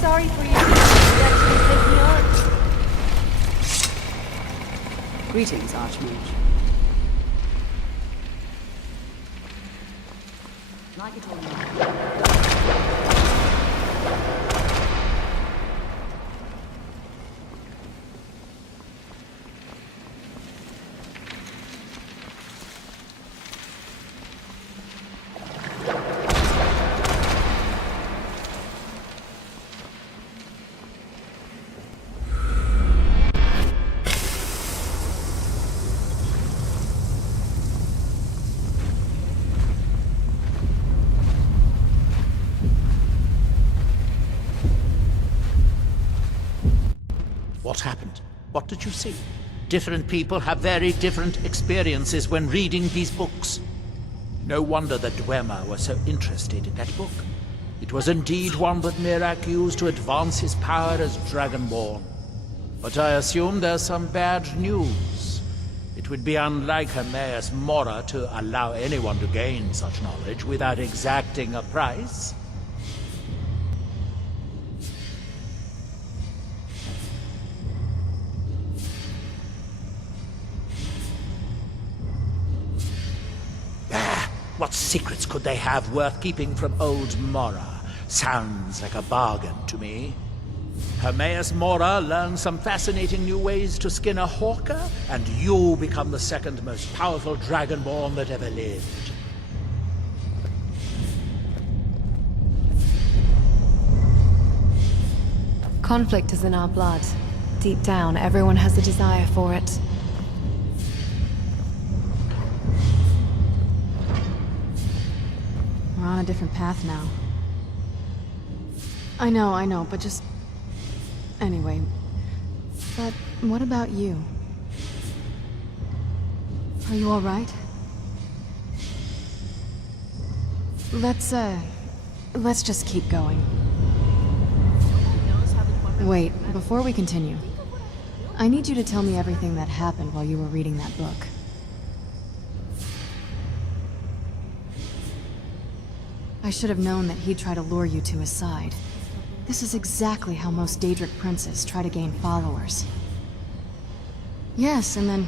Sorry for you. You actually take me on. Greetings, Archmage. Like it or not. What happened? What did you see? Different people have very different experiences when reading these books. No wonder that Dwemer was so interested in that book. It was indeed one that Mirak used to advance his power as Dragonborn. But I assume there's some bad news. It would be unlike Hermaeus Mora to allow anyone to gain such knowledge without exacting a price. What secrets could they have worth keeping from old Mora? Sounds like a bargain to me. Hermaeus Mora learned some fascinating new ways to skin a hawker, and you become the second most powerful Dragonborn that ever lived. Conflict is in our blood. Deep down, everyone has a desire for it. We're on a different path now. I know, but just... Anyway. But what about you? Are you alright? Let's just keep going. Wait, before we continue, I need you to tell me everything that happened while you were reading that book. I should have known that he'd try to lure you to his side. This is exactly how most Daedric princes try to gain followers. Yes, and then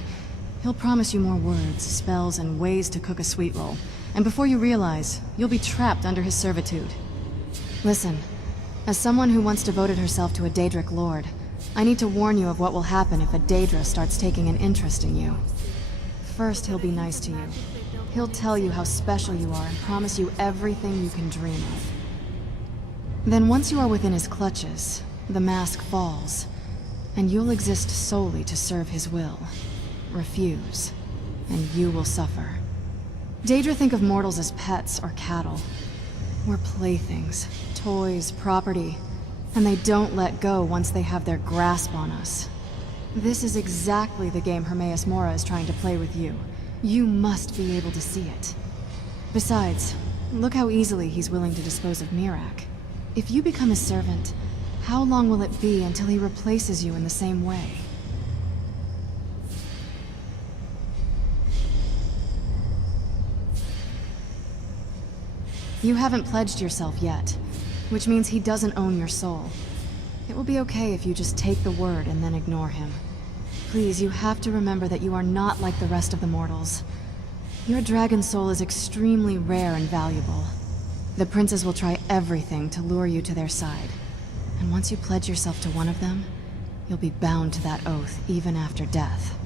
he'll promise you more words, spells, and ways to cook a sweet roll. And before you realize, you'll be trapped under his servitude. Listen, as someone who once devoted herself to a Daedric lord, I need to warn you of what will happen if a Daedra starts taking an interest in you. First, he'll be nice to you. He'll tell you how special you are and promise you everything you can dream of. Then once you are within his clutches, the mask falls, and you'll exist solely to serve his will. Refuse, and you will suffer. Daedra think of mortals as pets or cattle. We're playthings, toys, property, and they don't let go once they have their grasp on us. This is exactly the game Hermaeus Mora is trying to play with you. You must be able to see it. Besides, look how easily he's willing to dispose of Mirac. If you become his servant, how long will it be until he replaces you in the same way? You haven't pledged yourself yet, which means he doesn't own your soul. It will be okay if you just take the word and then ignore him. Please, you have to remember that you are not like the rest of the mortals. Your dragon soul is extremely rare and valuable. The princes will try everything to lure you to their side. And once you pledge yourself to one of them, you'll be bound to that oath even after death.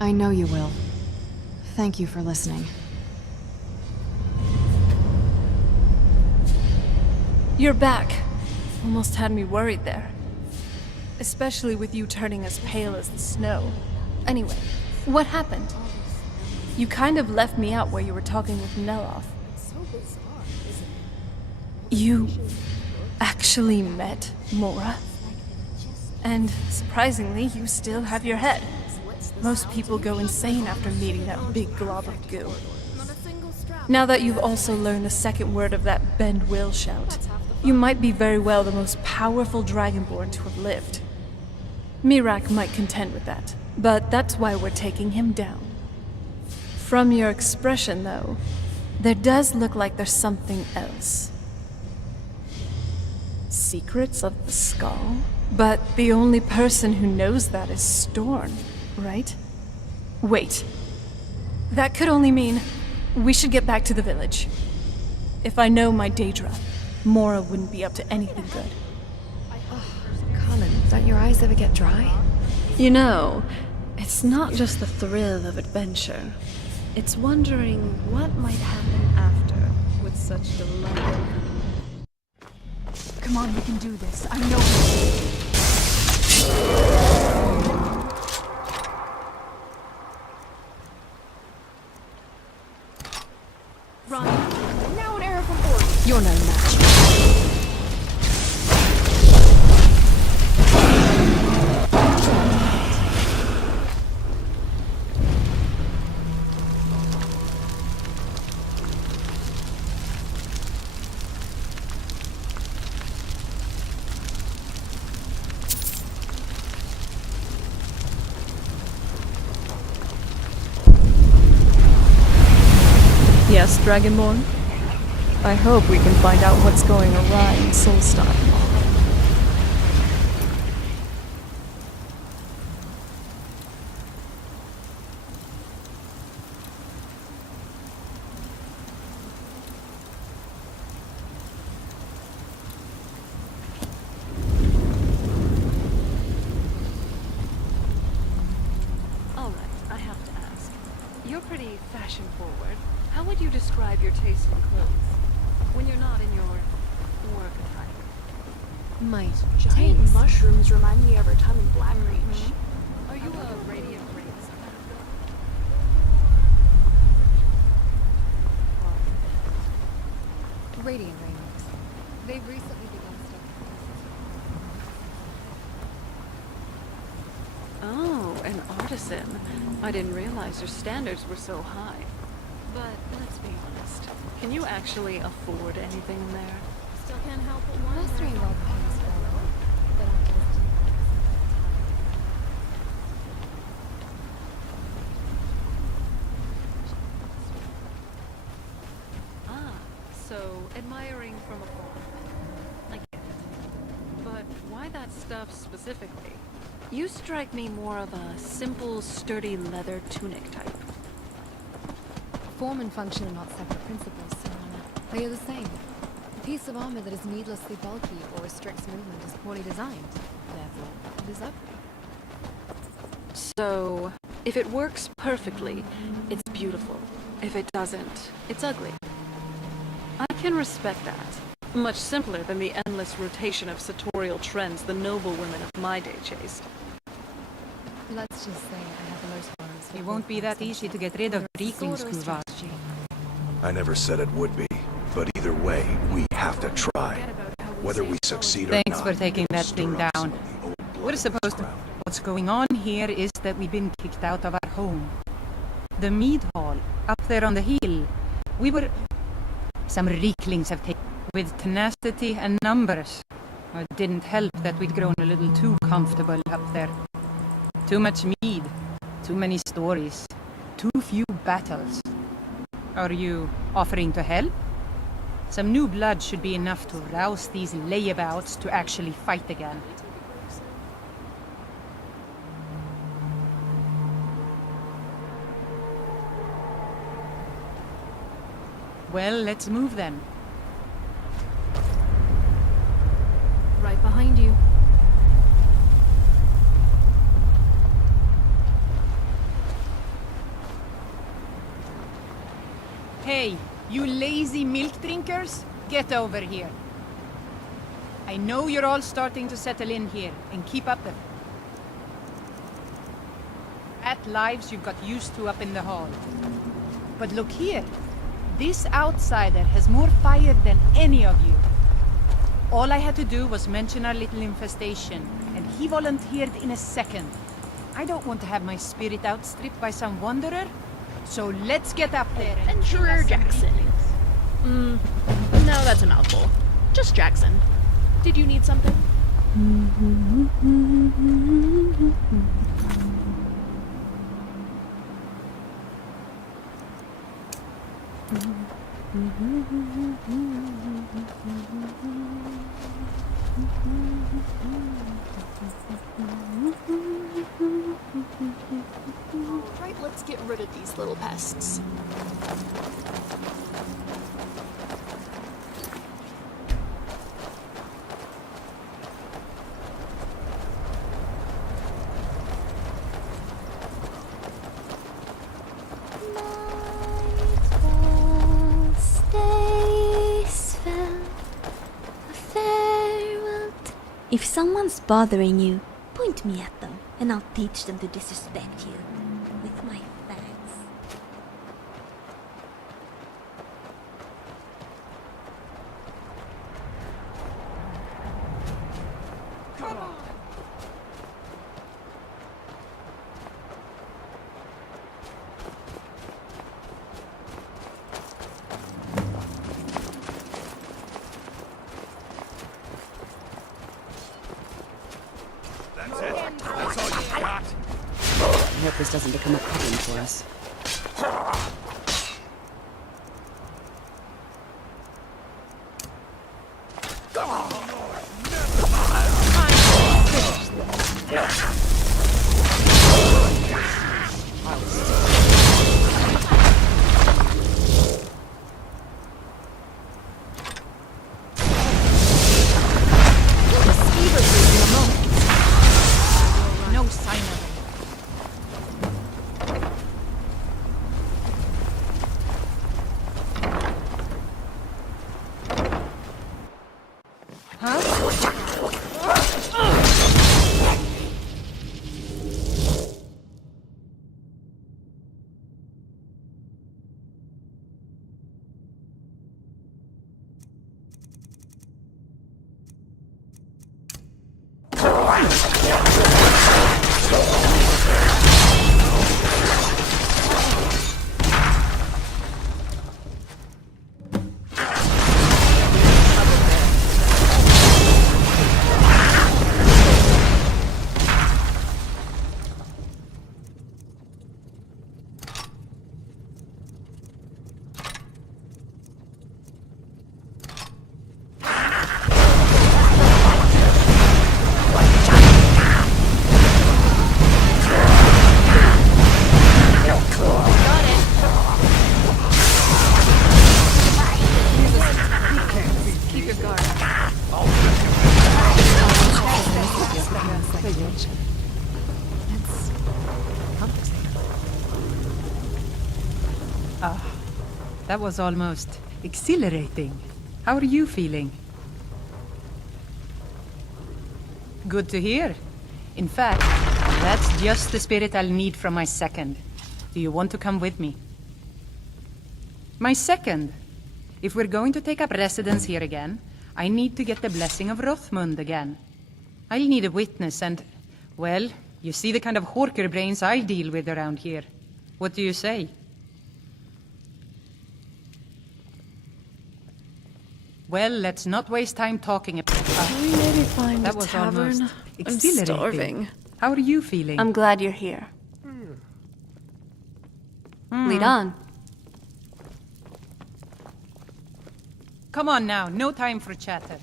I know you will. Thank you for listening. You're back. Almost had me worried there. Especially with you turning as pale as the snow. Anyway, what happened? You kind of left me out where you were talking with Neloth. You actually met Mora? And surprisingly, you still have your head. Most people go insane after meeting that big glob of goo. Now that you've also learned the second word of that bend will shout, you might be very well the most powerful Dragonborn to have lived. Mirac might contend with that, but that's why we're taking him down. From your expression, though, there does look like there's something else. Secrets of the Skull? But the only person who knows that is Storm, right? Wait. That could only mean we should get back to the village. If I know my Daedra, Mora wouldn't be up to anything good. Colin, don't your eyes ever get dry? You know, it's not just the thrill of adventure. It's wondering what might happen after with such delight. Come on, we can do this. I know we Run. Now an arrow from Oregon. You're no match. Yes, Dragonborn? I hope we can find out what's going awry in Solstheim. All right, I have to ask. You're pretty fashion-forward. How would you describe your taste in clothes when you're not in your work attire? My Giant taste. mushrooms remind me of our time in Blackreach. Are you a radiant race? Radiant Rainbows. They've recently begun Oh, an artisan. I didn't realize your standards were so high. But let's be honest. Can you actually afford anything there? Still can't help but wonder. mastering well pays well, but after visiting the Ah, so admiring from afar. I get it. But why that stuff specifically? You strike me more of a simple, sturdy leather tunic type. Form and function are not separate principles, Serana. They are the same. A piece of armor that is needlessly bulky or restricts movement is poorly designed. Therefore, it is ugly. So, if it works perfectly, it's beautiful. If it doesn't, it's ugly. I can respect that. Much simpler than the endless rotation of sartorial trends the noble women of my day chased. Let's just say I have the most It won't be that easy to get rid of Rikun's Kuvachi. I never said it would be, but either way, we have to try. Whether we succeed or not. Thanks for taking that thing down. We're supposed to... What's going on here is that we've been kicked out of our home. The mead hall, up there on the hill. We were... Some reeklings have taken... With tenacity and numbers. It didn't help that we'd grown a little too comfortable up there. Too much mead. Too many stories. Too few battles. Are you offering to help? Some new blood should be enough to rouse these layabouts to actually fight again. Well, let's move then. Right behind you. Hey, you lazy milk drinkers, get over here. I know you're all starting to settle in here, and keep up the lives you've got used to up in the hall. But look here, this outsider has more fire than any of you. All I had to do was mention our little infestation, and he volunteered in a second. I don't want to have my spirit outstripped by some wanderer. So let's get up there and Adventurer Jackson. No, that's a mouthful. Just Jackson. Did you need something? Alright, let's get rid of these little pests. If someone's bothering you, point me at them, and I'll teach them to disrespect you with my fangs. Come on! I hope this doesn't become a problem for us. No sign of it. That was almost exhilarating. How are you feeling? Good to hear. In fact, that's just the spirit I'll need from my second. Do you want to come with me? My second. If we're going to take up residence here again, I need to get the blessing of Rothmund again. I'll need a witness and, well, you see the kind of horker brains I deal with around here. What do you say? Well, let's not waste time talking about Can we maybe find that a was tavern? almost I'm exhilarating. starving. How are you feeling? I'm glad you're here. Lead on. Come on now, no time for chatter.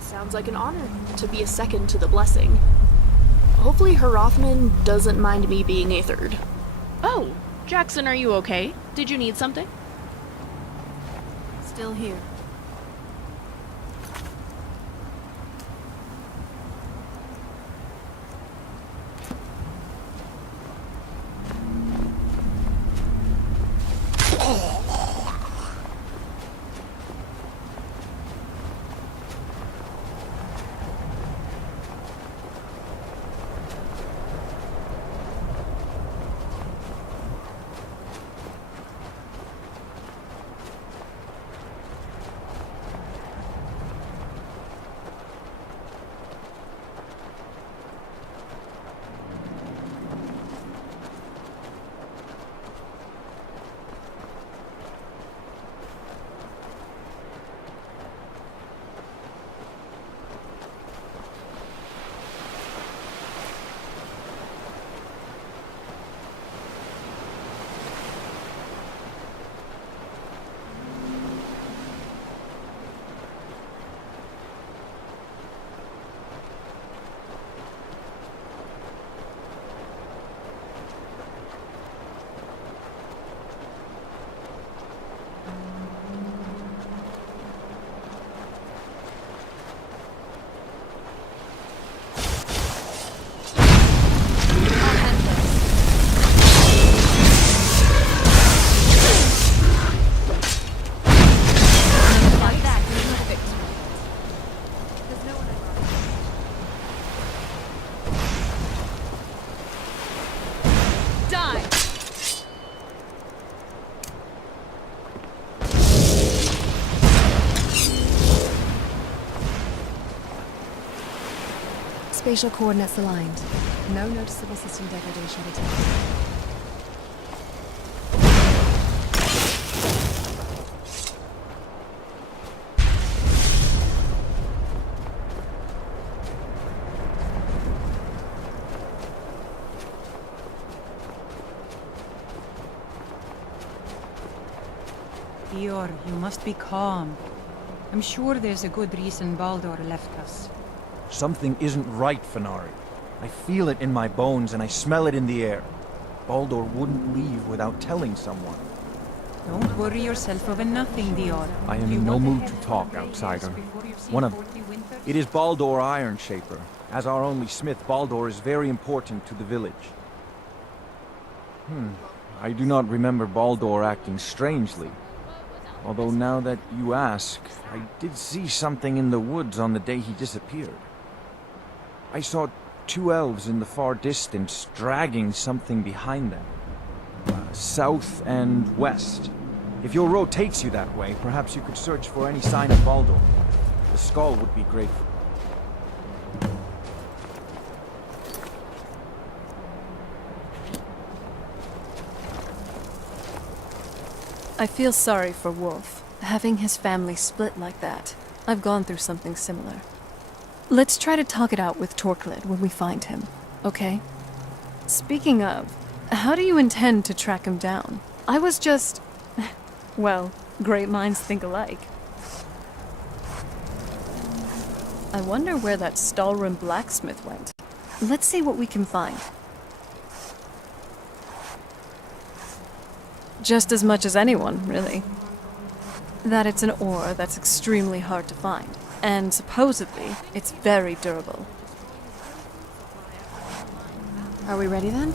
Sounds like an honor to be a second to the blessing. Hopefully Hrothmund doesn't mind me being a third. Oh, Jackson, are you okay? Did you need something? Still here. Spatial coordinates aligned. No noticeable system degradation detected. Dior, you must be calm. I'm sure there's a good reason Baldur left us. Something isn't right, Fenari. I feel it in my bones and I smell it in the air. Baldur wouldn't leave without telling someone. Don't worry yourself over nothing, Dior. I am in no mood to talk, outsider. It is Baldur Ironshaper. As our only smith, Baldur is very important to the village. I do not remember Baldur acting strangely. Although now that you ask, I did see something in the woods on the day he disappeared. I saw two elves in the far distance dragging something behind them. South and west. If your road takes you that way, perhaps you could search for any sign of Baldur. The skull would be grateful. I feel sorry for Wolf, having his family split like that. I've gone through something similar. Let's try to talk it out with Torklid when we find him, okay? Speaking of, how do you intend to track him down? I was just... well, great minds think alike. I wonder where that Stalrim blacksmith went. Let's see what we can find. Just as much as anyone, really. That it's an ore that's extremely hard to find, and supposedly, it's very durable. Are we ready then?